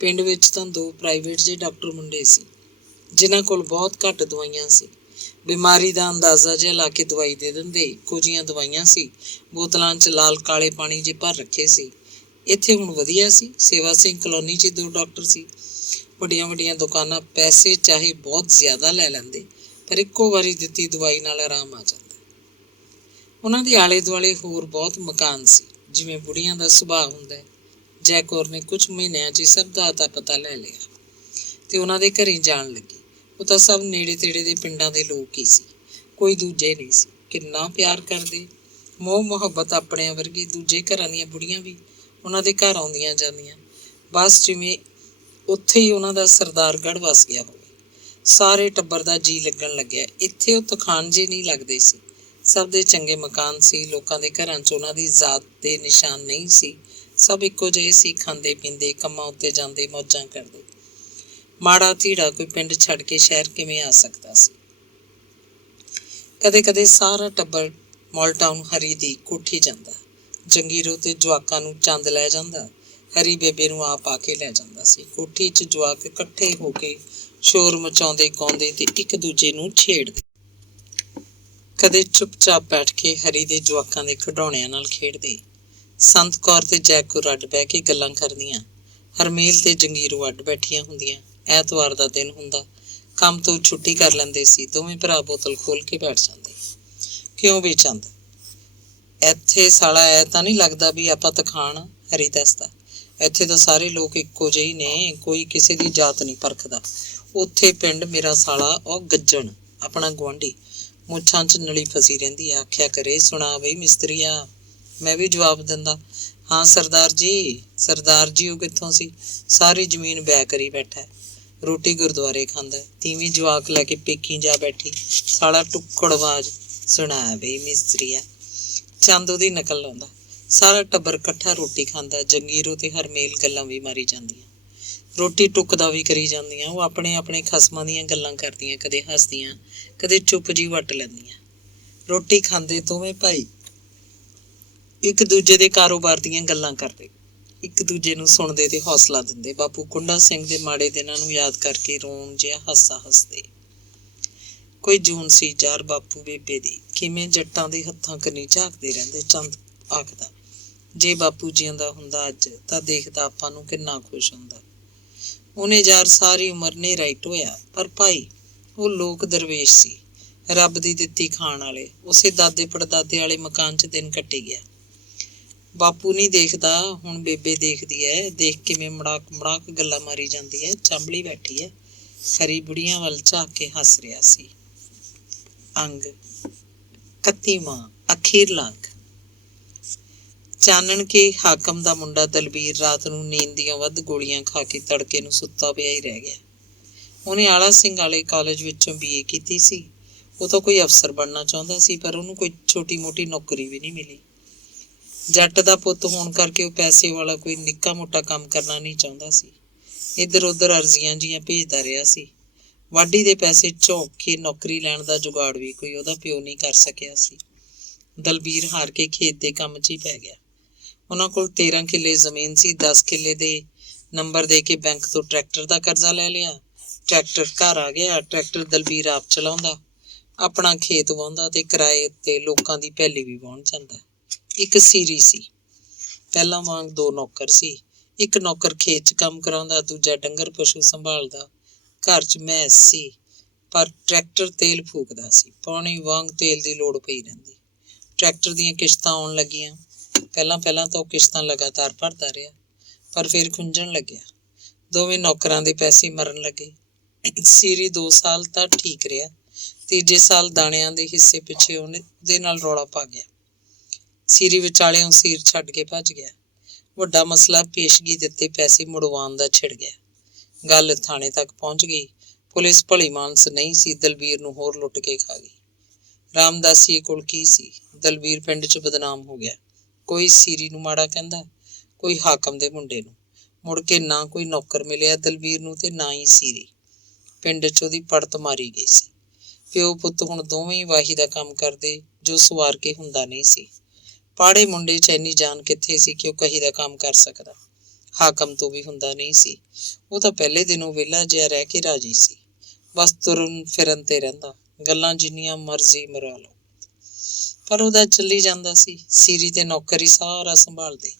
ਪਿੰਡ ਵਿੱਚ ਤਾਂ 2 ਪ੍ਰਾਈਵੇਟ ਜਿਹੇ ਡਾਕਟਰ ਮੁੰਡੇ ਸੀ ਜਿਨ੍ਹਾਂ ਕੋਲ ਬਹੁਤ ਘੱਟ ਦਵਾਈਆਂ ਸੀ। ਬਿਮਾਰੀ ਦਾ ਅੰਦਾਜ਼ਾ ਜਿਹਾ ਲਾ ਕੇ ਦਵਾਈ ਦੇ ਦਿੰਦੇ। ਇੱਕੋ ਜਿਹੀਆਂ ਦਵਾਈਆਂ ਸੀ, ਬੋਤਲਾਂ 'ਚ ਲਾਲ ਕਾਲੇ ਪਾਣੀ ਜੇ ਭਰ ਰੱਖੇ ਸੀ। ਇੱਥੇ ਹੁਣ ਵਧੀਆ ਸੀ। ਸੇਵਾ ਸਿੰਘ ਕਲੋਨੀ 'ਚ 2 ਡਾਕਟਰ ਸੀ। ਵੱਡੀਆਂ ਦੁਕਾਨਾਂ ਪੈਸੇ ਚਾਹੇ ਬਹੁਤ ਜ਼ਿਆਦਾ ਲੈ ਲੈਂਦੇ, ਪਰ ਇੱਕੋ ਵਾਰੀ ਦਿੱਤੀ ਦਵਾਈ ਨਾਲ ਆਰਾਮ ਆ ਜਾਂਦਾ। ਉਹਨਾਂ ਦੇ ਆਲੇ ਦੁਆਲੇ ਹੋਰ ਬਹੁਤ ਮਕਾਨ ਸੀ, ਜਿਵੇਂ ਬੁੜੀਆਂ ਦਾ ਸੁਭਾਅ ਹੁੰਦਾ। ਜੈਕੌਰ ਨੇ ਕੁਝ ਮਹੀਨਿਆਂ 'ਚ ਸਭ ਦਾ ਅਤਾ ਪਤਾ ਲੈ ਲਿਆ ਤੇ ਉਹਨਾਂ ਦੇ ਘਰੇ ਜਾਣ ਲੱਗੀ। ਉਹ ਤਾਂ ਸਭ ਨੇੜੇ ਤੇੜੇ ਦੇ ਪਿੰਡਾਂ ਦੇ ਲੋਕ ਹੀ ਸੀ, ਕੋਈ ਦੂਜੇ ਨਹੀਂ ਸੀ। ਕਿੰਨਾ ਪਿਆਰ ਕਰਦੇ, ਮੋਹ ਮੁਹੱਬਤ ਆਪਣਿਆਂ ਵਰਗੀ। ਦੂਜੇ ਘਰਾਂ ਦੀਆਂ ਬੁੜੀਆਂ ਵੀ ਉਹਨਾਂ ਦੇ ਘਰ ਆਉਂਦੀਆਂ ਜਾਂਦੀਆਂ, ਬਸ ਜਿਵੇਂ ਉੱਥੇ ਹੀ ਉਹਨਾਂ ਦਾ ਸਰਦਾਰਗੜ੍ਹ ਵਸ ਗਿਆ ਹੋਵੇ। ਸਾਰੇ ਟੱਬਰ ਦਾ ਜੀਅ ਲੱਗਣ ਲੱਗਿਆ। ਇੱਥੇ ਉਹ ਤਖਾਣ ਜਿਹੇ ਨਹੀਂ ਲੱਗਦੇ ਸੀ। ਸਭ ਦੇ ਚੰਗੇ ਮਕਾਨ ਸੀ। ਲੋਕਾਂ ਦੇ ਘਰਾਂ 'ਚ ਉਹਨਾਂ ਦੀ ਜ਼ਾਤ ਦੇ ਨਿਸ਼ਾਨ ਨਹੀਂ ਸੀ। ਸਭ ਇੱਕੋ ਜਿਹੇ ਸੀ, ਖਾਂਦੇ ਪੀਂਦੇ, ਕੰਮਾਂ ਉੱਤੇ ਜਾਂਦੇ, ਮੌਜਾਂ ਕਰਦੇ। ਮਾੜਾ ਧੀੜਾ ਕੋਈ ਪਿੰਡ ਛੱਡ ਕੇ ਸ਼ਹਿਰ ਕਿਵੇਂ ਆ ਸਕਦਾ ਸੀ। ਕਦੇ ਸਾਰਾ ਟੱਬਰ ਮਾਲਟਾਊਨ ਹਰੀ ਦੀ ਕੋਠੀ ਜਾਂਦਾ। ਜੰਗੀਰੋ ਤੇ ਜਵਾਕਾਂ ਨੂੰ ਚੰਦ ਲੈ ਜਾਂਦਾ। ਹਰੀ ਬੇਬੇ ਨੂੰ ਆਪ ਆ ਕੇ ਲੈ ਜਾਂਦਾ ਸੀ। ਕੋਠੀ 'ਚ ਜਵਾਕ ਇਕੱਠੇ ਹੋ ਕੇ ਸ਼ੋਰ ਮਚਾਉਂਦੇ, ਗਾਉਂਦੇ ਤੇ ਇੱਕ ਦੂਜੇ ਨੂੰ ਛੇੜਦੇ। ਕਦੇ ਚੁੱਪਚਾਪ ਬੈਠ ਕੇ ਹਰੀ ਦੇ ਜਵਾਕਾਂ ਦੇ ਖਿਡੌਣਿਆਂ ਨਾਲ ਖੇਡਦੇ। ਸੰਤ ਕੌਰ ਤੇ ਜੈਕੁਰ ਅੱਡ ਬਹਿ ਕੇ ਗੱਲਾਂ ਕਰਦੀਆਂ। ਹਰਮੇਲ ਤੇ ਜੰਗੀਰੋ ਅੱਡ ਬੈਠੀਆਂ ਹੁੰਦੀਆਂ। ਐਤਵਾਰ ਦਾ ਦਿਨ ਹੁੰਦਾ, ਕੰਮ ਤੋਂ ਛੁੱਟੀ ਕਰ ਲੈਂਦੇ ਸੀ। ਦੋਵੇਂ ਭਰਾ ਬੋਤਲ ਖੋਲ ਕੇ ਬੈਠ ਜਾਂਦੇ। ਕਿਉਂ ਵੀ ਚੰਦ, ਇੱਥੇ ਸਾਲਾ ਐ ਤਾਂ ਨਹੀਂ ਲੱਗਦਾ ਵੀ ਆਪਾਂ ਤਖਾਣ ਆ, ਹਰੀ ਦੱਸਦਾ। ਇੱਥੇ ਤਾਂ ਸਾਰੇ ਲੋਕ ਇੱਕੋ ਜਿਹੇ ਹੀ ਨੇ, ਕੋਈ ਕਿਸੇ ਦੀ ਜਾਤ ਨਹੀਂ ਪਰਖਦਾ। ਉੱਥੇ ਪਿੰਡ ਮੇਰਾ ਸਾਲਾ ਉਹ ਗੱਜਣ, ਆਪਣਾ ਗੁਆਂਢੀ, ਮੁੱਛਾਂ 'ਚ ਨਲੀ ਫਸੀ ਰਹਿੰਦੀ ਆ, ਆਖਿਆ ਕਰੇ ਸੁਣਾ ਬਈ ਮਿਸਤਰੀਆ। ਮੈਂ ਵੀ ਜਵਾਬ ਦਿੰਦਾ, ਹਾਂ ਸਰਦਾਰ ਜੀ। ਸਰਦਾਰ ਜੀ ਉਹ ਕਿੱਥੋਂ ਸੀ? ਸਾਰੀ ਜ਼ਮੀਨ ਬੈ ਕਰੀ ਬੈਠਾ, ਰੋਟੀ ਗੁਰਦੁਆਰੇ ਖਾਂਦਾ, ਤੀਵੀਂ ਜਵਾਕ ਲੈ ਕੇ ਪੇਕੀ ਜਾ ਬੈਠੀ। ਸਾਲਾ ਟੁੱਕੜਬਾਜ਼, ਸੁਣਾ ਬਈ ਮਿਸਤਰੀਆ। ਚੰਦ ਉਹਦੀ ਨਕਲ ਲਾਉਂਦਾ। ਸਾਰਾ ਟੱਬਰ ਇਕੱਠਾ ਰੋਟੀ ਖਾਂਦਾ। ਜੰਗੀਰੋ ਤੇ ਹਰਮੇਲ ਗੱਲਾਂ ਵੀ ਮਾਰੀ ਜਾਂਦੀਆਂ, ਰੋਟੀ ਟੁੱਕਦਾ ਵੀ ਕਰੀ ਜਾਂਦੀਆਂ। ਉਹ ਆਪਣੇ ਆਪਣੇ ਖਸਮਾਂ ਦੀਆਂ ਗੱਲਾਂ ਕਰਦੀਆਂ, ਕਦੇ ਹੱਸਦੀਆਂ, ਕਦੇ ਚੁੱਪ ਜੀ ਵੱਟ ਲੈਂਦੀਆਂ। ਰੋਟੀ ਖਾਂਦੇ ਦੋਵੇਂ ਭਾਈ ਇੱਕ ਦੂਜੇ ਦੇ ਕਾਰੋਬਾਰ ਦੀਆਂ ਗੱਲਾਂ ਕਰਦੇ, ਇੱਕ ਦੂਜੇ ਨੂੰ ਸੁਣਦੇ ਤੇ ਹੌਸਲਾ ਦਿੰਦੇ। ਬਾਪੂ ਕੁੰਡਾ ਸਿੰਘ ਦੇ ਮਾੜੇ ਦਿਨਾਂ ਨੂੰ ਯਾਦ ਕਰਕੇ ਰੋਣ ਜਿਹਾ ਹਾਸਾ ਹੱਸਦੇ। ਕੋਈ ਜੂਨ ਸੀ ਚਾਰ ਬਾਪੂ ਬੇਬੇ ਦੀ, ਕਿਵੇਂ ਜੱਟਾਂ ਦੇ ਹੱਥਾਂ ਕੰਨੀ ਝਾਕਦੇ ਰਹਿੰਦੇ। ਚੰਦ ਆਖਦਾ, ਜੇ ਬਾਪੂ ਜਿਉਂਦਾ ਹੁੰਦਾ ਅੱਜ ਤਾਂ ਦੇਖਦਾ ਆਪਾਂ ਨੂੰ ਕਿੰਨਾ ਖੁਸ਼ ਹੁੰਦਾ। ਉਹਨੇ ਯਾਰ ਸਾਰੀ ਉਮਰ ਨੇਰਾ ਹੀ ਢੋਇਆ, ਪਰ ਭਾਈ ਉਹ ਲੋਕ ਦਰਵੇਸ਼ ਸੀ, ਰੱਬ ਦੀ ਦਿੱਤੀ ਖਾਣ ਵਾਲੇ। ਉਸੇ ਦਾਦੇ ਪੜਦਾਦੇ ਵਾਲੇ ਮਕਾਨ 'ਚ ਦਿਨ ਕੱਟੀ ਗਿਆ। ਬਾਪੂ ਨਹੀਂ ਦੇਖਦਾ, ਹੁਣ ਬੇਬੇ ਦੇਖਦੀ ਹੈ। ਦੇਖ ਕਿਵੇਂ ਮੜਾਕ ਮੜਾਕ ਗੱਲਾਂ ਮਾਰੀ ਜਾਂਦੀ ਹੈ, ਚਾਂਬਲੀ ਬੈਠੀ ਹੈ। ਹਰੀ ਬੁੜੀਆਂ ਵੱਲ ਝਾਕ ਕੇ ਹੱਸ ਰਿਹਾ ਸੀ। ਅੰਗ 31ਵਾਂ, ਅਖੀਰਲਾ ਅੰਗ। ਚਾਨਣ ਕੇ ਹਾਕਮ ਦਾ ਮੁੰਡਾ ਦਲਬੀਰ ਰਾਤ ਨੂੰ ਨੀਂਦ ਦੀਆਂ ਵੱਧ ਗੋਲੀਆਂ ਖਾ ਕੇ ਤੜਕੇ ਨੂੰ ਸੁੱਤਾ ਪਿਆ ਹੀ ਰਹਿ ਗਿਆ। ਉਹਨੇ ਆਲਾ ਸਿੰਘ ਵਾਲੇ ਕਾਲਜ ਵਿੱਚੋਂ BA ਕੀਤੀ ਸੀ। ਉਹ ਤਾਂ ਕੋਈ ਅਫਸਰ ਬਣਨਾ ਚਾਹੁੰਦਾ ਸੀ, ਪਰ ਉਹਨੂੰ ਕੋਈ ਛੋਟੀ ਮੋਟੀ ਨੌਕਰੀ ਵੀ ਨਹੀਂ ਮਿਲੀ। ਜੱਟ ਦਾ ਪੁੱਤ ਹੋਣ ਕਰਕੇ ਉਹ ਪੈਸੇ ਵਾਲਾ ਕੋਈ ਨਿੱਕਾ ਮੋਟਾ ਕੰਮ ਕਰਨਾ ਨਹੀਂ ਚਾਹੁੰਦਾ ਸੀ। ਇੱਧਰ ਉੱਧਰ ਅਰਜ਼ੀਆਂ ਜੀਆਂ ਭੇਜਦਾ ਰਿਹਾ ਸੀ। ਵਾਢੀ ਦੇ ਪੈਸੇ ਝੋਂਕ ਕੇ ਨੌਕਰੀ ਲੈਣ ਦਾ ਜੁਗਾੜ ਵੀ ਕੋਈ ਉਹਦਾ ਪਿਓ ਨਹੀਂ ਕਰ ਸਕਿਆ ਸੀ। ਦਲਬੀਰ ਹਾਰ ਕੇ ਖੇਤ ਦੇ ਕੰਮ 'ਚ ਹੀ ਪੈ ਗਿਆ। ਉਹਨਾਂ ਕੋਲ 13 ਕਿੱਲੇ ਜ਼ਮੀਨ ਸੀ। 10 ਕਿੱਲੇ ਦੇ ਨੰਬਰ ਦੇ ਕੇ ਬੈਂਕ ਤੋਂ ਟਰੈਕਟਰ ਦਾ ਕਰਜ਼ਾ ਲੈ ਲਿਆ। ਟਰੈਕਟਰ ਘਰ ਆ ਗਿਆ। ਟਰੈਕਟਰ ਦਲਬੀਰ ਆਪ ਚਲਾਉਂਦਾ, ਆਪਣਾ ਖੇਤ ਵਾਹੁੰਦਾ ਤੇ ਕਿਰਾਏ ਉੱਤੇ ਲੋਕਾਂ ਦੀ ਪੈਲੀ ਵੀ ਵਾਹੁਣ ਜਾਂਦਾ। ਇੱਕ ਸੀਰੀ ਸੀ। ਪਹਿਲਾਂ ਵਾਂਗ 2 ਨੌਕਰ ਸੀ। ਇੱਕ ਨੌਕਰ ਖੇਤ 'ਚ ਕੰਮ ਕਰਾਉਂਦਾ, ਦੂਜਾ ਡੰਗਰ ਪਸ਼ੂ ਸੰਭਾਲਦਾ। ਘਰ 'ਚ ਮੈਂਸ ਸੀ, ਪਰ ਟਰੈਕਟਰ ਤੇਲ ਫੂਕਦਾ ਸੀ। ਪਾਣੀ ਵਾਂਗ ਤੇਲ ਦੀ ਲੋੜ ਪਈ ਰਹਿੰਦੀ। ਟਰੈਕਟਰ ਦੀਆਂ ਕਿਸ਼ਤਾਂ ਆਉਣ ਲੱਗੀਆਂ। ਪਹਿਲਾਂ ਤਾਂ ਉਹ ਕਿਸ਼ਤਾਂ ਲਗਾਤਾਰ ਭਰਦਾ ਰਿਹਾ, ਪਰ ਫਿਰ ਖੁੰਝਣ ਲੱਗਿਆ। ਦੋਵੇਂ ਨੌਕਰਾਂ ਦੇ ਪੈਸੇ ਮਰਨ ਲੱਗੇ। ਸੀਰੀ 2 ਸਾਲ ਤਾਂ ਠੀਕ ਰਿਹਾ। ਤੀਜੇ ਸਾਲ ਦਾਣਿਆਂ ਦੇ ਹਿੱਸੇ ਪਿੱਛੇ ਉਹਦੇ ਨਾਲ ਰੌਲਾ ਪਾ ਗਿਆ। ਸੀਰੀ ਵਿਚਾਲਿਓਂ ਸੀਰ ਛੱਡ ਕੇ ਭੱਜ ਗਿਆ। ਵੱਡਾ ਮਸਲਾ ਪੇਸ਼ਗੀ ਦਿੱਤੇ ਪੈਸੇ ਮੁੜਵਾਉਣ ਦਾ ਛਿੜ ਗਿਆ। ਗੱਲ ਥਾਣੇ ਤੱਕ ਪਹੁੰਚ ਗਈ। ਪੁਲਿਸ ਭਲੀ ਮਾਨਸ ਨਹੀਂ ਸੀ, ਦਲਬੀਰ ਨੂੰ ਹੋਰ ਲੁੱਟ ਕੇ ਖਾ ਗਈ। ਰਾਮਦਾਸੀਏ ਕੋਲ ਕੀ ਸੀ? ਦਲਬੀਰ ਪਿੰਡ 'ਚ ਬਦਨਾਮ ਹੋ ਗਿਆ। ਕੋਈ ਸੀਰੀ ਨੂੰ ਮਾੜਾ ਕਹਿੰਦਾ, ਕੋਈ ਹਾਕਮ ਦੇ ਮੁੰਡੇ ਨੂੰ। ਮੁੜ ਕੇ ਨਾ ਕੋਈ ਨੌਕਰ ਮਿਲਿਆ ਦਲਬੀਰ ਨੂੰ ਤੇ ਨਾ ਹੀ ਸੀਰੀ। ਪਿੰਡ 'ਚ ਉਹਦੀ ਪੜਤ ਮਾਰੀ ਗਈ ਸੀ। ਪਿਓ ਪੁੱਤ ਹੁਣ ਦੋਵੇਂ ਹੀ ਵਾਹੀ ਦਾ ਕੰਮ ਕਰਦੇ, ਜੋ ਸਵਾਰ ਕੇ ਹੁੰਦਾ ਨਹੀਂ ਸੀ। ਪਾੜੇ ਮੁੰਡੇ 'ਚ ਇੰਨੀ ਜਾਨ ਕਿੱਥੇ ਸੀ ਕਿ ਉਹ ਕਹੀ ਦਾ ਕੰਮ ਕਰ ਸਕਦਾ। ਹਾਕਮ ਤੋਂ ਵੀ ਹੁੰਦਾ ਨਹੀਂ ਸੀ। ਉਹ ਤਾਂ ਪਹਿਲੇ ਦਿਨੋਂ ਵਿਹਲਾ ਜਿਹਾ ਰਹਿ ਕੇ ਰਾਜੀ ਸੀ। ਬਸ ਤੁਰਨ ਫਿਰਨ ਤੇ ਰਹਿੰਦਾ, ਗੱਲਾਂ ਜਿੰਨੀਆਂ ਮਰਜ਼ੀ ਮਰਾ ਲਓ। ਪਰ ਉਹਦਾ ਚੱਲੀ ਜਾਂਦਾ ਸੀ। ਸੀਰੀ ਤੇ ਨੌਕਰ ਹੀ ਸਾਰਾ ਸੰਭਾਲਦੇ।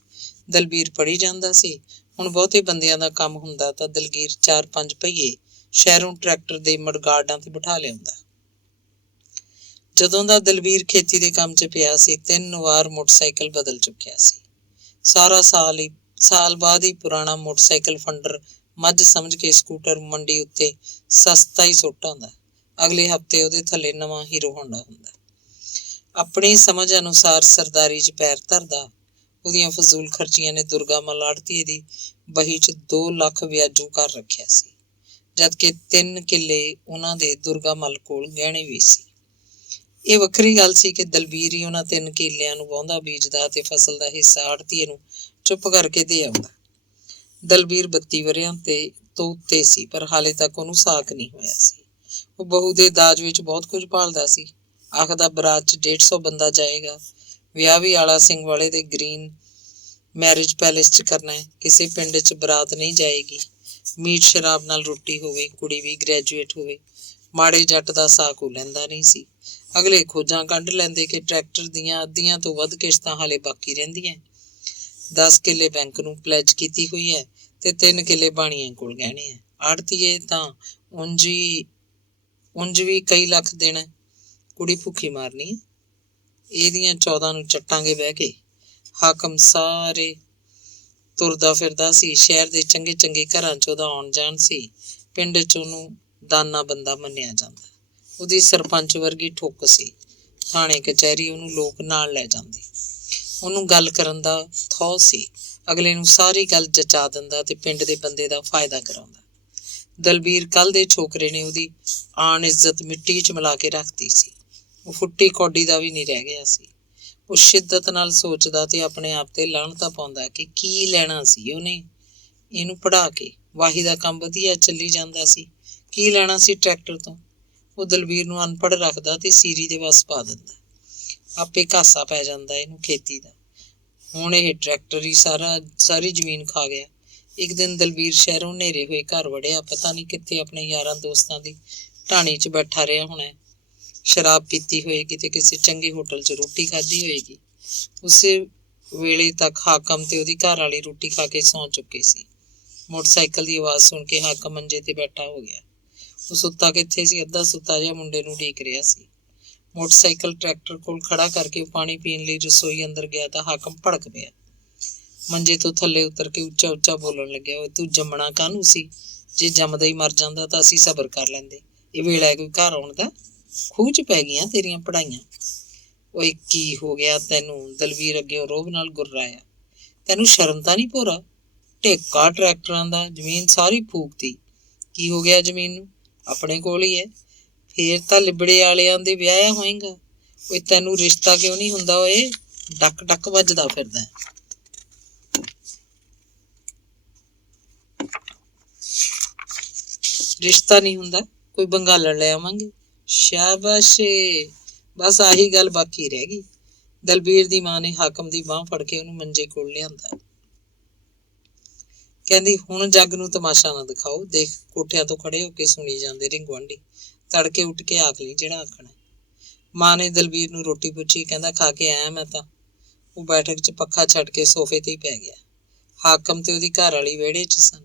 ਦਲਬੀਰ ਪੜ੍ਹੀ ਜਾਂਦਾ ਸੀ। ਹੁਣ ਬਹੁਤੇ ਬੰਦਿਆਂ ਦਾ ਕੰਮ ਹੁੰਦਾ ਤਾਂ ਦਲਗੀਰ 4-5 ਪਹੀਏ ਸ਼ਹਿਰੋਂ ਟਰੈਕਟਰ ਦੇ ਮਡਗਾਰਡਾਂ ਤੇ ਬਿਠਾ ਲਿਆਉਂਦਾ। ਜਦੋਂ ਦਾ ਦਲਬੀਰ ਖੇਤੀ ਦੇ ਕੰਮ 'ਚ ਪਿਆ ਸੀ, 3 ਵਾਰ ਮੋਟਰਸਾਈਕਲ ਬਦਲ ਚੁੱਕਿਆ ਸੀ। ਸਾਰਾ ਸਾਲ ਬਾਅਦ ਹੀ ਪੁਰਾਣਾ ਮੋਟਰਸਾਈਕਲ ਫੰਡਰ ਮੱਝ ਸਮਝ ਕੇ ਸਕੂਟਰ ਮੰਡੀ ਉੱਤੇ ਸਸਤਾ ਹੀ ਸੁੱਟ ਆਉਂਦਾ। ਅਗਲੇ ਹਫ਼ਤੇ ਉਹਦੇ ਥੱਲੇ ਨਵਾਂ ਹੀਰੋ ਹੋਂਡਾ ਹੁੰਦਾ। ਆਪਣੀ ਸਮਝ ਅਨੁਸਾਰ ਸਰਦਾਰੀ 'ਚ ਪੈਰ ਧਰਦਾ। ਉਹਦੀਆਂ ਫਜ਼ੂਲ ਖਰਚੀਆਂ ਨੇ ਦੁਰਗਾ ਮੱਲ ਆੜ੍ਹਤੀਏ ਦੀ ਬਹੀ 'ਚ 2 ਲੱਖ ਵਿਆਜੂ ਕਰ ਰੱਖਿਆ ਸੀ, ਜਦਕਿ 3 ਕਿੱਲੇ ਉਹਨਾਂ ਦੇ ਦੁਰਗਾ ਮੱਲ ਕੋਲ ਗਹਿਣੇ ਵੀ ਸੀ। ਇਹ ਵੱਖਰੀ ਗੱਲ ਸੀ ਕਿ ਦਲਬੀਰ ਹੀ ਉਹਨਾਂ 3 ਕਿੱਲਿਆਂ ਨੂੰ ਵਾਹੁੰਦਾ ਬੀਜਦਾ ਤੇ ਫਸਲ ਦਾ ਹਿੱਸਾ ਆੜ੍ਹਤੀਏ ਨੂੰ ਚੁੱਪ ਕਰਕੇ ਦੇ ਆਉਂਦਾ। ਦਲਬੀਰ 32 ਵਰ੍ਹਿਆਂ ਤੋਂ ਉੱਤੇ ਸੀ, ਪਰ ਹਾਲੇ ਤੱਕ ਉਹਨੂੰ ਸਾਕ ਨਹੀਂ ਹੋਇਆ ਸੀ। ਉਹ ਬਹੂ ਦੇ ਦਾਜ ਵਿੱਚ ਬਹੁਤ ਕੁਝ ਭਾਲਦਾ ਸੀ। ਆਖਦਾ ਬਰਾਤ 'ਚ 150 ਬੰਦਾ ਜਾਏਗਾ। ਵਿਆਹ ਵੀ ਆਲਾ ਸਿੰਘ ਵਾਲੇ ਦੇ ਗ੍ਰੀਨ ਮੈਰਿਜ ਪੈਲੇਸ 'ਚ ਕਰਨਾ ਹੈ। ਕਿਸੇ ਪਿੰਡ 'ਚ ਬਰਾਤ ਨਹੀਂ ਜਾਏਗੀ। ਮੀਟ ਸ਼ਰਾਬ ਨਾਲ ਰੋਟੀ ਹੋਵੇ, ਕੁੜੀ ਵੀ ਗ੍ਰੈਜੂਏਟ ਹੋਵੇ। ਮਾੜੇ ਜੱਟ ਦਾ ਸਾਕ ਉਹ ਲੈਂਦਾ ਨਹੀਂ ਸੀ। ਅਗਲੇ ਖੋਜਾਂ ਕੱਢ ਲੈਂਦੇ ਕਿ ਟਰੈਕਟਰ ਦੀਆਂ ਅੱਧੀਆਂ ਤੋਂ ਵੱਧ ਕਿਸ਼ਤਾਂ ਹਾਲੇ ਬਾਕੀ ਰਹਿੰਦੀਆਂ। 10 ਕਿੱਲੇ ਬੈਂਕ ਨੂੰ ਪਲੈਜ ਕੀਤੀ ਹੋਈ ਹੈ ਤੇ 3 ਕਿੱਲੇ ਬਾਣੀਆਂ ਕੋਲ ਗਹਿਣੇ ਹੈ। ਆੜ੍ਹਤੀਏ ਤਾਂ ਉਂਝ ਵੀ ਕਈ ਲੱਖ ਦੇਣਾ। ਕੁੜੀ ਭੁੱਖੀ ਮਾਰਨੀ ਹੈ। ਇਹਦੀਆਂ 14 ਨੂੰ ਚੱਟਾਂਗੇ ਬਹਿ ਕੇ। ਹਾਕਮ ਸਾਰੇ ਤੁਰਦਾ ਫਿਰਦਾ ਸੀ। ਸ਼ਹਿਰ ਦੇ ਚੰਗੇ ਚੰਗੇ ਘਰਾਂ 'ਚ ਉਹਦਾ ਆਉਣ ਜਾਣ ਸੀ। ਪਿੰਡ 'ਚ ਉਹਨੂੰ ਦਾਨਾ ਬੰਦਾ ਮੰਨਿਆ ਜਾਂਦਾ। ਉਹਦੀ ਸਰਪੰਚ ਵਰਗੀ ਠੁੱਕ ਸੀ। ਥਾਣੇ ਕਚਹਿਰੀ ਉਹਨੂੰ ਲੋਕ ਨਾਲ ਲੈ ਜਾਂਦੇ। ਉਹਨੂੰ ਗੱਲ ਕਰਨ ਦਾ ਥਹੁ ਸੀ। ਅਗਲੇ ਨੂੰ ਸਾਰੀ ਗੱਲ ਜਚਾ ਦਿੰਦਾ ਤੇ ਪਿੰਡ ਦੇ ਬੰਦੇ ਦਾ ਫਾਇਦਾ ਕਰਾਉਂਦਾ। ਦਲਬੀਰ ਕੱਲ ਦੇ ਛੋਕਰੇ ਨੇ ਉਹਦੀ ਆਣ ਇੱਜ਼ਤ ਮਿੱਟੀ 'ਚ ਮਿਲਾ ਕੇ ਰੱਖਤੀ ਸੀ। ਉਹ ਫੁੱਟੀ ਕੌਡੀ ਦਾ ਵੀ ਨਹੀਂ ਰਹਿ ਗਿਆ ਸੀ। ਉਹ ਸ਼ਿੱਦਤ ਨਾਲ ਸੋਚਦਾ ਤੇ ਆਪਣੇ ਆਪ ਤੇ ਲਾਹਣਤਾਂ ਪਾਉਂਦਾ ਕਿ ਕੀ ਲੈਣਾ ਸੀ ਉਹਨੇ ਇਹਨੂੰ ਪੜ੍ਹਾ ਕੇ। ਵਾਹੀ ਦਾ ਕੰਮ ਵਧੀਆ ਚੱਲੀ ਜਾਂਦਾ ਸੀ। ਕੀ ਲੈਣਾ ਸੀ ਟਰੈਕਟਰ ਤੋਂ। ਉਹ ਦਲਬੀਰ ਨੂੰ ਅਨਪੜ੍ਹ ਰੱਖਦਾ ਤੇ ਸੀਰੀ ਦੇ ਵੱਸ ਪਾ ਦਿੰਦਾ। ਆਪੇ ਘਾਸਾ ਪੈ ਜਾਂਦਾ ਇਹਨੂੰ ਖੇਤੀ ਦਾ। ਹੁਣ ਇਹ ਟਰੈਕਟਰ ਹੀ ਸਾਰੀ ਜ਼ਮੀਨ ਖਾ ਗਿਆ। ਇੱਕ ਦਿਨ ਦਲਬੀਰ ਸ਼ਹਿਰੋਂ ਹਨੇਰੇ ਹੋਏ ਘਰ ਵੜਿਆ। ਪਤਾ ਨਹੀਂ ਕਿੱਥੇ ਆਪਣੇ ਯਾਰਾਂ ਦੋਸਤਾਂ ਦੀ ਢਾਣੀ 'ਚ ਬੈਠਾ ਰਿਹਾ ਹੋਣਾ। ਸ਼ਰਾਬ ਪੀਤੀ ਹੋਏਗੀ ਤੇ ਕਿਸੇ ਚੰਗੇ ਹੋਟਲ 'ਚ ਰੋਟੀ ਖਾਧੀ ਹੋਏਗੀ। ਉਸੇ ਵੇਲੇ ਤੱਕ ਹਾਕਮ ਤੇ ਉਹਦੀ ਘਰ ਵਾਲੀ ਰੋਟੀ ਖਾ ਕੇ ਸੌਂ ਚੁੱਕੇ ਸੀ। ਮੋਟਰਸਾਈਕਲ ਦੀ ਆਵਾਜ਼ ਸੁਣ ਕੇ ਹਾਕਮ ਮੰਜੇ ਤੇ ਬੈਠਾ ਹੋ ਗਿਆ। ਉਹ ਸੁੱਤਾ ਕਿੱਥੇ ਸੀ, ਅੱਧਾ ਸੁੱਤਾ ਜਿਹਾ ਮੁੰਡੇ ਨੂੰ ਉਡੀਕ ਰਿਹਾ ਸੀ। ਮੋਟਰਸਾਈਕਲ ਟਰੈਕਟਰ ਕੋਲ ਖੜਾ ਕਰਕੇ ਉਹ ਪਾਣੀ ਪੀਣ ਲਈ ਰਸੋਈ ਅੰਦਰ ਗਿਆ ਤਾਂ ਹਾਕਮ ਭੜਕ ਪਿਆ। ਮੰਜੇ ਤੋਂ ਥੱਲੇ ਉਤਰ ਕੇ ਉੱਚਾ ਉੱਚਾ ਬੋਲਣ ਲੱਗਿਆ, ਓਏ ਤੂੰ ਜੰਮਣਾ ਕਾਹਨੂੰ ਸੀ? ਜੇ ਜੰਮਦਾ ਹੀ ਮਰ ਜਾਂਦਾ ਤਾਂ ਅਸੀਂ ਸਬਰ ਕਰ ਲੈਂਦੇ। ਇਹ ਵੇਲਾ ਕੋਈ ਘਰ ਆਉਣ ਦਾ? ਖੂਹ 'ਚ ਪੈ ਗਈਆਂ ਤੇਰੀਆਂ ਪੜ੍ਹਾਈਆਂ। ਓਏ ਕੀ ਹੋ ਗਿਆ ਤੈਨੂੰ? ਦਲਬੀਰ ਅੱਗੇ ਰੋਹਬ ਨਾਲ ਗੁਰਰਾਇਆ। ਤੈਨੂੰ ਸ਼ਰਮ ਤਾਂ ਨਹੀਂ ਭੋਰਾ? ਢੇਕਾ ਟਰੈਕਟਰਾਂ ਦਾ, ਜ਼ਮੀਨ ਸਾਰੀ ਫੂਕਤੀ। ਕੀ ਹੋ ਗਿਆ ਜ਼ਮੀਨ ਨੂੰ? ਆਪਣੇ ਕੋਲ ਹੀ ਹੈ। ਫੇਰ ਤਾਂ ਲਿਬੜੇ ਵਾਲਿਆਂ ਦੇ ਵਿਆਹਿਆ ਹੋਏਗਾ। ਓਏ ਤੈਨੂੰ ਰਿਸ਼ਤਾ ਕਿਉਂ ਨਹੀਂ ਹੁੰਦਾ? ਓਏ ਡੱਕ ਡੱਕ ਵੱਜਦਾ ਫਿਰਦਾ। ਰਿਸ਼ਤਾ ਨਹੀਂ ਹੁੰਦਾ, ਕੋਈ ਬੰਗਾਲਣ ਲੈ ਆਵਾਂਗੇ। ਸ਼ਾਬਾਸ਼, ਬਸ ਆਹੀ ਗੱਲ ਬਾਕੀ ਰਹਿ ਗਈ। ਦਲਬੀਰ ਦੀ ਮਾਂ ਨੇ ਹਾਕਮ ਦੀ ਬਾਂਹ ਫੜ ਕੇ ਉਹਨੂੰ ਮੰਜੇ ਕੋਲ ਲਿਆਂਦਾ। ਕਹਿੰਦੀ, ਹੁਣ ਜੱਗ ਨੂੰ ਤਮਾਸ਼ਾ ਨਾ ਦਿਖਾਓ। ਦੇਖ ਕੋਠਿਆਂ ਤੋਂ ਖੜੇ ਹੋ ਕੇ ਸੁਣੀ ਜਾਂਦੇ ਨੇ ਗੁਆਂਢੀ। ਤੜਕੇ ਉੱਠ ਕੇ ਆਖ ਲਈ ਜਿਹੜਾ ਆਖਣਾ। ਮਾਂ ਨੇ ਦਲਬੀਰ ਨੂੰ ਰੋਟੀ ਪੁੱਛੀ। ਕਹਿੰਦਾ, ਖਾ ਕੇ ਆਇਆ ਮੈਂ ਤਾਂ। ਉਹ ਬੈਠਕ 'ਚ ਪੱਖਾ ਛੱਡ ਕੇ ਸੋਫੇ ਤੇ ਹੀ ਪੈ ਗਿਆ। ਹਾਕਮ ਤੇ ਉਹਦੀ ਘਰ ਵਾਲੀ ਵਿਹੜੇ 'ਚ ਸਨ।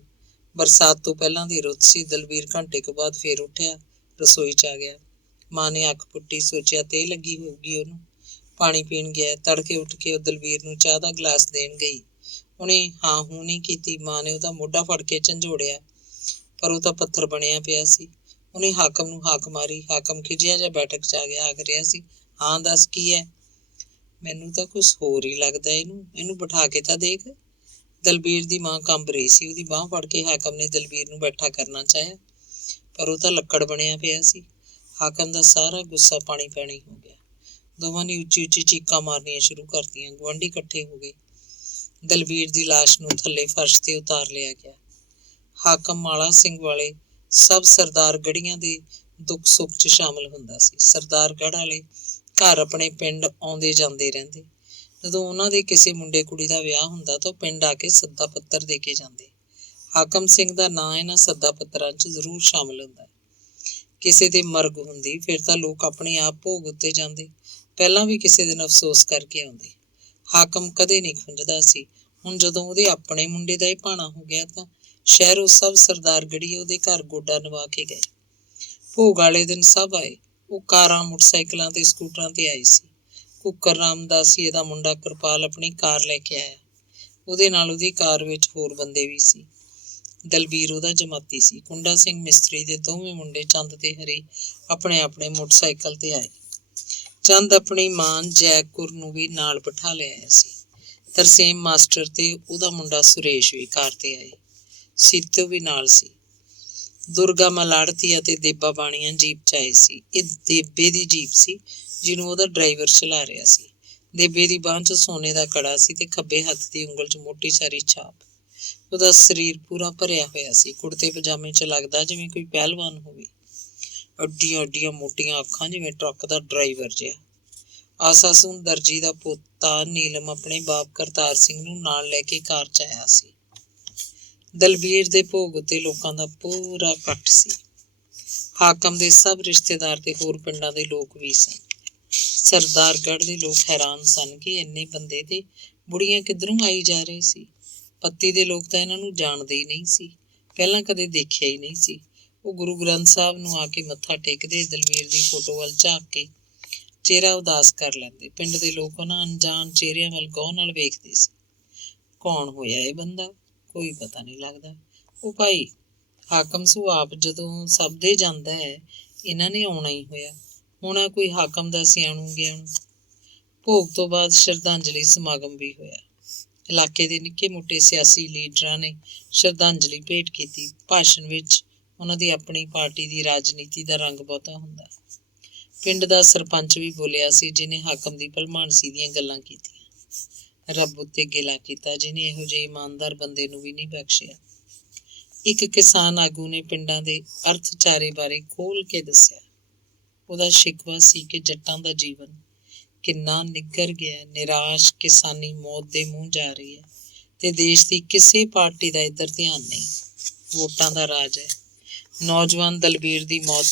ਬਰਸਾਤ ਤੋਂ ਪਹਿਲਾਂ ਦੀ ਰੁੱਤ ਸੀ। ਦਲਬੀਰ ਘੰਟੇ ਕੁ ਬਾਅਦ ਫੇਰ ਉੱਠਿਆ, ਰਸੋਈ 'ਚ ਆ ਗਿਆ। ਮਾਂ ਨੇ ਅੱਖ ਪੁੱਟੀ, ਸੋਚਿਆ ਤੇ ਲੱਗੀ ਹੋਊਗੀ ਉਹਨੂੰ। ਪਾਣੀ ਪੀਣ ਗਿਆ। ਤੜਕੇ ਉੱਠ ਕੇ ਉਹ ਦਲਬੀਰ ਨੂੰ ਚਾਹ ਦਾ ਗਲਾਸ ਦੇਣ ਗਈ। ਉਹਨੇ ਹਾਂ ਹੂੰ ਨਹੀਂ ਕੀਤੀ। ਮਾਂ ਨੇ ਉਹਦਾ ਮੋਢਾ ਫੜ ਕੇ ਝੰਜੋੜਿਆ, ਪਰ ਉਹ ਤਾਂ ਪੱਥਰ ਬਣਿਆ ਪਿਆ ਸੀ। ਉਹਨੇ ਹਾਕਮ ਨੂੰ ਹਾਕ ਮਾਰੀ। ਹਾਕਮ ਖਿਝਿਆ ਜਿਹਾ ਬੈਠਕ 'ਚ ਆ ਗਿਆ। ਆਖ ਰਿਹਾ ਸੀ, ਹਾਂ ਦੱਸ ਕੀ ਹੈ? ਮੈਨੂੰ ਤਾਂ ਕੁਛ ਹੋਰ ਹੀ ਲੱਗਦਾ। ਇਹਨੂੰ ਬਿਠਾ ਕੇ ਤਾਂ ਦੇਖ। ਦਲਬੀਰ ਦੀ ਮਾਂ ਕੰਬ ਰਹੀ ਸੀ। ਉਹਦੀ ਬਾਂਹ ਫੜ ਕੇ ਹਾਕਮ ਨੇ ਦਲਬੀਰ ਨੂੰ ਬੈਠਾ ਕਰਨਾ ਚਾਹਿਆ, ਪਰ ਉਹ ਤਾਂ ਲੱਕੜ ਬਣਿਆ ਪਿਆ ਸੀ। ਹਾਕਮ ਦਾ ਸਾਰਾ ਗੁੱਸਾ ਪਾਣੀ ਪਾਣੀ ਹੋ ਗਿਆ। ਦੋਵਾਂ ਨੇ ਉੱਚੀ ਉੱਚੀ ਚੀਕਾਂ ਮਾਰਨੀਆਂ ਸ਼ੁਰੂ ਕਰਤੀਆਂ। ਗੁਆਂਢੀ ਇਕੱਠੇ ਹੋ ਗਏ। ਦਲਬੀਰ ਦੀ ਲਾਸ਼ ਨੂੰ ਥੱਲੇ ਫਰਸ਼ ਤੇ ਉਤਾਰ ਲਿਆ ਗਿਆ। ਹਾਕਮ ਮਾਲਾ ਸਿੰਘ ਵਾਲੇ ਸਭ ਸਰਦਾਰ ਗੜ੍ਹੀਆਂ ਦੇ ਦੁੱਖ ਸੁੱਖ 'ਚ ਸ਼ਾਮਲ ਹੁੰਦਾ ਸੀ। ਸਰਦਾਰ ਗੜ੍ਹ ਵਾਲੇ ਘਰ ਆਪਣੇ ਪਿੰਡ ਆਉਂਦੇ ਜਾਂਦੇ ਰਹਿੰਦੇ। ਜਦੋਂ ਉਹਨਾਂ ਦੇ ਕਿਸੇ ਮੁੰਡੇ ਕੁੜੀ ਦਾ ਵਿਆਹ ਹੁੰਦਾ ਤਾਂ ਉਹ ਪਿੰਡ ਆ ਕੇ ਸੱਦਾ ਪੱਤਰ ਦੇ ਕੇ ਜਾਂਦੇ। ਹਾਕਮ ਸਿੰਘ ਦਾ ਨਾਂ ਇਹਨਾਂ ਸੱਦਾ ਪੱਤਰਾਂ 'ਚ ਜ਼ਰੂਰ ਸ਼ਾਮਲ ਹੁੰਦਾ। ਕਿਸੇ ਦੇ ਮਰਗ ਹੁੰਦੀ ਫਿਰ ਤਾਂ ਲੋਕ ਆਪਣੇ ਆਪ ਭੋਗ ਉੱਤੇ ਜਾਂਦੇ। ਪਹਿਲਾਂ ਵੀ ਕਿਸੇ ਦਿਨ ਅਫਸੋਸ ਕਰਕੇ ਆਉਂਦੇ। ਹਾਕਮ ਕਦੇ ਨਹੀਂ ਖੁੰਝਦਾ ਸੀ। ਹੁਣ ਜਦੋਂ ਉਹਦੇ ਆਪਣੇ ਮੁੰਡੇ ਦਾ ਇਹ ਭਾਣਾ ਹੋ ਗਿਆ ਤਾਂ ਸ਼ਹਿਰੋਂ ਸਭ ਸਰਦਾਰ ਗੜ੍ਹੀ ਉਹਦੇ ਘਰ ਗੋਡਾ ਨਵਾ ਕੇ ਗਏ। ਭੋਗ ਵਾਲੇ ਦਿਨ ਸਭ ਆਏ। ਉਹ ਕਾਰਾਂ, ਮੋਟਰਸਾਈਕਲਾਂ ਤੇ ਸਕੂਟਰਾਂ ਤੇ ਆਏ ਸੀ। ਕੁੱਕਰ ਰਾਮਦਾਸੀਏ ਦਾ ਮੁੰਡਾ ਕਿਰਪਾਲ ਆਪਣੀ ਕਾਰ ਲੈ ਕੇ ਆਇਆ। ਉਹਦੇ ਨਾਲ ਉਹਦੀ ਕਾਰ ਵਿੱਚ ਹੋਰ ਬੰਦੇ ਵੀ ਸੀ। ਦਲਬੀਰ ਉਹਦਾ ਜਮਾਤੀ ਸੀ। ਕੁੰਡਾ ਸਿੰਘ ਮਿਸਤਰੀ ਦੇ ਦੋਵੇਂ ਮੁੰਡੇ ਚੰਦ ਤੇ ਹਰੀ ਆਪਣੇ ਆਪਣੇ ਮੋਟਰਸਾਈਕਲ ਤੇ ਆਏ। ਚੰਦ ਆਪਣੀ ਮਾਂ ਜੈਕੁਰ ਨੂੰ ਵੀ ਨਾਲ ਬਿਠਾ ਲਿਆਇਆ ਸੀ। ਤਰਸੇਮ ਮਾਸਟਰ ਤੇ ਉਹਦਾ ਮੁੰਡਾ ਸੁਰੇਸ਼ ਵੀ ਕਾਰ ਤੇ ਆਏ। ਸੀਤੋ ਵੀ ਨਾਲ ਸੀ। ਦੁਰਗਾ ਮਲਾੜਤੀ ਅਤੇ ਦੇਬਾ ਬਾਣੀਆਂ ਜੀਪ 'ਚ ਆਏ ਸੀ। ਇਹ ਦੇਬੇ ਦੀ ਜੀਪ ਸੀ ਜਿਹਨੂੰ ਉਹਦਾ ਡਰਾਈਵਰ ਚਲਾ ਰਿਹਾ ਸੀ। ਦੇਬੇ ਦੀ ਬਾਂਹ 'ਚ ਸੋਨੇ ਦਾ ਕੜਾ ਸੀ ਤੇ ਖੱਬੇ ਹੱਥ ਦੀ ਉਂਗਲ 'ਚ ਮੋਟੀ ਸਾਰੀ ਛਾਪ। ਉਹਦਾ ਸਰੀਰ ਪੂਰਾ ਭਰਿਆ ਹੋਇਆ ਸੀ। ਕੁੜਤੇ ਪਜਾਮੇ 'ਚ ਲੱਗਦਾ ਜਿਵੇਂ ਕੋਈ ਪਹਿਲਵਾਨ ਹੋਵੇ। ਅੱਡੀਆਂ ਅੱਡੀਆਂ ਮੋਟੀਆਂ ਅੱਖਾਂ, ਜਿਵੇਂ ਟਰੱਕ ਦਾ ਡਰਾਈਵਰ ਜਿਹਾ। ਆਸਾ ਸੁੰਦਰ ਦਰਜੀ ਦਾ ਪੋਤਾ ਨੀਲਮ ਆਪਣੇ ਬਾਪ ਕਰਤਾਰ ਸਿੰਘ ਨੂੰ ਨਾਲ ਲੈ ਕੇ ਕਾਰ 'ਚ ਆਇਆ ਸੀ। ਦਲਬੀਰ ਦੇ ਭੋਗ ਉੱਤੇ ਲੋਕਾਂ ਦਾ ਪੂਰਾ ਇਕੱਠ ਸੀ। ਹਾਕਮ ਦੇ ਸਭ ਰਿਸ਼ਤੇਦਾਰ ਤੇ ਹੋਰ ਪਿੰਡਾਂ ਦੇ ਲੋਕ ਵੀ ਸਨ। ਸਰਦਾਰਗੜ੍ਹ ਦੇ ਲੋਕ ਹੈਰਾਨ ਸਨ ਕਿ ਇੰਨੇ ਬੰਦੇ ਤੇ ਬੁੜੀਆਂ ਕਿੱਧਰੋਂ ਆਈ ਜਾ ਰਹੇ ਸੀ। ਪੱਤੀ ਦੇ ਲੋਕ ਤਾਂ ਇਹਨਾਂ ਨੂੰ ਜਾਣਦੇ ਹੀ ਨਹੀਂ ਸੀ, ਪਹਿਲਾਂ ਕਦੇ ਦੇਖਿਆ ਹੀ ਨਹੀਂ ਸੀ। ਉਹ ਗੁਰੂ ਗ੍ਰੰਥ ਸਾਹਿਬ ਨੂੰ ਆ ਕੇ ਮੱਥਾ ਟੇਕਦੇ। ਦਲਬੀਰ ਦੀ ਫੋਟੋ ਵੱਲ ਝਾਕ ਕੇ ਚਿਹਰਾ ਉਦਾਸ ਕਰ ਲੈਂਦੇ। ਪਿੰਡ ਦੇ ਲੋਕ ਉਹਨਾਂ ਅਣਜਾਣ ਚਿਹਰਿਆਂ ਵੱਲ ਗੌਰ ਨਾਲ ਵੇਖਦੇ ਸੀ। ਕੌਣ ਹੋਇਆ ਇਹ ਬੰਦਾ, ਕੋਈ ਪਤਾ ਨਹੀਂ ਲੱਗਦਾ। ਉਹ ਭਾਈ ਹਾਕਮ ਸੂ ਆਪ ਜਦੋਂ ਸਭ ਦੇ ਜਾਂਦਾ ਹੈ, ਇਹਨਾਂ ਨੇ ਆਉਣਾ ਹੀ ਹੋਇਆ। ਹੁਣ ਕੋਈ ਹਾਕਮ ਦਾ ਸਿਆਣੂ ਗਿਆਣੂ। ਭੋਗ ਤੋਂ ਬਾਅਦ ਸ਼ਰਧਾਂਜਲੀ ਸਮਾਗਮ ਵੀ ਹੋਇਆ। ਇਲਾਕੇ ਦੇ ਨਿੱਕੇ ਮੋਟੇ ਸਿਆਸੀ ਲੀਡਰਾਂ ਨੇ ਸ਼ਰਧਾਂਜਲੀ ਭੇਟ ਕੀਤੀ। ਭਾਸ਼ਣ ਵਿੱਚ ਉਹਨਾਂ ਦੀ ਆਪਣੀ ਪਾਰਟੀ ਦੀ ਰਾਜਨੀਤੀ ਦਾ ਰੰਗ ਬਹੁਤਾ ਹੁੰਦਾ। ਪਿੰਡ ਦਾ ਸਰਪੰਚ ਵੀ ਬੋਲਿਆ ਸੀ, ਜਿਹਨੇ ਹਾਕਮ ਦੀ ਭਲਮਾਨਸੀ ਦੀਆਂ ਗੱਲਾਂ ਕੀਤੀਆਂ। ਰੱਬ ਉੱਤੇ ਗਿਲਾ ਕੀਤਾ, ਜਿਹਨੇ ਇਹੋ ਜਿਹੇ ਇਮਾਨਦਾਰ ਬੰਦੇ ਨੂੰ ਵੀ ਨਹੀਂ ਬਖਸ਼ਿਆ। ਇੱਕ ਕਿਸਾਨ ਆਗੂ ਨੇ ਪਿੰਡਾਂ ਦੇ ਅਰਥਚਾਰੇ ਬਾਰੇ ਖੋਲ ਕੇ ਦੱਸਿਆ। ਉਹਦਾ ਸ਼ਿਕਵਾ ਸੀ ਕਿ ਜੱਟਾਂ ਦਾ ਜੀਵਨ ਕਿੰਨਾ ਨਿੱਘਰ ਗਿਆ। ਨਿਰਾਸ਼ ਕਿਸਾਨੀ ਮੌਤ ਦੇ ਮੂੰਹ ਜਾ ਰਹੀ ਹੈ ਤੇ ਦੇਸ਼ ਦੀ ਕਿਸੇ ਪਾਰਟੀ ਦਾ ਇੱਧਰ ਧਿਆਨ ਨਹੀਂ। ਵੋਟਾਂ ਦਾ ਰਾਜ ਹੈ। ਨੌਜਵਾਨ ਦਲਬੀਰ ਦੀ ਮੌਤ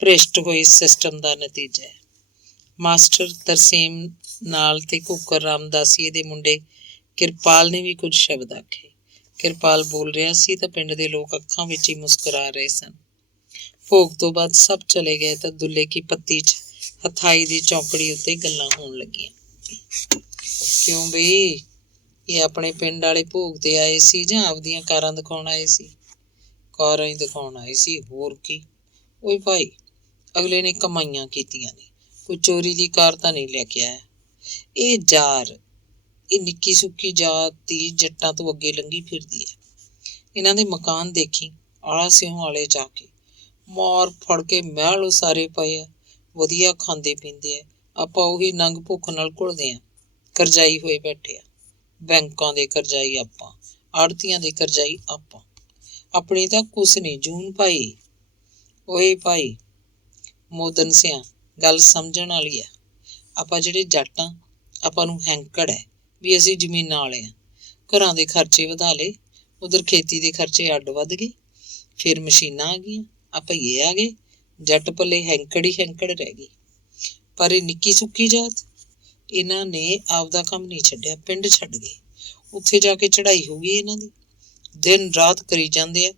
ਭ੍ਰਿਸ਼ਟ ਹੋਏ ਸਿਸਟਮ ਦਾ ਨਤੀਜਾ ਹੈ। ਮਾਸਟਰ ਤਰਸੇਮ ਨਾਲ ਤੇ ਘੂਕਰ ਰਾਮਦਾਸੀਏ ਦੇ ਮੁੰਡੇ ਕਿਰਪਾਲ ਨੇ ਵੀ ਕੁਝ ਸ਼ਬਦ ਆਖੇ। ਕਿਰਪਾਲ ਬੋਲ ਰਿਹਾ ਸੀ ਤਾਂ ਪਿੰਡ ਦੇ ਲੋਕ ਅੱਖਾਂ ਵਿੱਚ ਹੀ ਮੁਸਕਰਾ ਰਹੇ ਸਨ। ਭੋਗ ਤੋਂ ਬਾਅਦ ਸਭ ਚਲੇ ਗਏ ਤਾਂ ਦੁੱਲੇ ਕੀ ਪੱਤੀ 'ਚ ਹਥਾਈ ਦੀ ਚੌਂਕੜੀ ਉੱਤੇ ਗੱਲਾਂ ਹੋਣ ਲੱਗੀਆਂ। ਕਿਉਂ ਬਈ, ਇਹ ਆਪਣੇ ਪਿੰਡ ਵਾਲੇ ਭੋਗ ਤੇ ਆਏ ਸੀ ਜਾਂ ਆਪਦੀਆਂ ਕਾਰਾਂ ਦਿਖਾਉਣ ਆਏ ਸੀ? ਕਾਰਾਂ ਹੀ ਦਿਖਾਉਣ ਆਏ ਸੀ, ਹੋਰ ਕੀ। ਓਏ ਭਾਈ, ਅਗਲੇ ਨੇ ਕਮਾਈਆਂ ਕੀਤੀਆਂ ਨੇ, ਕੋਈ ਚੋਰੀ ਦੀ ਕਾਰ ਤਾਂ ਨਹੀਂ ਲੈ ਕੇ ਆਇਆ। ਇਹ ਜਾਰ, ਇਹ ਨਿੱਕੀ ਸੁੱਕੀ ਜਾਤੀ ਜੱਟਾਂ ਤੋਂ ਅੱਗੇ ਲੰਘੀ ਫਿਰਦੀ ਹੈ। ਇਹਨਾਂ ਦੇ ਮਕਾਨ ਦੇਖੀ, ਆਲਾ ਸਿਉਂ ਵਾਲੇ ਜਾ ਕੇ ਮਾਰ ਫੜ ਕੇ ਮਹਿਲ ਉਸਾਰੇ ਪਏ ਆ। ਵਧੀਆ ਖਾਂਦੇ ਪੀਂਦੇ ਆ। ਆਪਾਂ ਉਹੀ ਨੰਗ ਭੁੱਖ ਨਾਲ ਘੁਲਦੇ ਆ। ਕਰਜ਼ਾਈ ਹੋਏ ਬੈਠੇ ਆ। ਬੈਂਕਾਂ ਦੇ ਕਰਜ਼ਾਈ ਆਪਾਂ, ਆੜ੍ਹਤੀਆਂ ਦੇ ਕਰਜ਼ਾਈ ਆਪਾਂ। ਆਪਣੀ ਤਾਂ ਕੁਛ ਨਹੀਂ ਜੂਨ ਭਾਈ। ਓਏ ਭਾਈ ਮੋਦਨ ਸਿਆਂ, ਗੱਲ ਸਮਝਣ ਵਾਲੀ ਆ। ਆਪਾਂ ਜਿਹੜੇ ਜੱਟ ਆ, ਆਪਾਂ ਨੂੰ ਹੈਂਕੜ ਹੈ ਵੀ ਅਸੀਂ ਜ਼ਮੀਨਾਂ ਵਾਲੇ ਆ। ਘਰਾਂ ਦੇ ਖਰਚੇ ਵਧਾ ਲਏ, ਉਧਰ ਖੇਤੀ ਦੇ ਖਰਚੇ ਅੱਡ ਵੱਧ ਗਏ। ਫਿਰ ਮਸ਼ੀਨਾਂ ਆ ਗਈਆਂ, ਆ ਭਈਏ ਆ ਗਏ। ਜੱਟ ਪੱਲੇ ਹੈਂਕੜ ਹੀ ਹੈਂਕੜ ਰਹਿ ਗਈ। ਪਰ ਇਹ ਨਿੱਕੀ ਸੁੱਕੀ ਜਾਤ, ਇਹਨਾਂ ਨੇ ਆਪਦਾ ਕੰਮ ਨਹੀਂ ਛੱਡਿਆ, ਪਿੰਡ ਛੱਡ ਗਏ। ਉੱਥੇ ਜਾ ਕੇ ਚੜ੍ਹਾਈ ਹੋ ਗਈ ਇਹਨਾਂ ਦੀ। ਦਿਨ ਰਾਤ ਕਰੀ ਜਾਂਦੇ ਆ,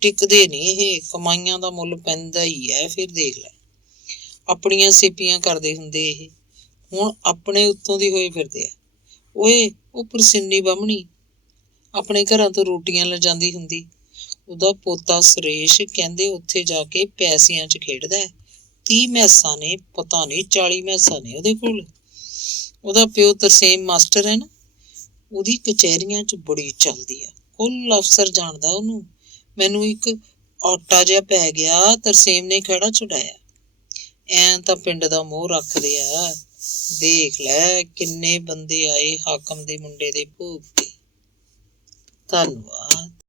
ਟਿਕਦੇ ਨਹੀਂ ਇਹ। ਕਮਾਈਆਂ ਦਾ ਮੁੱਲ ਪੈਂਦਾ ਹੀ ਹੈ। ਫਿਰ ਦੇਖ ਲੈ, ਆਪਣੀਆਂ ਸੇਪੀਆਂ ਕਰਦੇ ਹੁੰਦੇ ਇਹ, ਹੁਣ ਆਪਣੇ ਉੱਤੋਂ ਦੀ ਹੋਏ ਫਿਰਦੇ ਆ। ਓਏ ਉਹ ਪਰਸਿੰਨੀ ਬਾਹਮਣੀ ਆਪਣੇ ਘਰਾਂ ਤੋਂ ਰੋਟੀਆਂ ਲਿਜਾਂਦੀ ਹੁੰਦੀ। ਉਹਦਾ ਪੋਤਾ ਸੁਰੇਸ਼ ਕਹਿੰਦੇ ਉੱਥੇ ਜਾ ਕੇ ਪੈਸਿਆਂ 'ਚ ਖੇਡਦਾ ਹੈ। 30 ਮੈਸਾਂ ਨੇ, ਪਤਾ ਨਹੀਂ 40 ਮੈਸਾਂ ਨੇ ਉਹਦੇ ਕੋਲ। ਉਹਦਾ ਪਿਓ ਤਰਸੇਮ ਮਾਸਟਰ ਹੈ ਨਾ, ਉਹਦੀ ਕਚਹਿਰੀਆਂ 'ਚ ਬੜੀ ਚੱਲਦੀ ਆ। ਕੁੱਲ ਅਫਸਰ ਜਾਣਦਾ ਉਹਨੂੰ। ਮੈਨੂੰ ਇੱਕ ਆਟਾ ਜਿਹਾ ਪੈ ਗਿਆ, ਤਰਸੇਮ ਨੇ ਖਹਿੜਾ ਛੁਡਾਇਆ। ਐਂ ਤਾਂ ਪਿੰਡ ਦਾ ਮੋਹ ਰੱਖਦੇ ਆ। ਦੇਖ ਲੈ ਕਿੰਨੇ ਬੰਦੇ ਆਏ ਹਾਕਮ ਦੇ ਮੁੰਡੇ ਦੇ ਭੋਗ ਤੇ। ਧੰਨਵਾਦ।